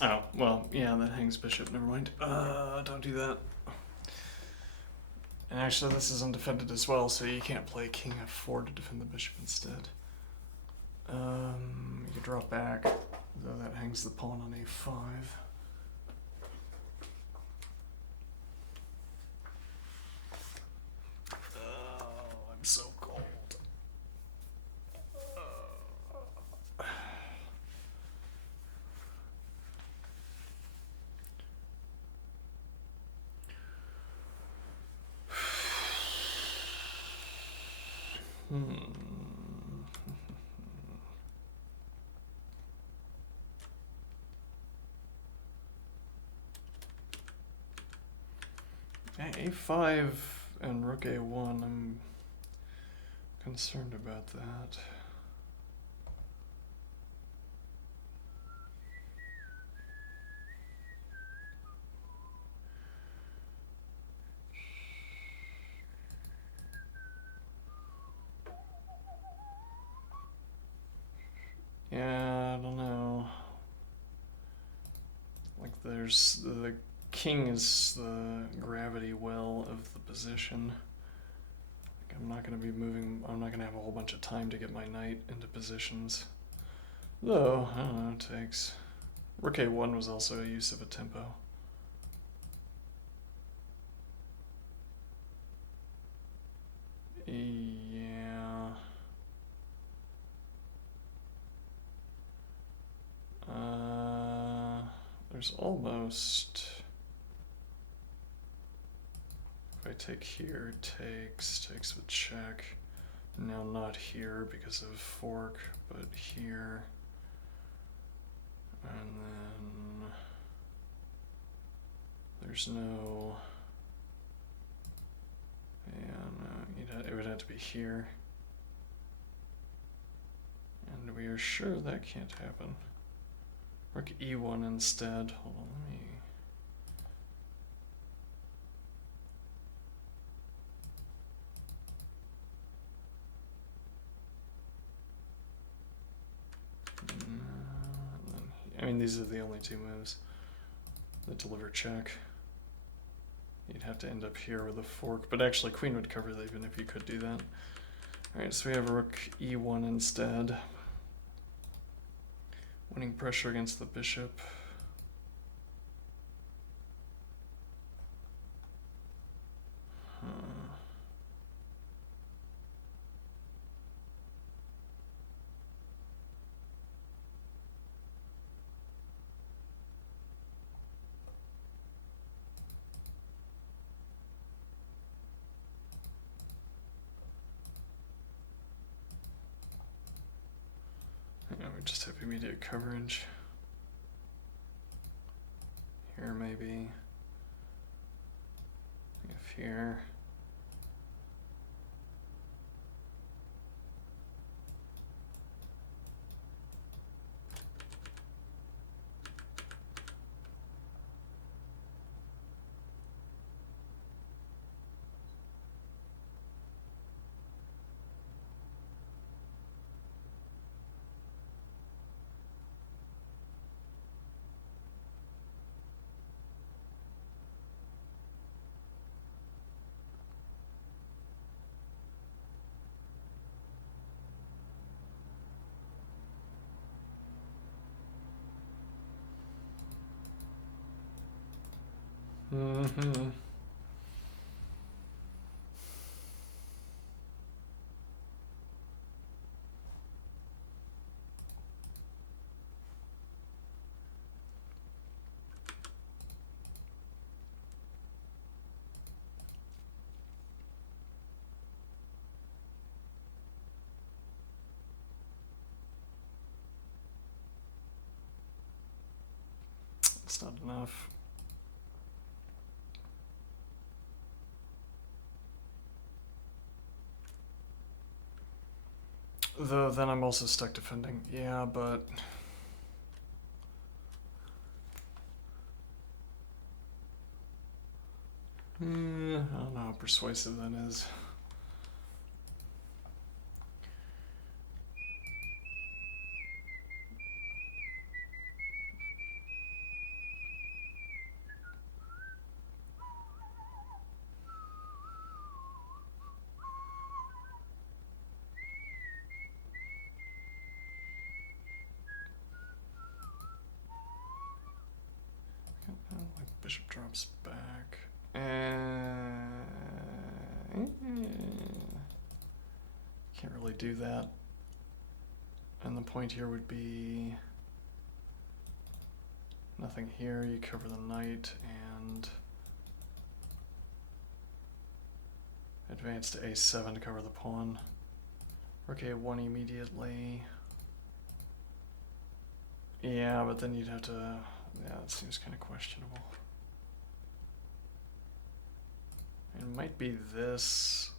Oh, well, yeah, that hangs bishop, never mind. Don't do that. And actually, this is undefended as well, so you can't play king f4 to defend the bishop instead. You could drop back, though that hangs the pawn on a5. Oh, I'm so cold. Okay, a5 and rook a1, I'm concerned about that. Yeah, I don't know. Like, there's the king is the gravity well of the position. Like, I'm not going to be moving, I'm not going to have a whole bunch of time to get my knight into positions. Though, I don't know, it takes. Rook a1 was also a use of a tempo. Yeah. There's almost. If I take here, takes with check. Now not here because of fork, but here. And then there's no. Yeah, no, it would have to be here. And we are sure that can't happen. Rook e1 instead. Hold on, let me. I mean, these are the only two moves that deliver check. You'd have to end up here with a fork, but actually queen would cover that even if you could do that. Alright, so we have rook e1 instead. Winning pressure against the bishop. we just have immediate coverage. Here maybe. If here. Mm-hmm. It's not enough. Though then I'm also stuck defending. Yeah, but I don't know how persuasive that is. Like bishop drops back. Can't really do that. And the point here would be nothing here. You cover the knight and advance to a7 to cover the pawn. Rook a1 immediately. Yeah, but then you'd have to. Yeah, that seems kind of questionable. It might be this.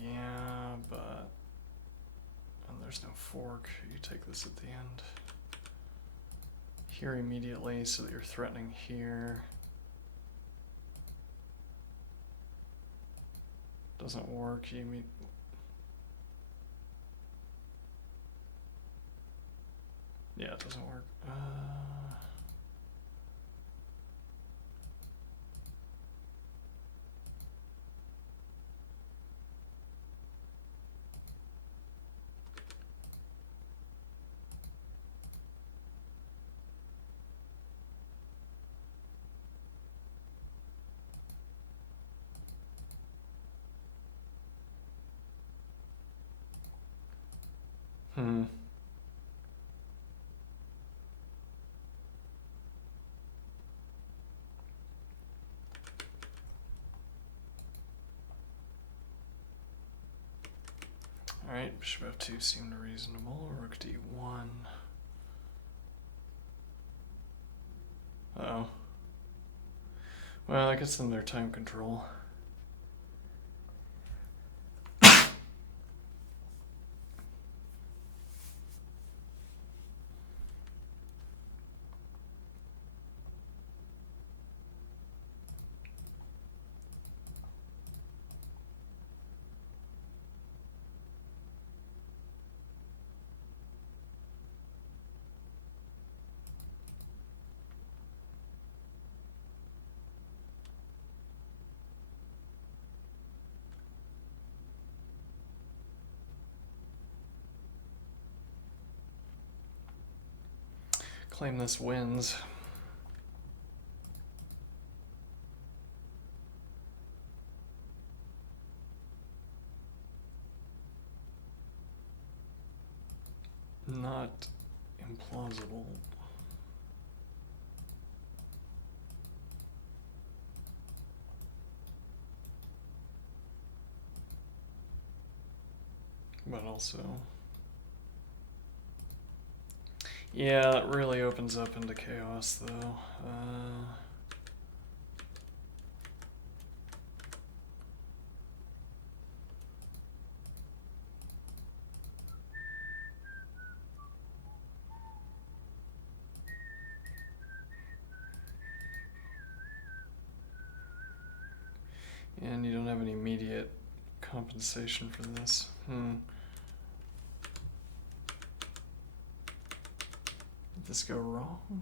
Yeah, but and there's no fork. You take this at the end. Here immediately so that you're threatening here. Doesn't work. You mean yeah, it doesn't work. Hmm. Alright, bishop f2 seemed reasonable. Rook d1. Uh-oh. Well, I guess then they're time control. Claim this wins. Not implausible. but also, yeah, it really opens up into chaos though. And you don't have any immediate compensation for this. Did this go wrong? You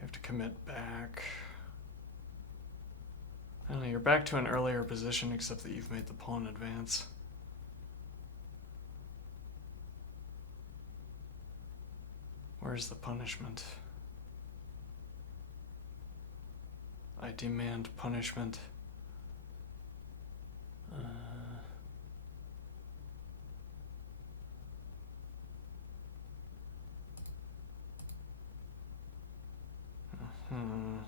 have to commit back. I don't know, you're back to an earlier position except that you've made the pawn advance. Where's the punishment? I demand punishment. Hmm.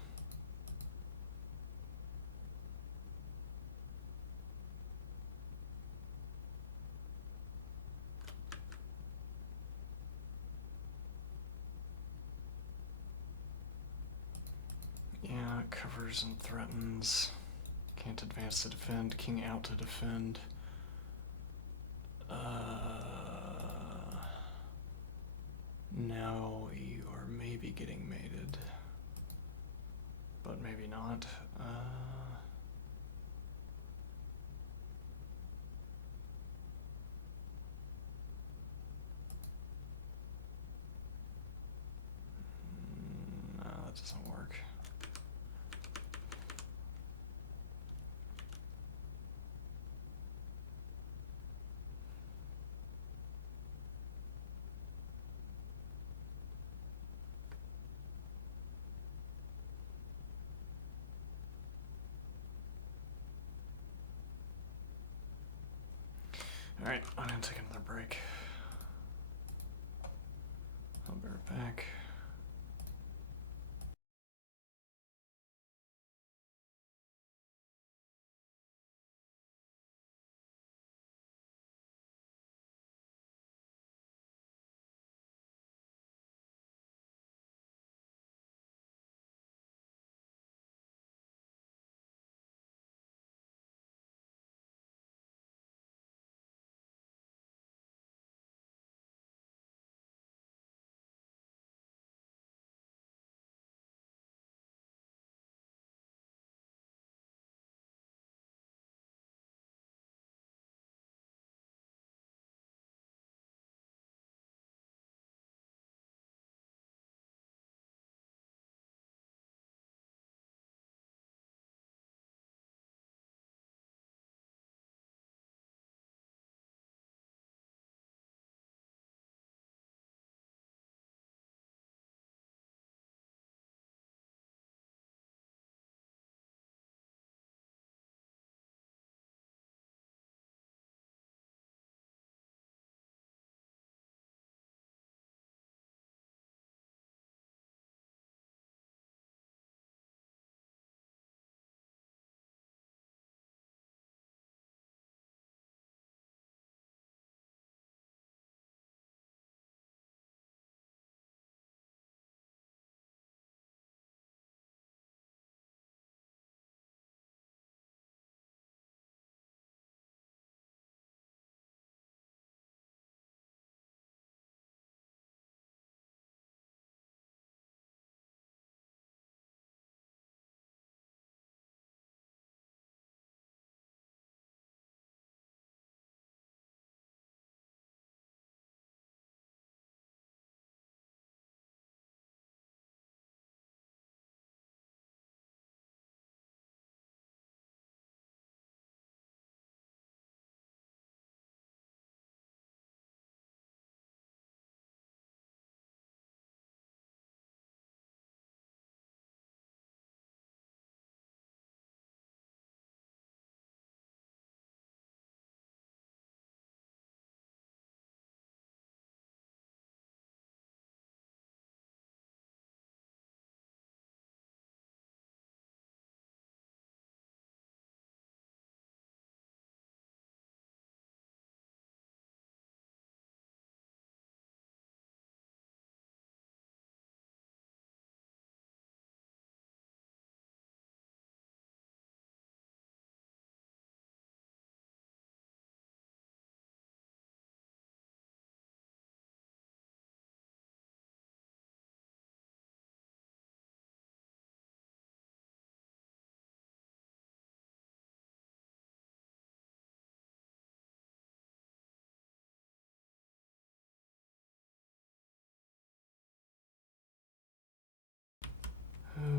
Yeah, it covers and threatens. Can't advance to defend. King out to defend. Now you are maybe getting mated. But maybe not. No, that doesn't work. Alright, I'm gonna take another break. I'll be right back.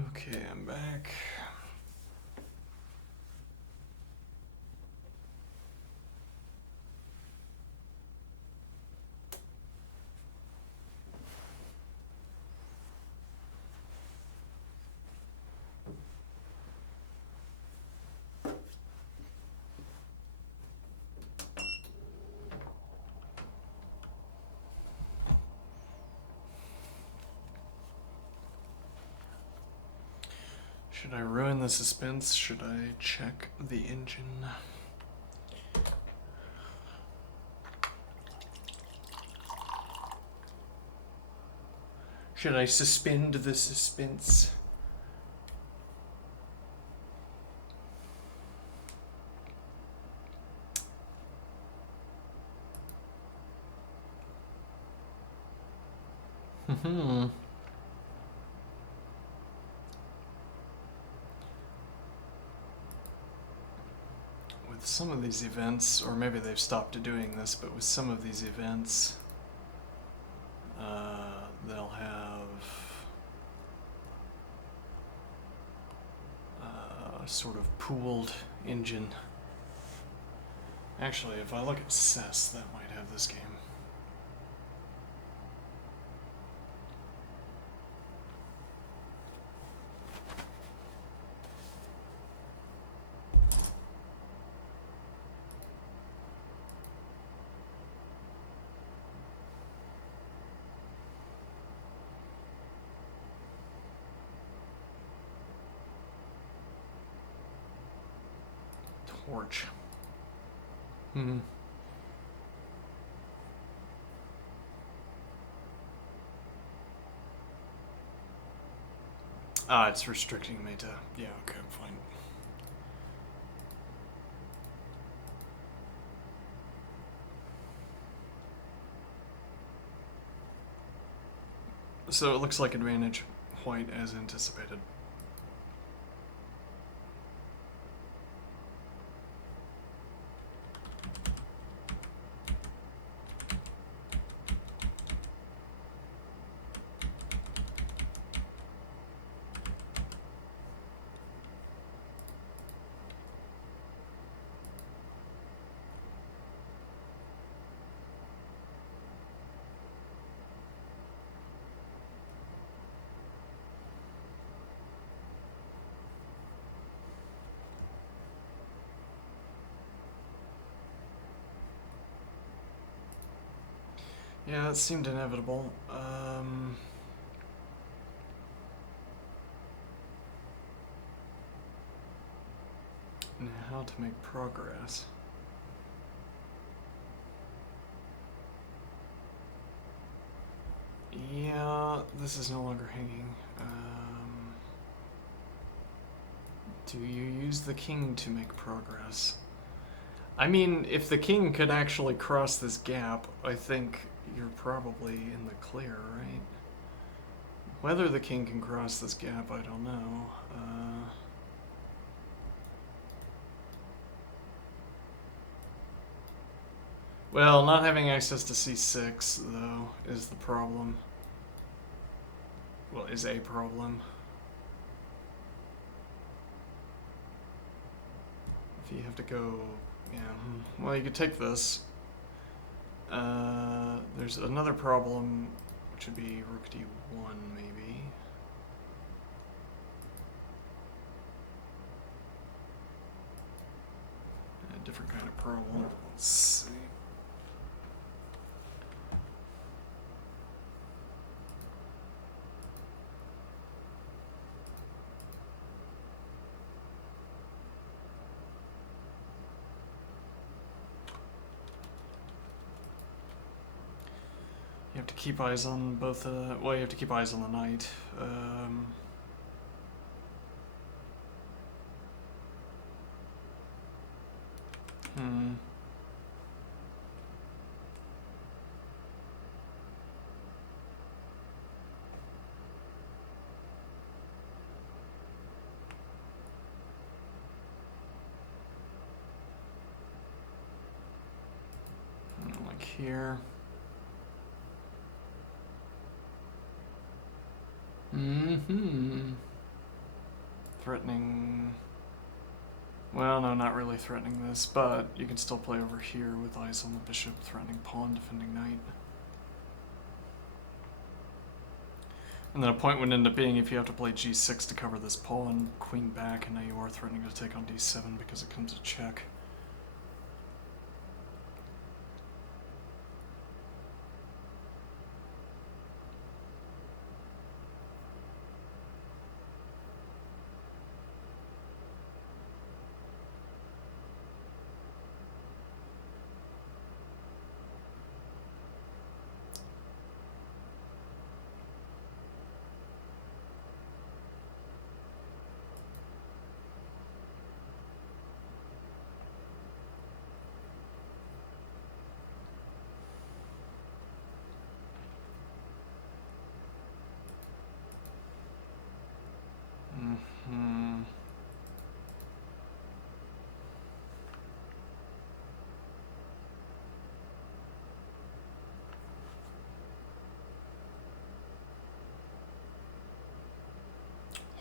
Okay, I'm back. Should I ruin the suspense? Should I check the engine? Should I suspend the suspense? With some of these events, or maybe they've stopped doing this, but with some of these events, they'll have a sort of pooled engine. Actually, if I look at CES, that might have this game. Torch. It's restricting me to... Yeah, okay, fine. So it looks like advantage white as anticipated. Yeah, that seemed inevitable. Now how to make progress. Yeah, this is no longer hanging. Do you use the king to make progress? I mean, if the king could actually cross this gap, I think you're probably in the clear, right? Whether the king can cross this gap, I don't know. Well, not having access to c6, though, is the problem. Well, is a problem. If you have to go... Yeah, well, you could take this. There's another problem, which would be rook d1, maybe. A different kind of problem. Let's see. You have to keep eyes on both, well, you have to keep eyes on the knight. Like here. threatening... Well, no, not really threatening this, but you can still play over here with eyes on the bishop, threatening pawn, defending knight. And then a point would end up being if you have to play g6 to cover this pawn, queen back, and now you are threatening to take on d7 because it comes a check.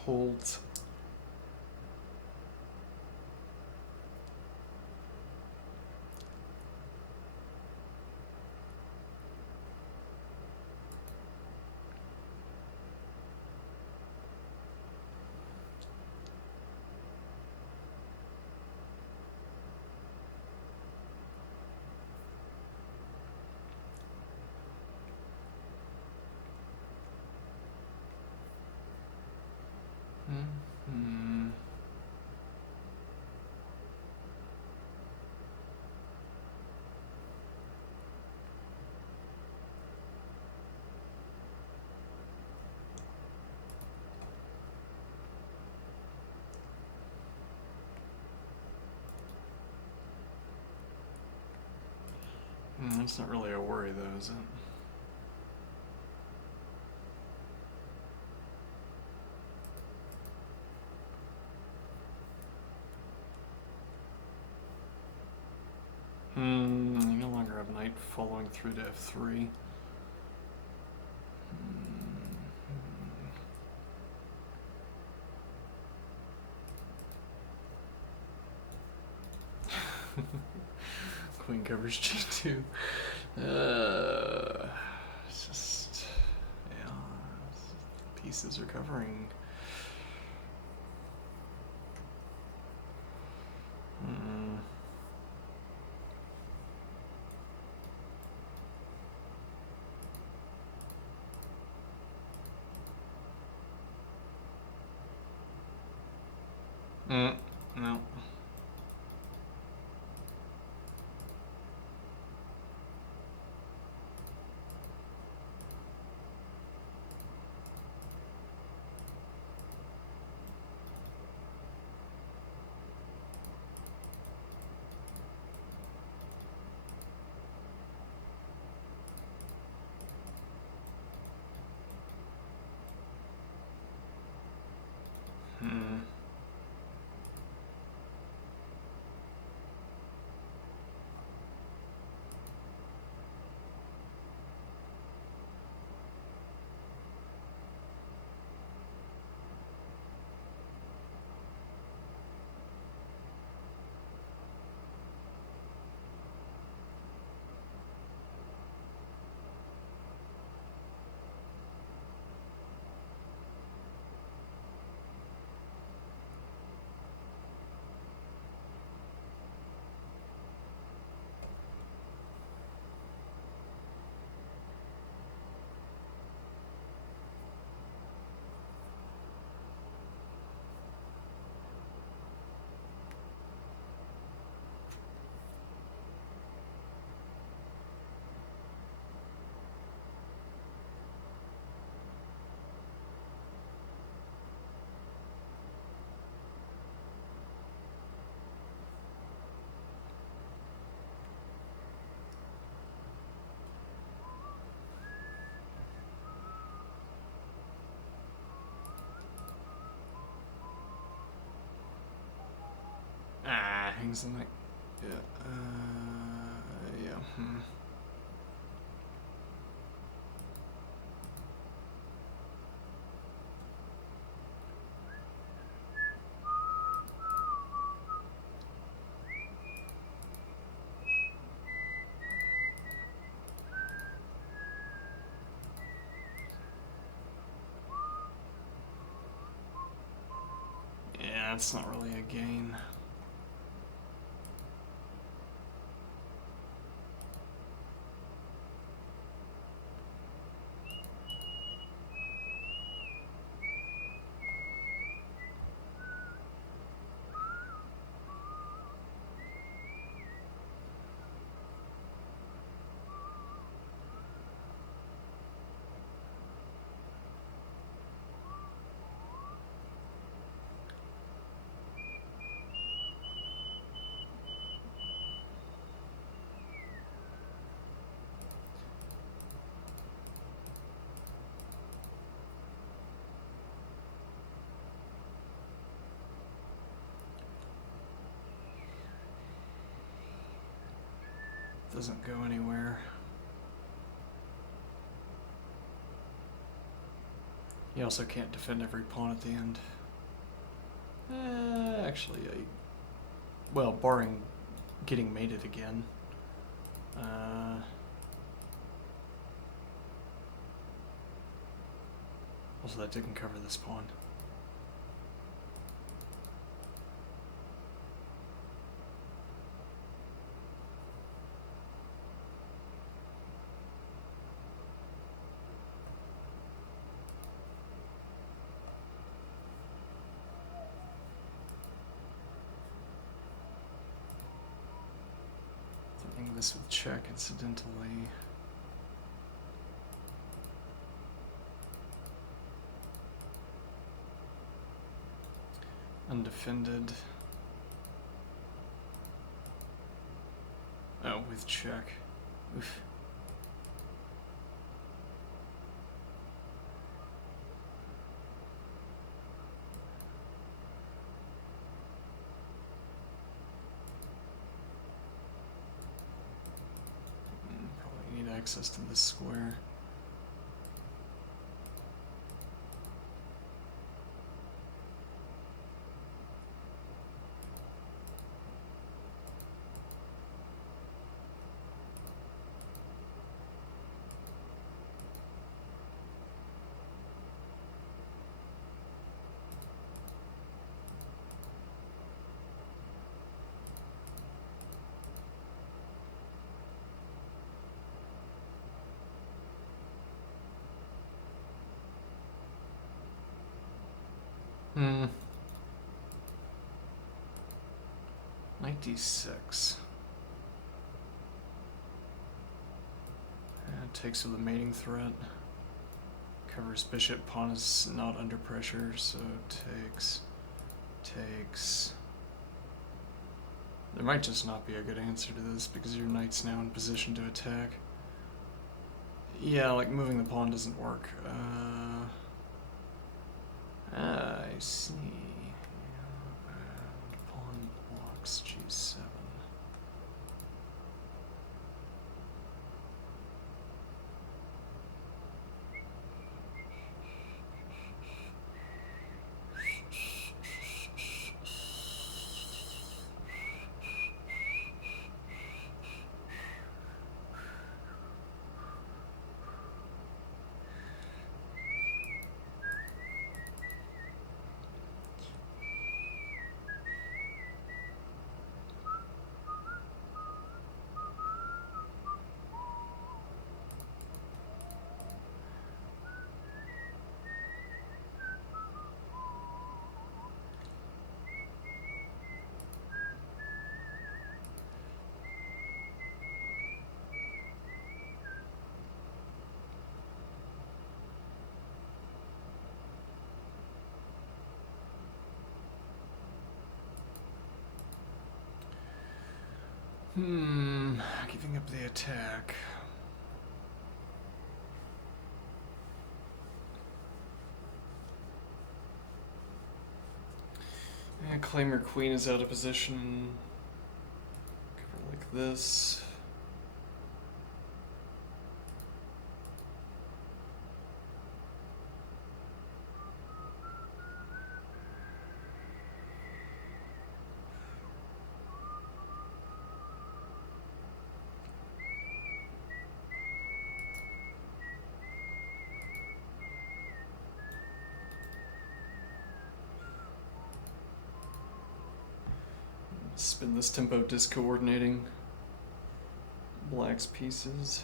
Holds. That's not really a worry, though, is it? You no longer have knight following through to f3. Queen covers g2. It's just, yeah, pieces are covering. No. Hangs the knight. Yeah. Yeah. it's not really a gain. Doesn't go anywhere. You also can't defend every pawn at the end. Actually, well, barring getting mated again. Also, that didn't cover this pawn. Threatening this with check, incidentally. Undefended. Oh, with check. Oof. Probably need access to this square. Knight d6. Takes with a mating threat. Covers bishop. Pawn is not under pressure, so takes. There might just not be a good answer to this because your knight's now in position to attack. Yeah, like moving the pawn doesn't work. I see. And pawn blocks g7. Giving up the attack. And claim your queen is out of position. Cover like this. Spin this tempo discoordinating black's pieces.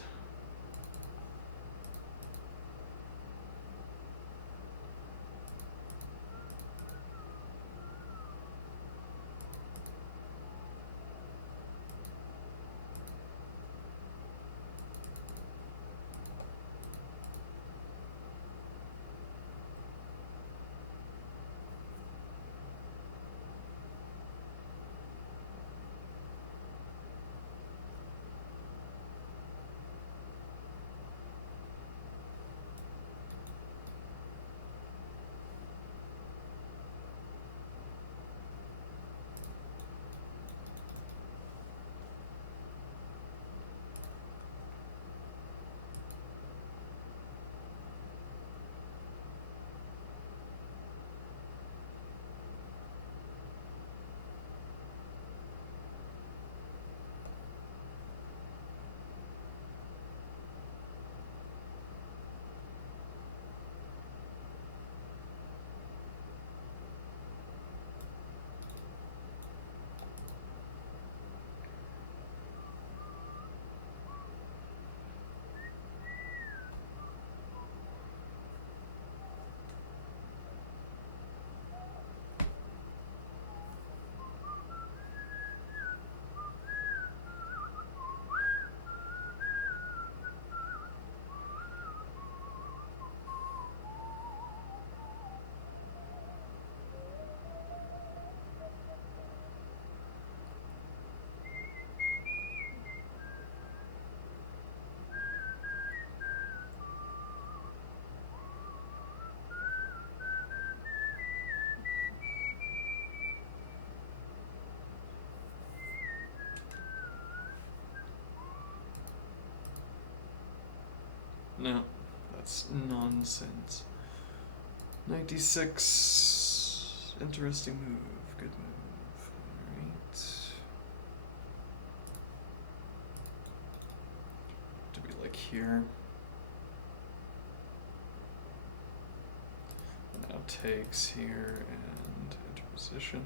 No, that's nonsense. 96. Interesting move. Good move. Alright. To be like here. Now takes here and into position.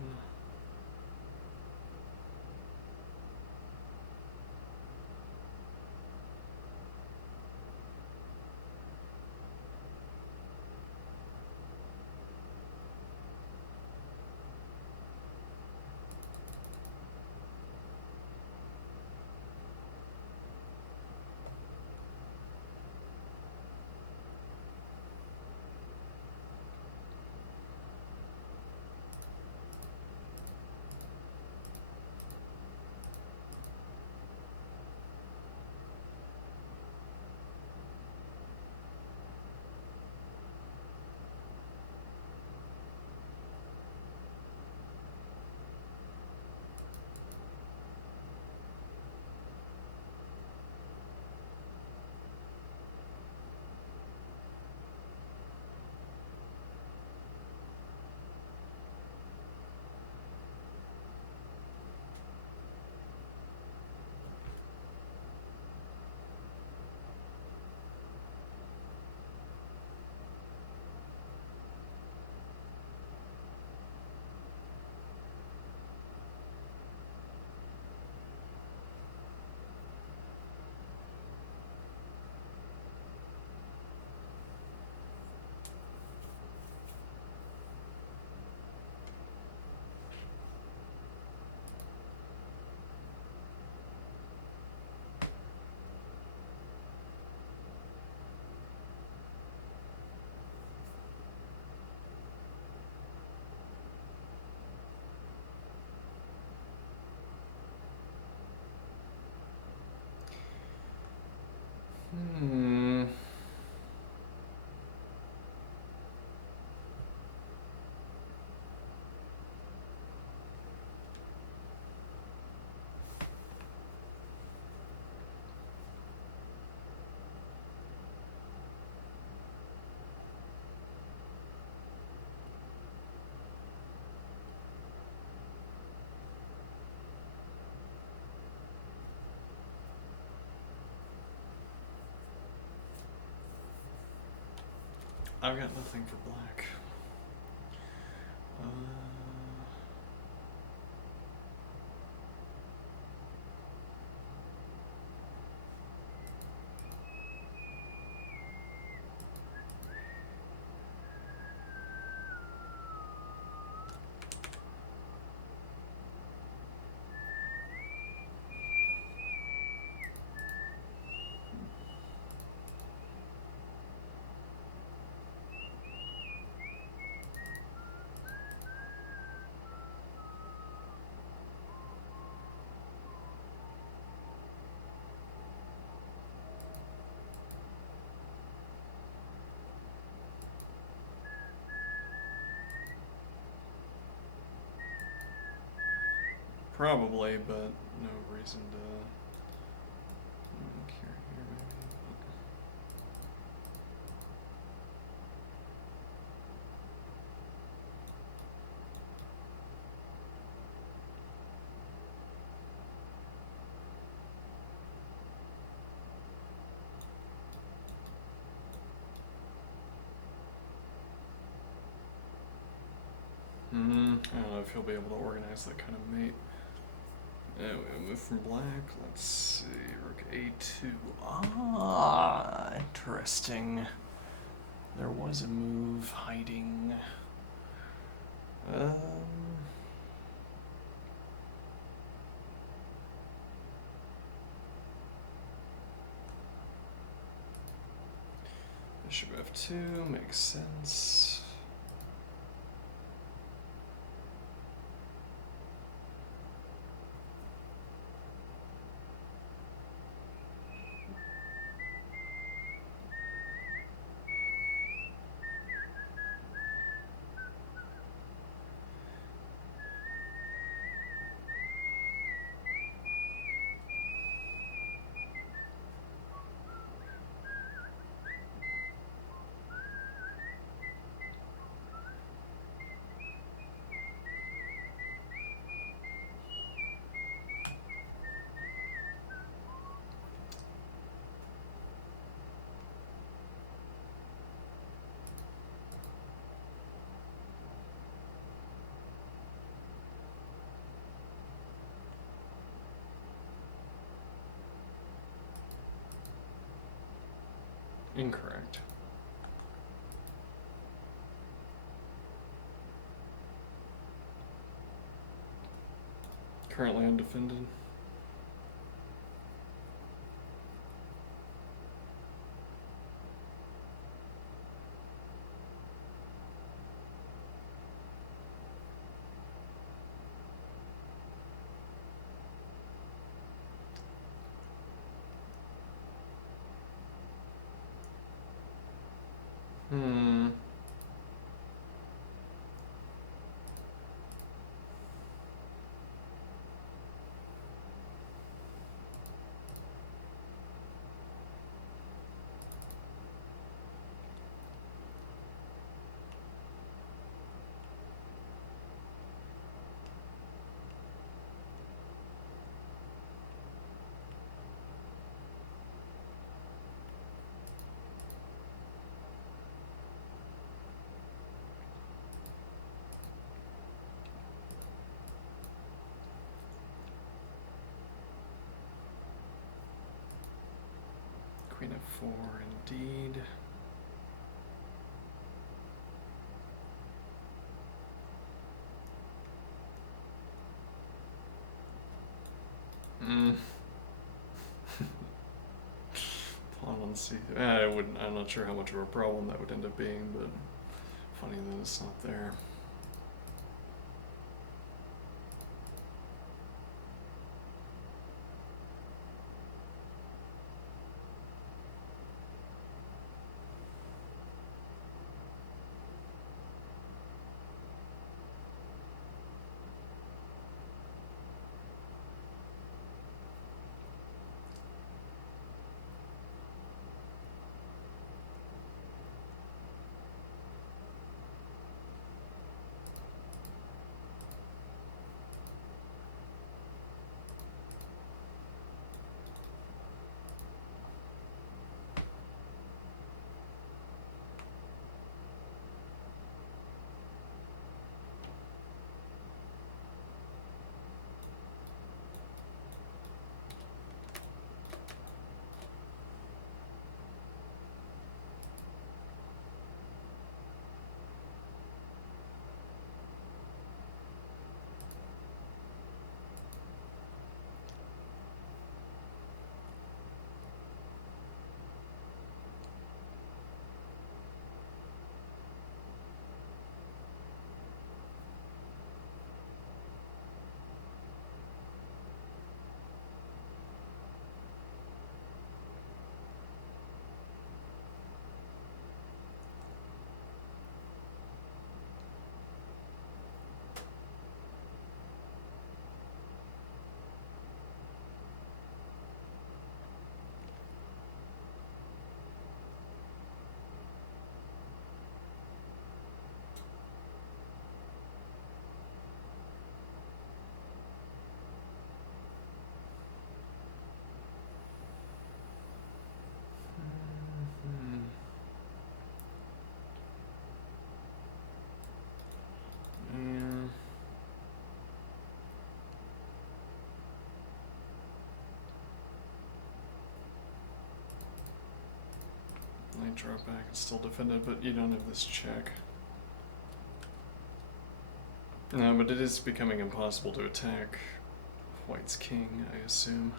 Hmm. I've got nothing for black. Uh, Probably, but no reason to care here, maybe. I don't know if he'll be able to organize that kind of mate. Anyway, we'll move from black. Let's see. Rook a2. Ah, interesting. There was a move hiding. Bishop f2 makes sense. Incorrect. Currently undefended. Queen f4, indeed. Pawn on c. I wouldn't. I'm not sure how much of a problem that would end up being, but funny that it's not there. might drop back and still defend it, but you don't have this check. No, but it is becoming impossible to attack White's king, I assume.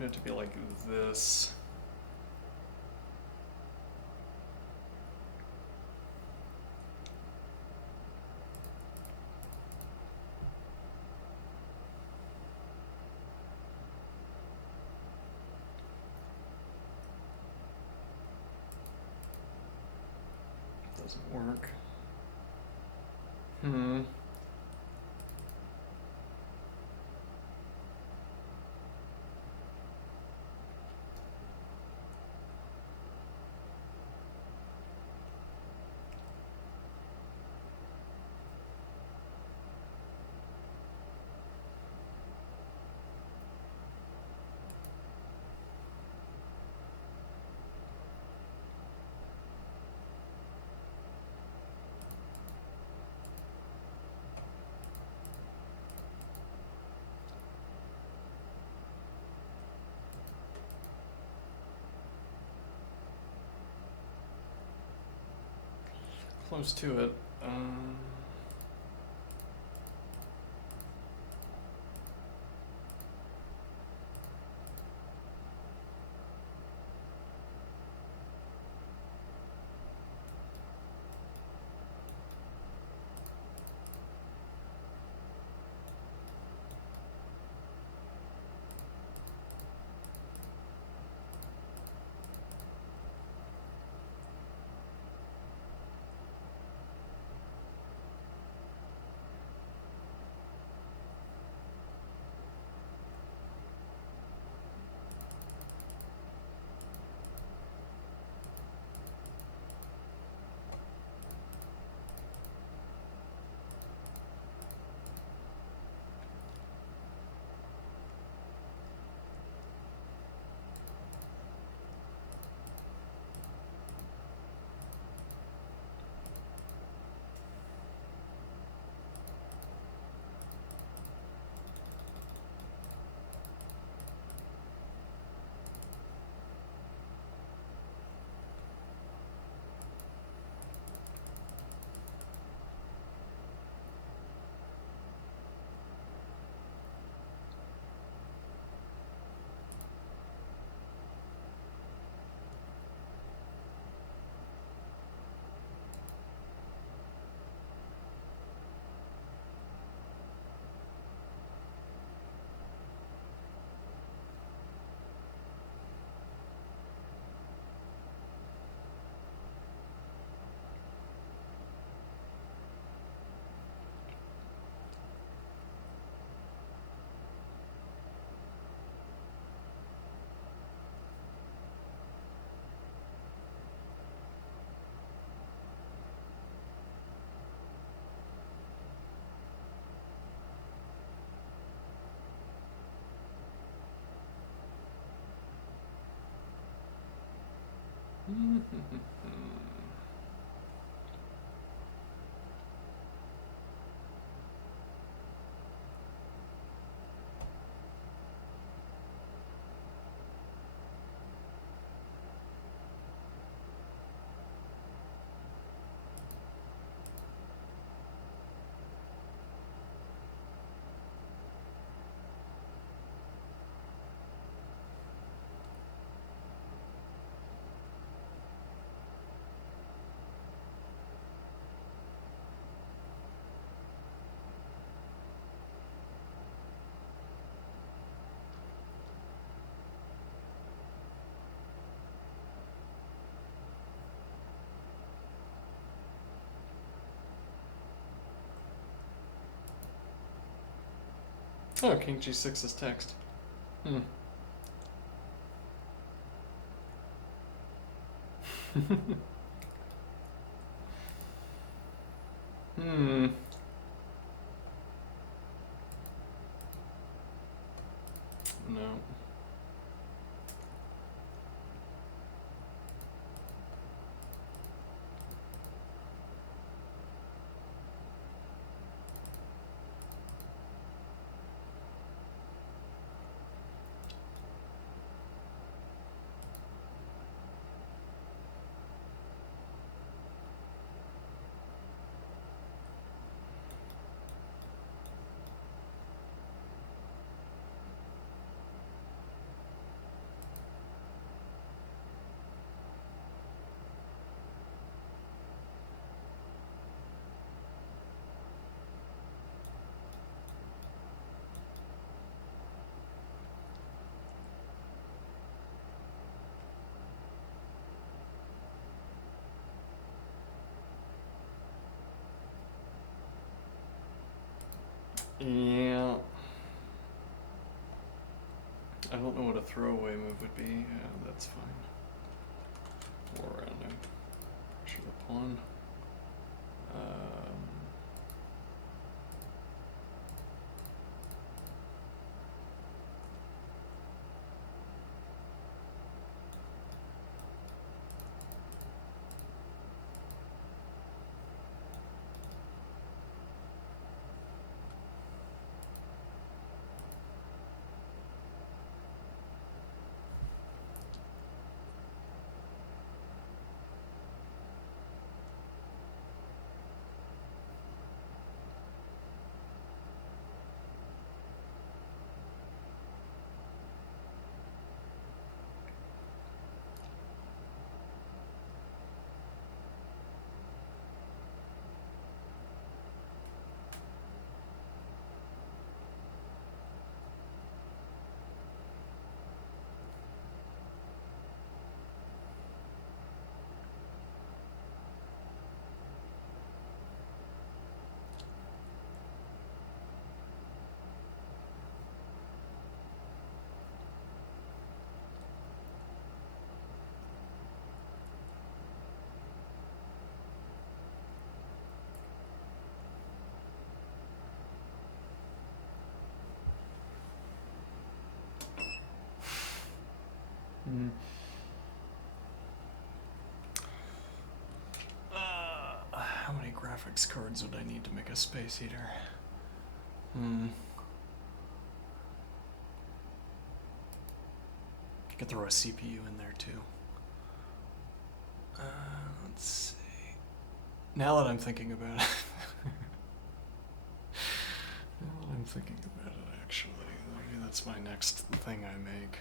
It have to be like this. Doesn't work. Close to it. Oh, King G6 is text. No. Yeah. I don't know what a throwaway move would be. Yeah, that's fine. War rounding. Pressure the pawn. Mm. How many graphics cards would I need to make a space heater? I could throw a CPU in there too. Let's see. Now that I'm thinking about it. Actually, maybe that's my next thing I make.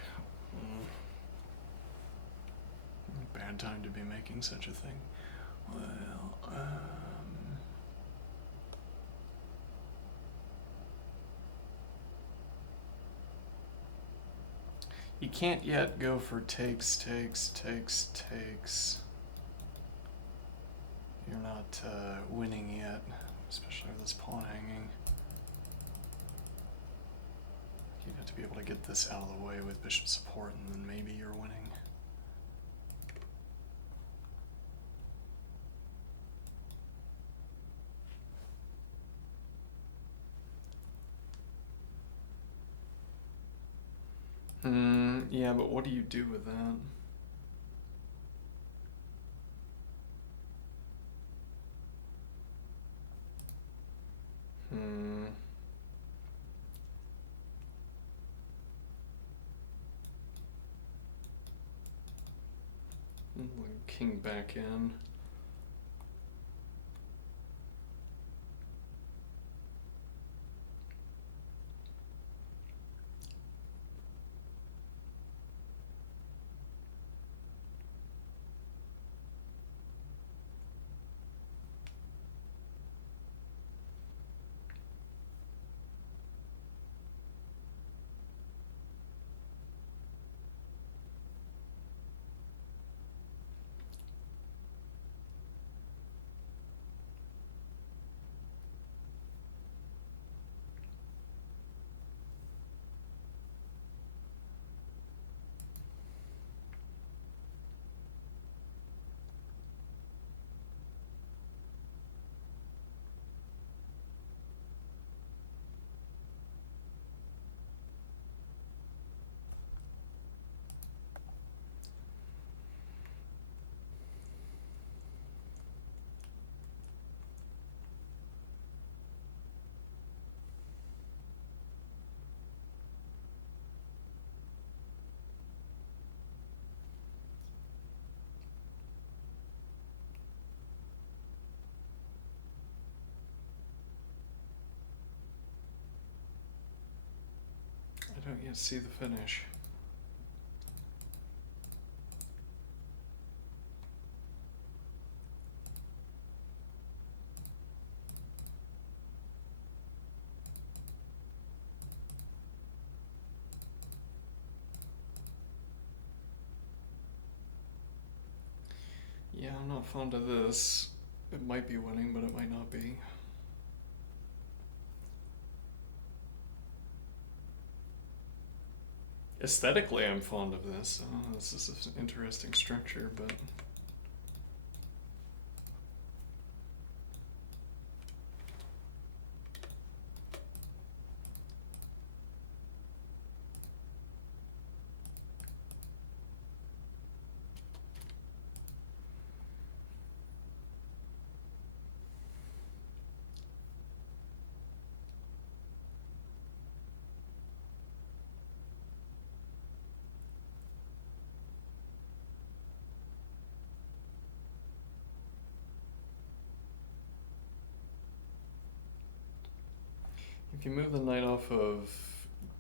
Bad time to be making such a thing. Well, you can't yet go for takes. You're not winning yet, especially with this pawn hanging. You have to be able to get this out of the way with bishop support, and then maybe you're winning. Yeah, but what do you do with that? King back in. I don't yet see the finish. Yeah, I'm not fond of this. It might be winning, but it might not be. Aesthetically, I'm fond of this. This is an interesting structure, but if you move the knight off of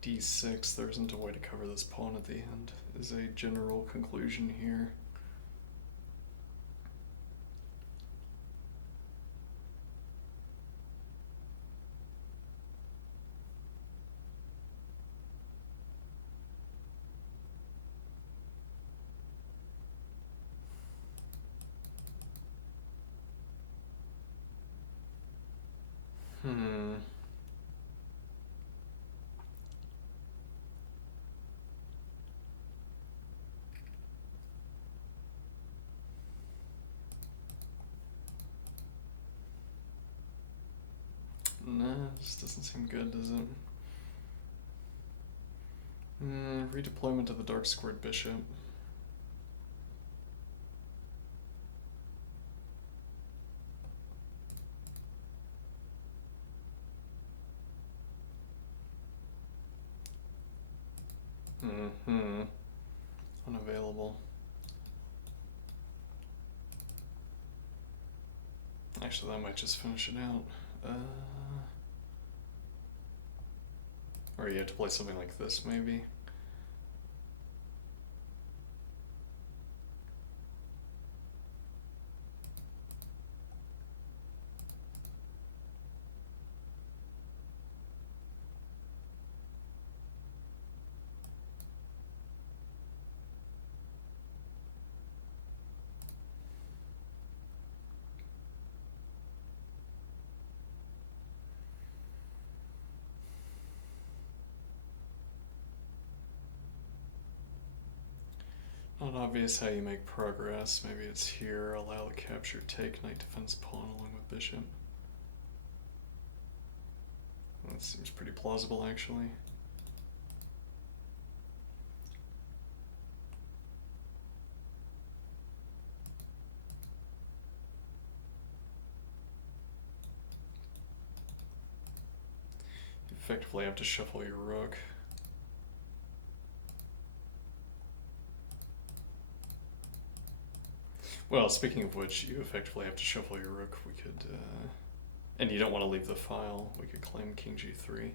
d6, there isn't a way to cover this pawn at the end, is a general conclusion here. Hmm. Nah, this doesn't seem good, does it? Redeployment of the dark squared bishop. Unavailable. Actually, that might just finish it out. Or you have to play something like this, maybe. Not obvious how you make progress. Maybe it's here. Allow the capture, take, knight defends pawn along with bishop. That seems pretty plausible, actually. You effectively have to shuffle your rook. Well, speaking of which, you effectively have to shuffle your rook. We could, and you don't want to leave the file. We could claim king g3.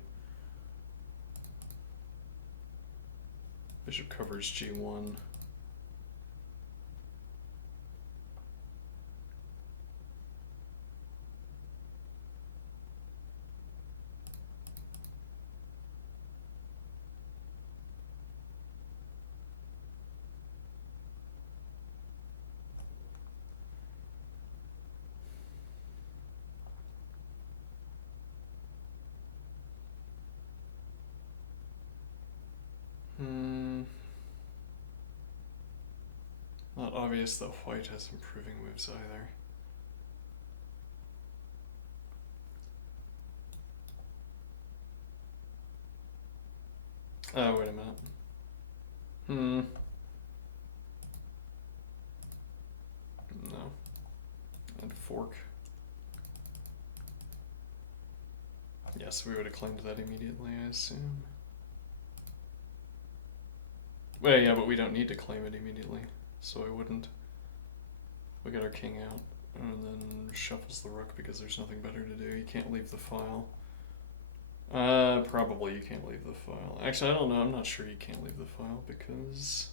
Bishop covers g1. Not obvious that white has improving moves either. Oh, wait a minute. No. And fork. Yes, we would have claimed that immediately, I assume. Well, yeah, but we don't need to claim it immediately, so I wouldn't. We get our king out, and then shuffles the rook because there's nothing better to do. You can't leave the file. Probably you can't leave the file. Actually, I don't know. I'm not sure you can't leave the file because...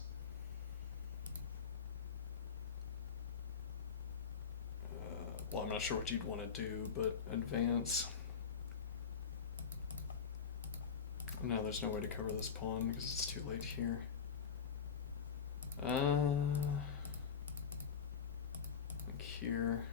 well, I'm not sure what you'd want to do, but advance. Now there's no way to cover this pawn because it's too late here. Like here.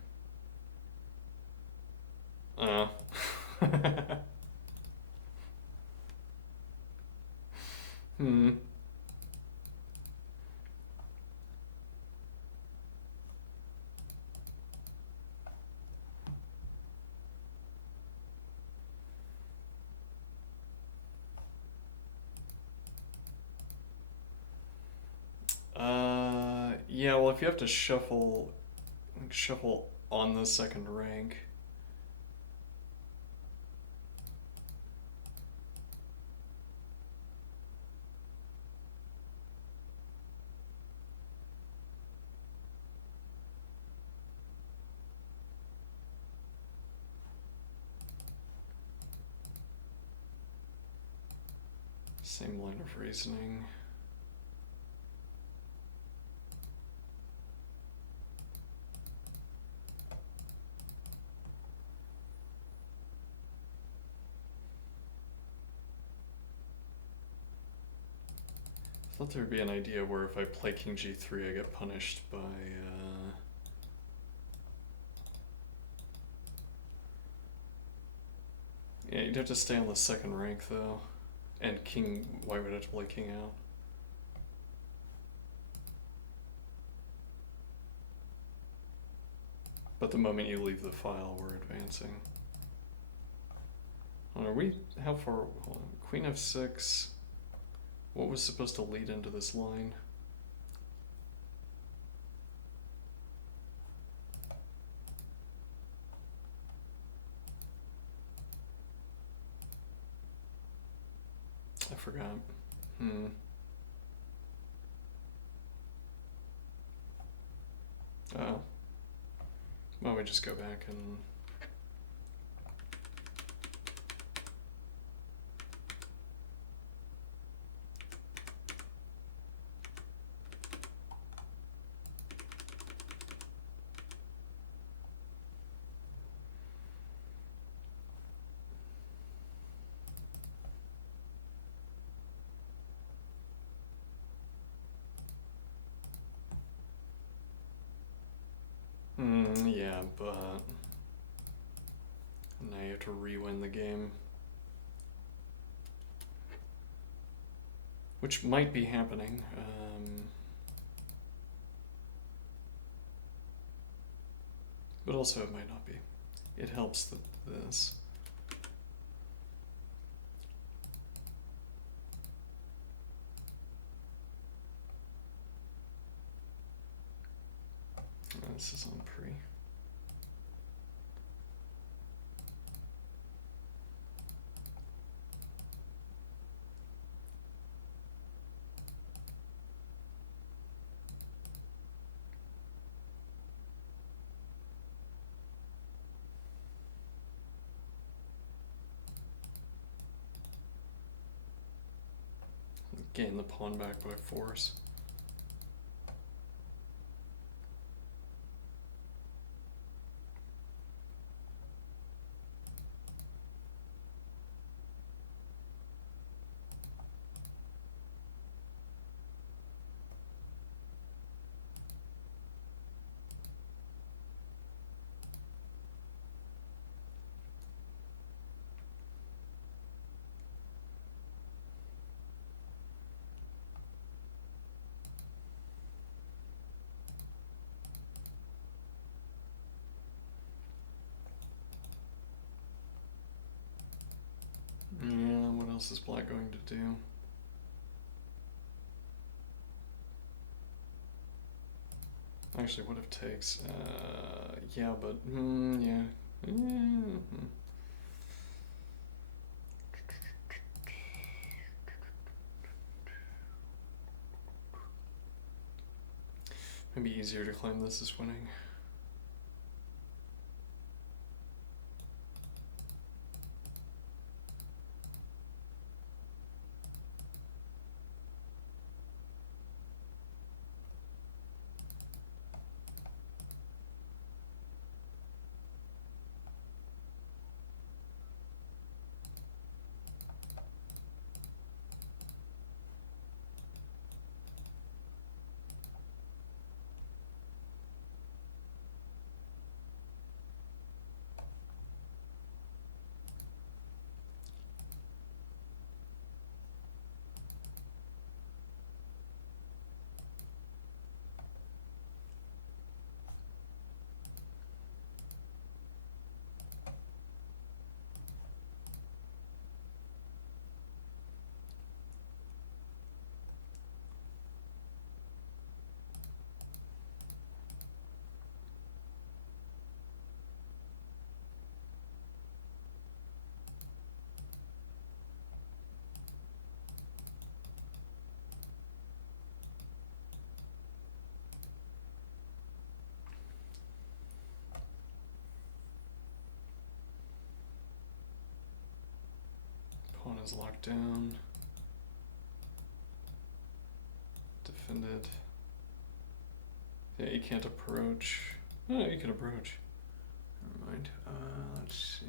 Yeah, well, if you have to shuffle on the second rank. Same line of reasoning. I thought there would be an idea where if I play king g3, I get punished by yeah, you'd have to stay on the second rank though. And king, why would I have to play king out? But the moment you leave the file, we're advancing. Are we, how far, hold on. Queen f6, what was supposed to lead into this line? I forgot. Oh. Why don't we just go back and... yeah, but now you have to re-win the game. Which might be happening. But also it might not be. It helps that this. This is on pre. Gain the pawn back by force. Yeah, what else is black going to do? Actually, what if takes? Yeah, but yeah. Maybe easier to claim this as winning. is locked down. Defended. Yeah, you can't approach. No, you can approach. Never mind. Let's see.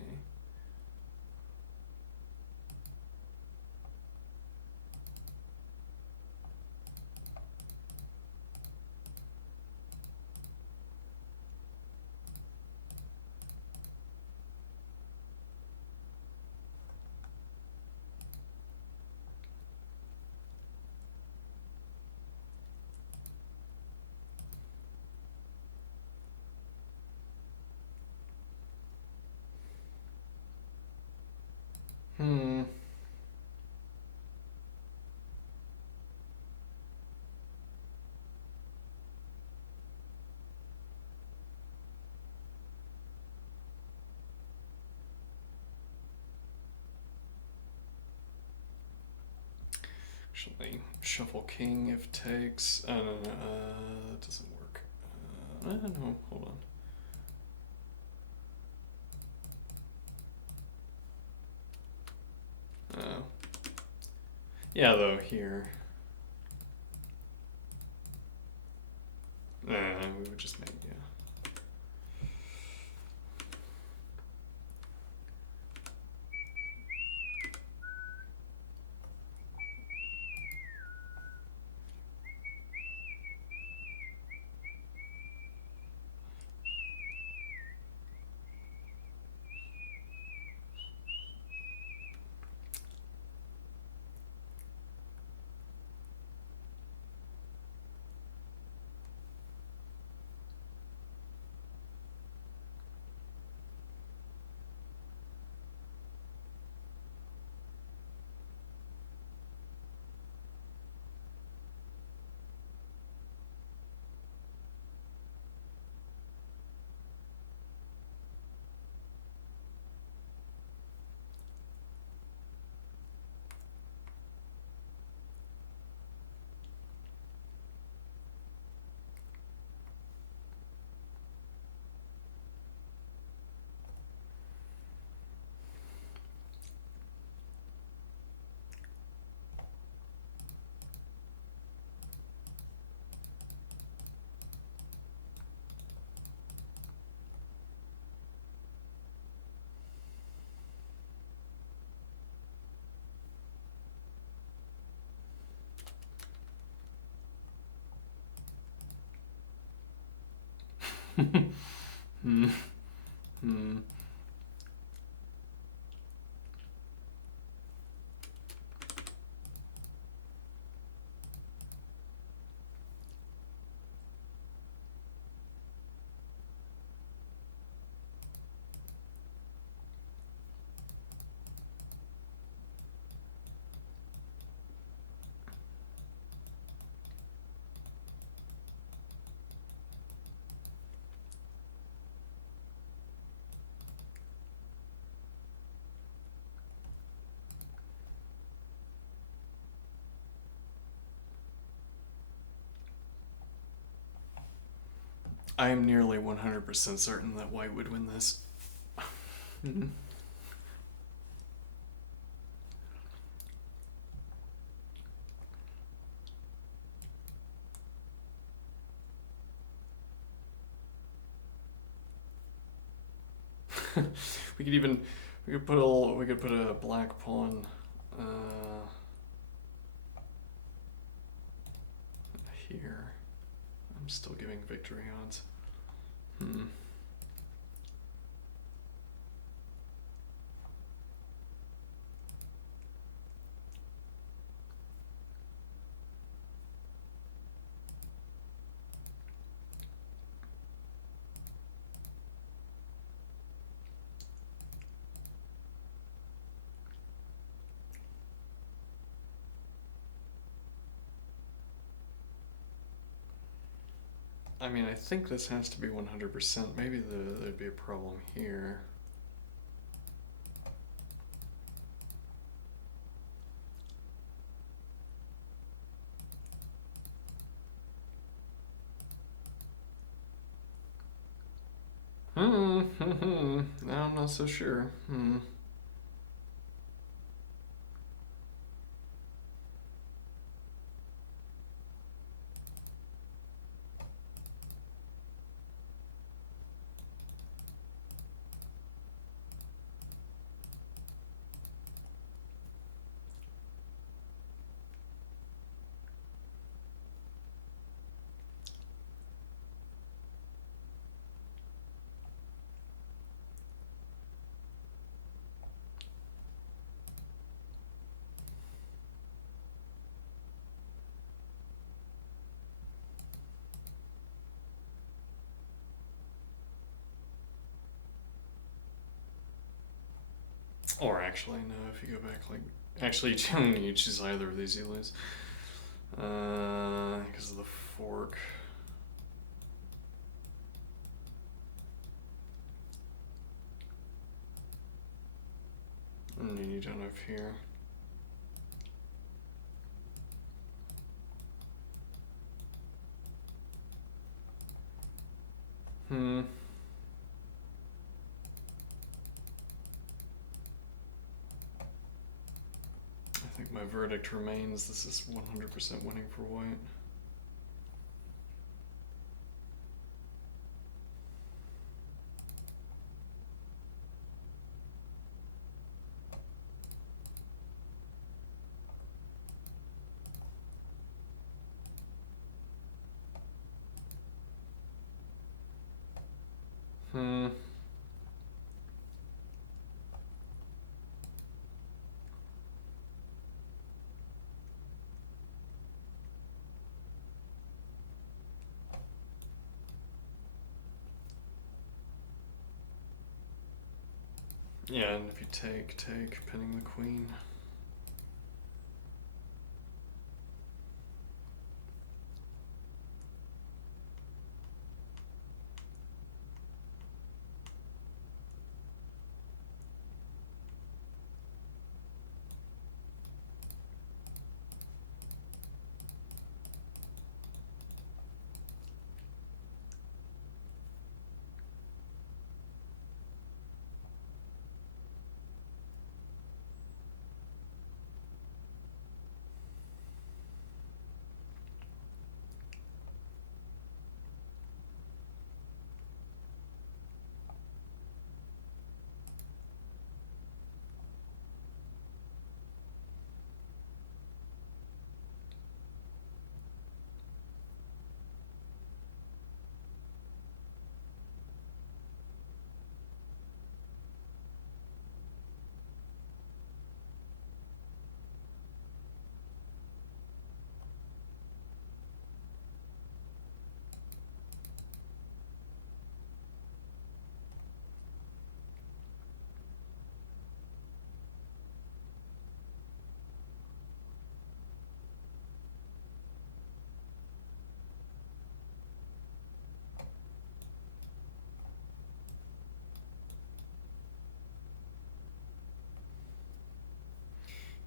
Hmm. Actually, shuffle king if takes. No, that doesn't work. No, hold on. Yeah, though, here. We would just make, yeah. Hmm. Hmm. I am nearly 100% certain that white would win this. we could even we could put a black pawn here. I'm still giving victory odds. I mean, I think this has to be 100%. Maybe there'd be a problem here. No, I'm not so sure. Or actually, no, if you go back, like, actually, you don't need to choose either of these, you lose. Because of the fork. And you don't have here. I think my verdict remains this is 100% winning for white. Yeah, and if you take, pinning the queen.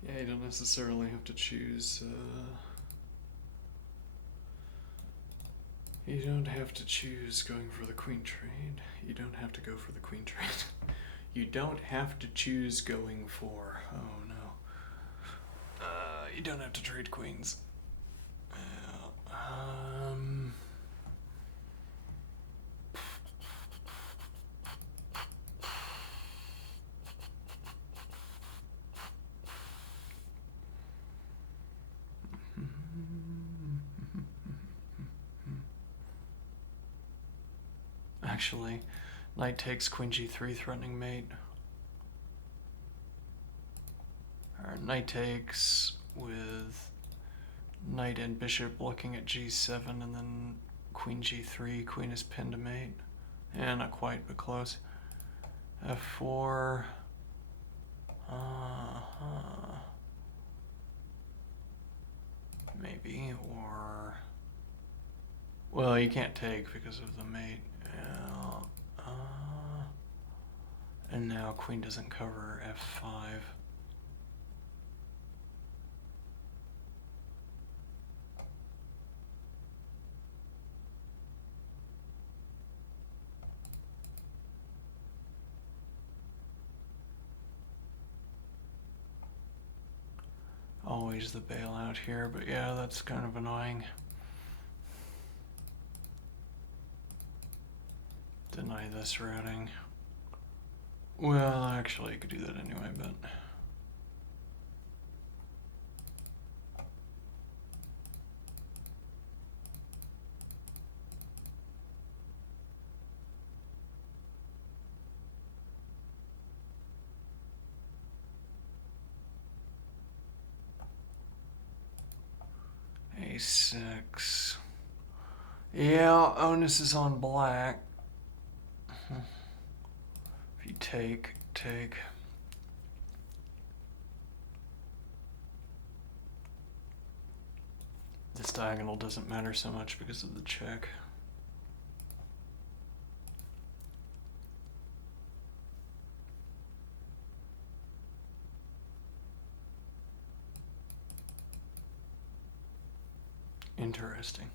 Yeah, you don't necessarily have to choose. You don't have to choose going for the queen trade. You don't have to go for the queen trade. You don't have to choose going for. Oh no. You don't have to trade queens. Actually, knight takes queen g3, threatening mate. Or knight takes with knight and bishop looking at g7, and then queen g3, queen is pinned to mate. Yeah, not quite, but close. f4. Maybe, or... Well, you can't take because of the mate. Yeah. And now queen doesn't cover f5. Always the bailout here, but yeah, that's kind of annoying. Deny this routing. Well, actually, I could do that anyway, but... a6. Yeah, onus is on black. If you take. diagonal doesn't matter so much because of the check. Interesting.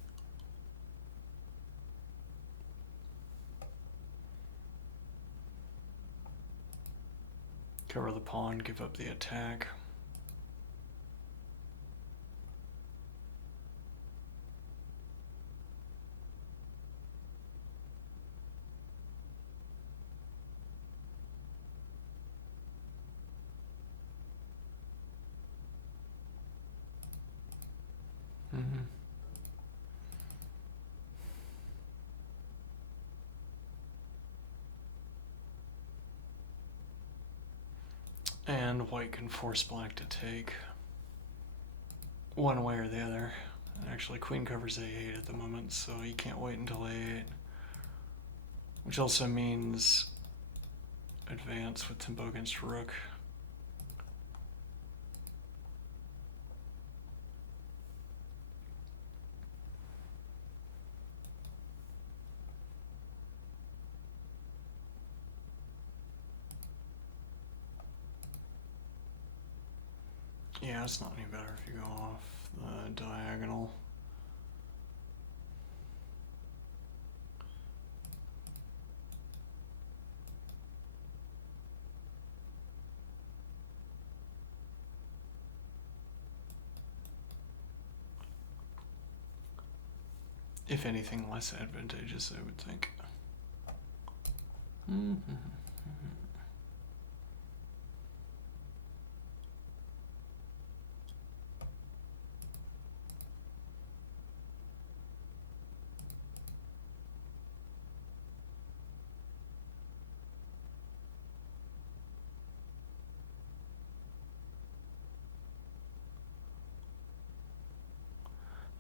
Cover the pawn, give up the attack. Mm-hmm. And white can force black to take one way or the other. Actually, queen covers a8 at the moment, so you can't wait until a8. Which also means advance with tempo against rook. Yeah, it's not any better if you go off the diagonal. If anything, less advantageous, I would think.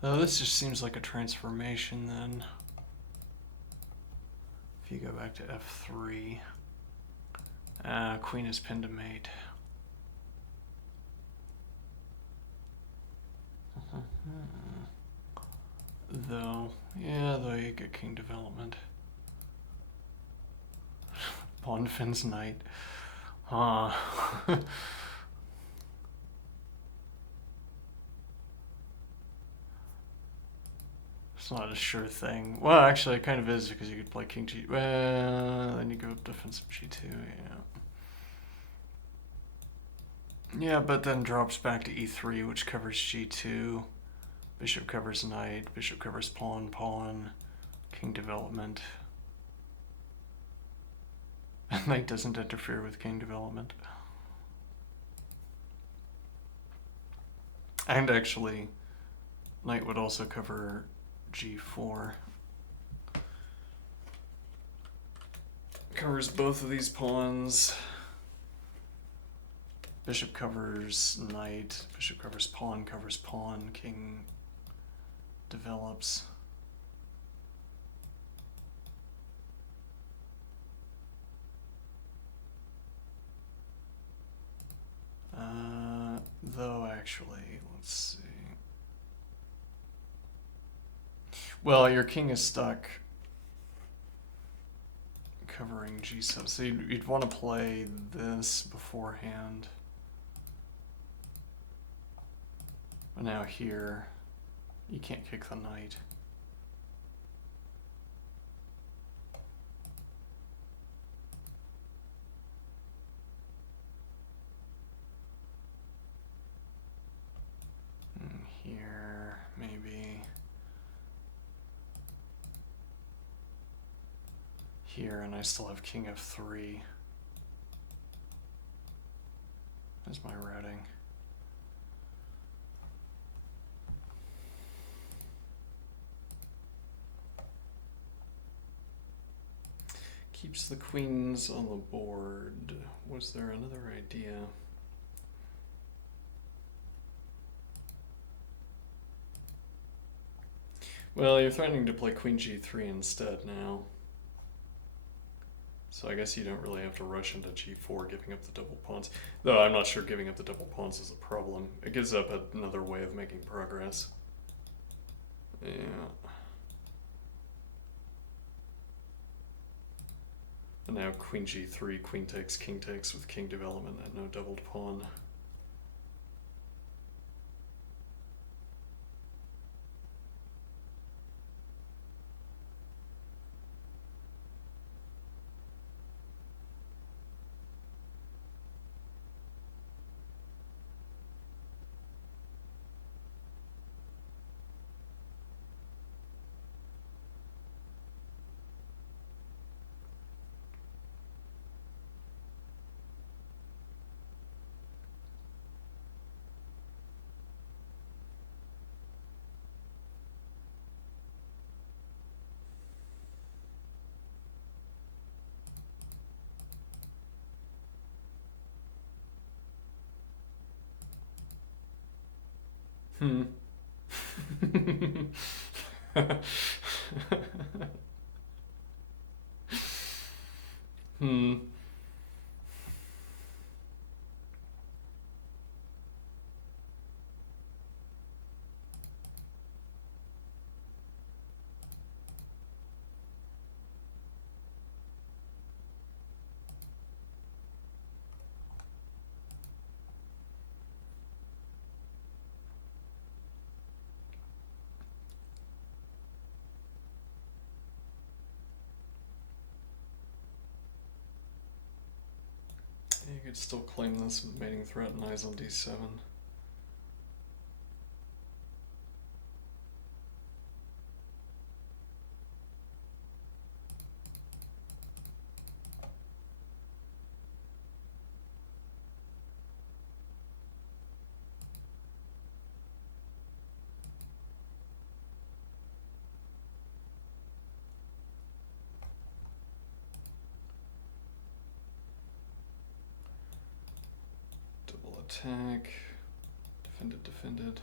Though this just seems like a transformation then. If you go back to f3, queen is pinned to mate. Though you get king development. Pawn defends knight. It's not a sure thing. Well, actually, it kind of is because you could play king g. Well, then you go defensive g2. Yeah, but then drops back to e3, which covers g2. Bishop covers knight. Bishop covers pawn, pawn. King development. Knight doesn't interfere with king development. And actually, knight would also cover g4. Covers both of these pawns. Bishop covers knight. Bishop covers pawn, king develops. Though actually, let's see. Well, your king is stuck covering g7, so you'd want to play this beforehand. But now here, you can't kick the knight. And here, maybe. Here, and I still have king f3 as my routing. Keeps the queens on the board. Was there another idea? Well, you're threatening to play queen g3 instead now. So I guess you don't really have to rush into g4, giving up the double pawns. Though I'm not sure giving up the double pawns is a problem. It gives up another way of making progress. Yeah. And now queen g3, queen takes, king takes with king development and no doubled pawn. Hmm. Hmm. You could still claim this with mating threat and eyes on d7. Double attack. Defended, defended.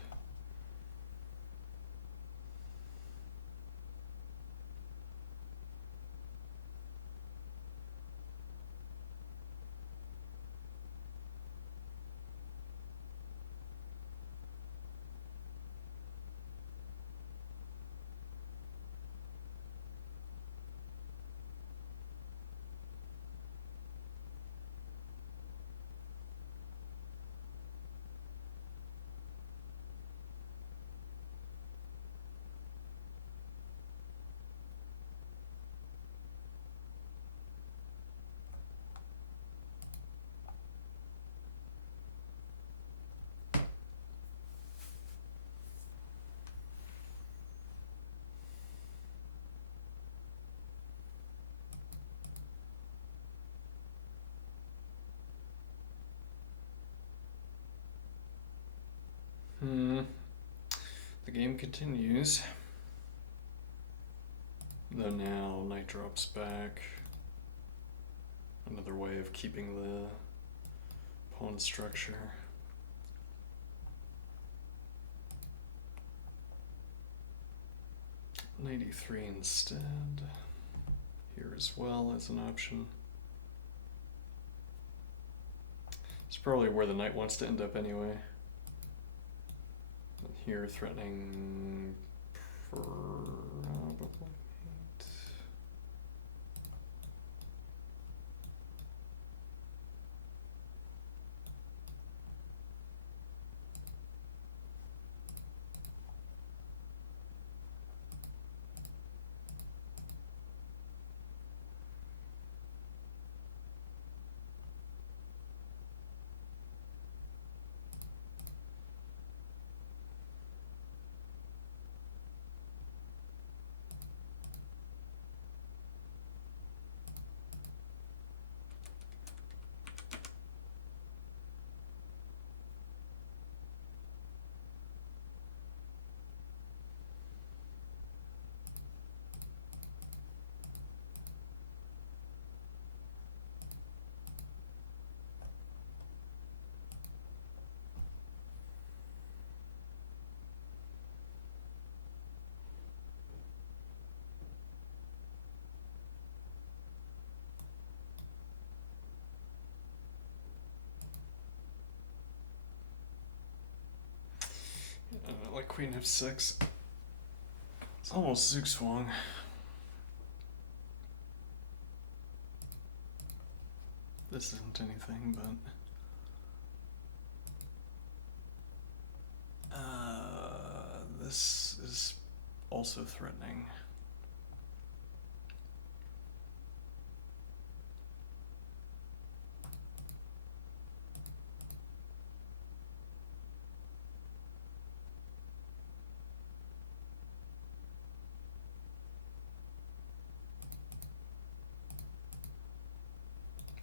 Hmm. The game continues. Though now knight drops back. Another way of keeping the pawn structure. Knight e3 instead. Here as well as an option. It's probably where the knight wants to end up anyway. Here threatening probably mate. Like queen f6. Almost Zook swung. This isn't anything, but this is also threatening.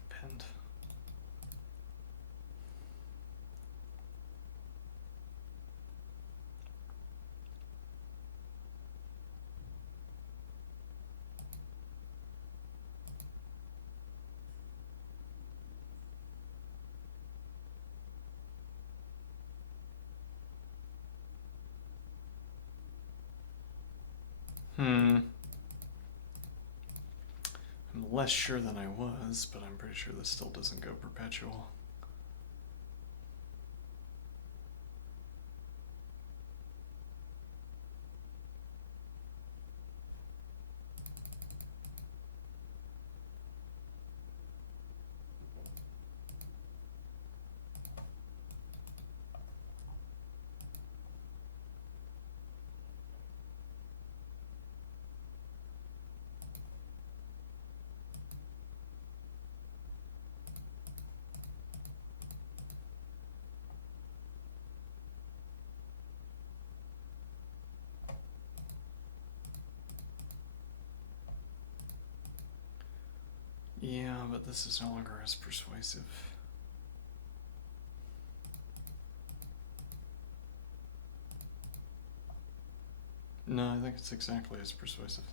Pinned. I'm less sure than I was, but I'm pretty sure this still doesn't go perpetual. Yeah, but this is no longer as persuasive. No, I think it's exactly as persuasive.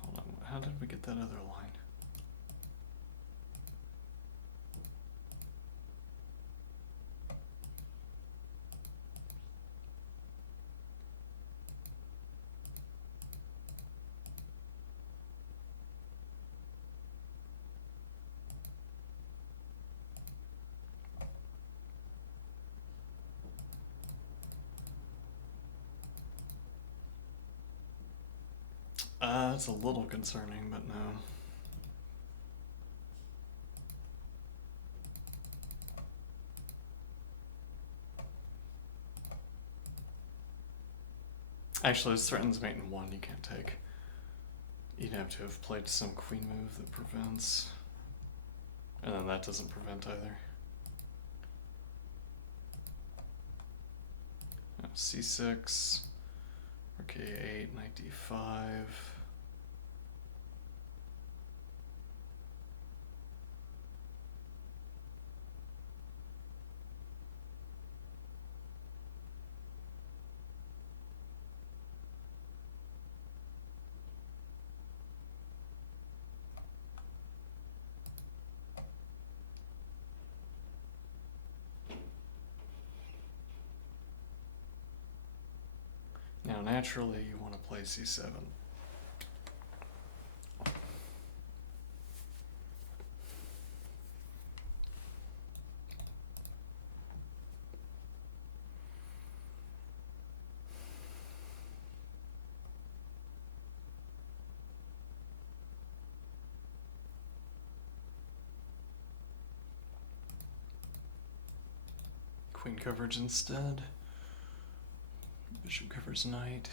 Hold on, how did we get that other line? It's a little concerning, but no. Actually, this threatens mate in 1, you can't take. You'd have to have played some queen move that prevents. And then that doesn't prevent either. C6, rook A8, knight D5. Now, naturally, you want to play C7. Queen coverage instead. Bishop covers knight.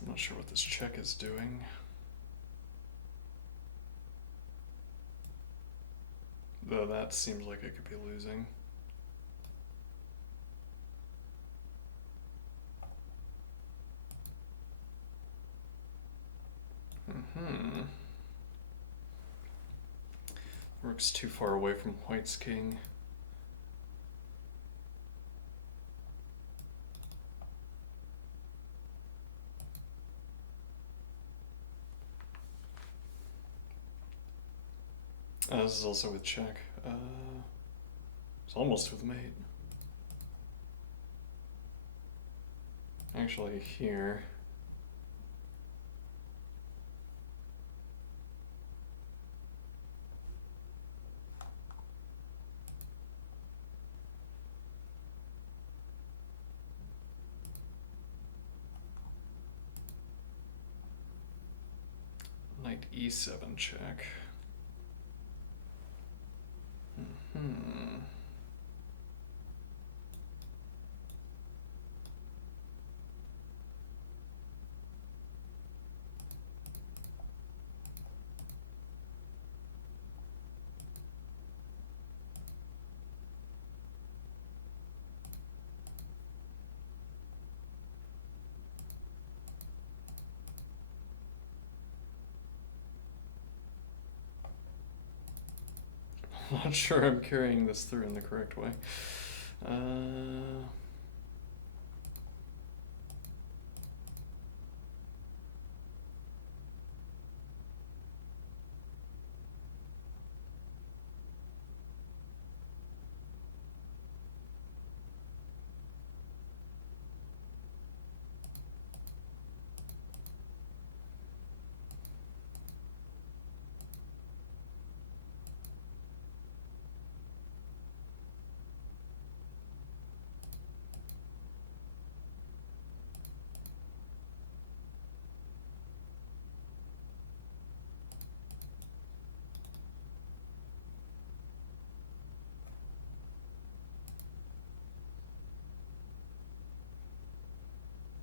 I'm not sure what this check is doing. Though that seems like it could be losing. Rook's too far away from white's king. This is also with check. It's almost with mate. Actually, here. Knight e7 check. Not sure I'm carrying this through in the correct way.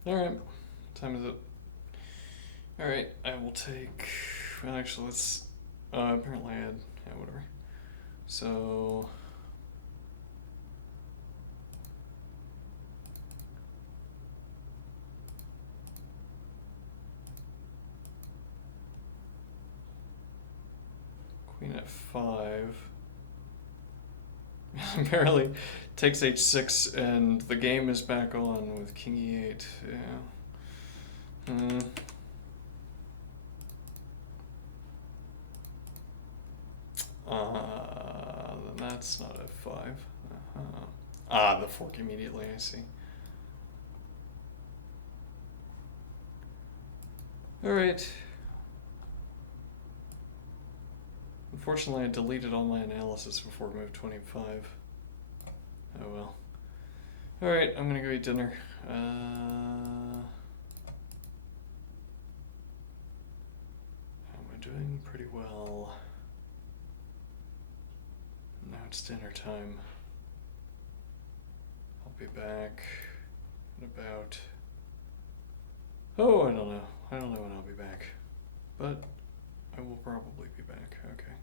Alright, time is it. Alright, I will take. Well, actually, let's. Apparently, I had. Yeah, whatever. So. Queen f5. Apparently takes h6 and the game is back on with king e8. Yeah. Then that's not f5. The fork immediately, I see. Alright. Unfortunately, I deleted all my analysis before move 25. Oh well. Alright, I'm gonna go eat dinner. How am I doing? Pretty well. Now it's dinner time. I'll be back in about... Oh, I don't know. I don't know when I'll be back. But I will probably be back. Okay.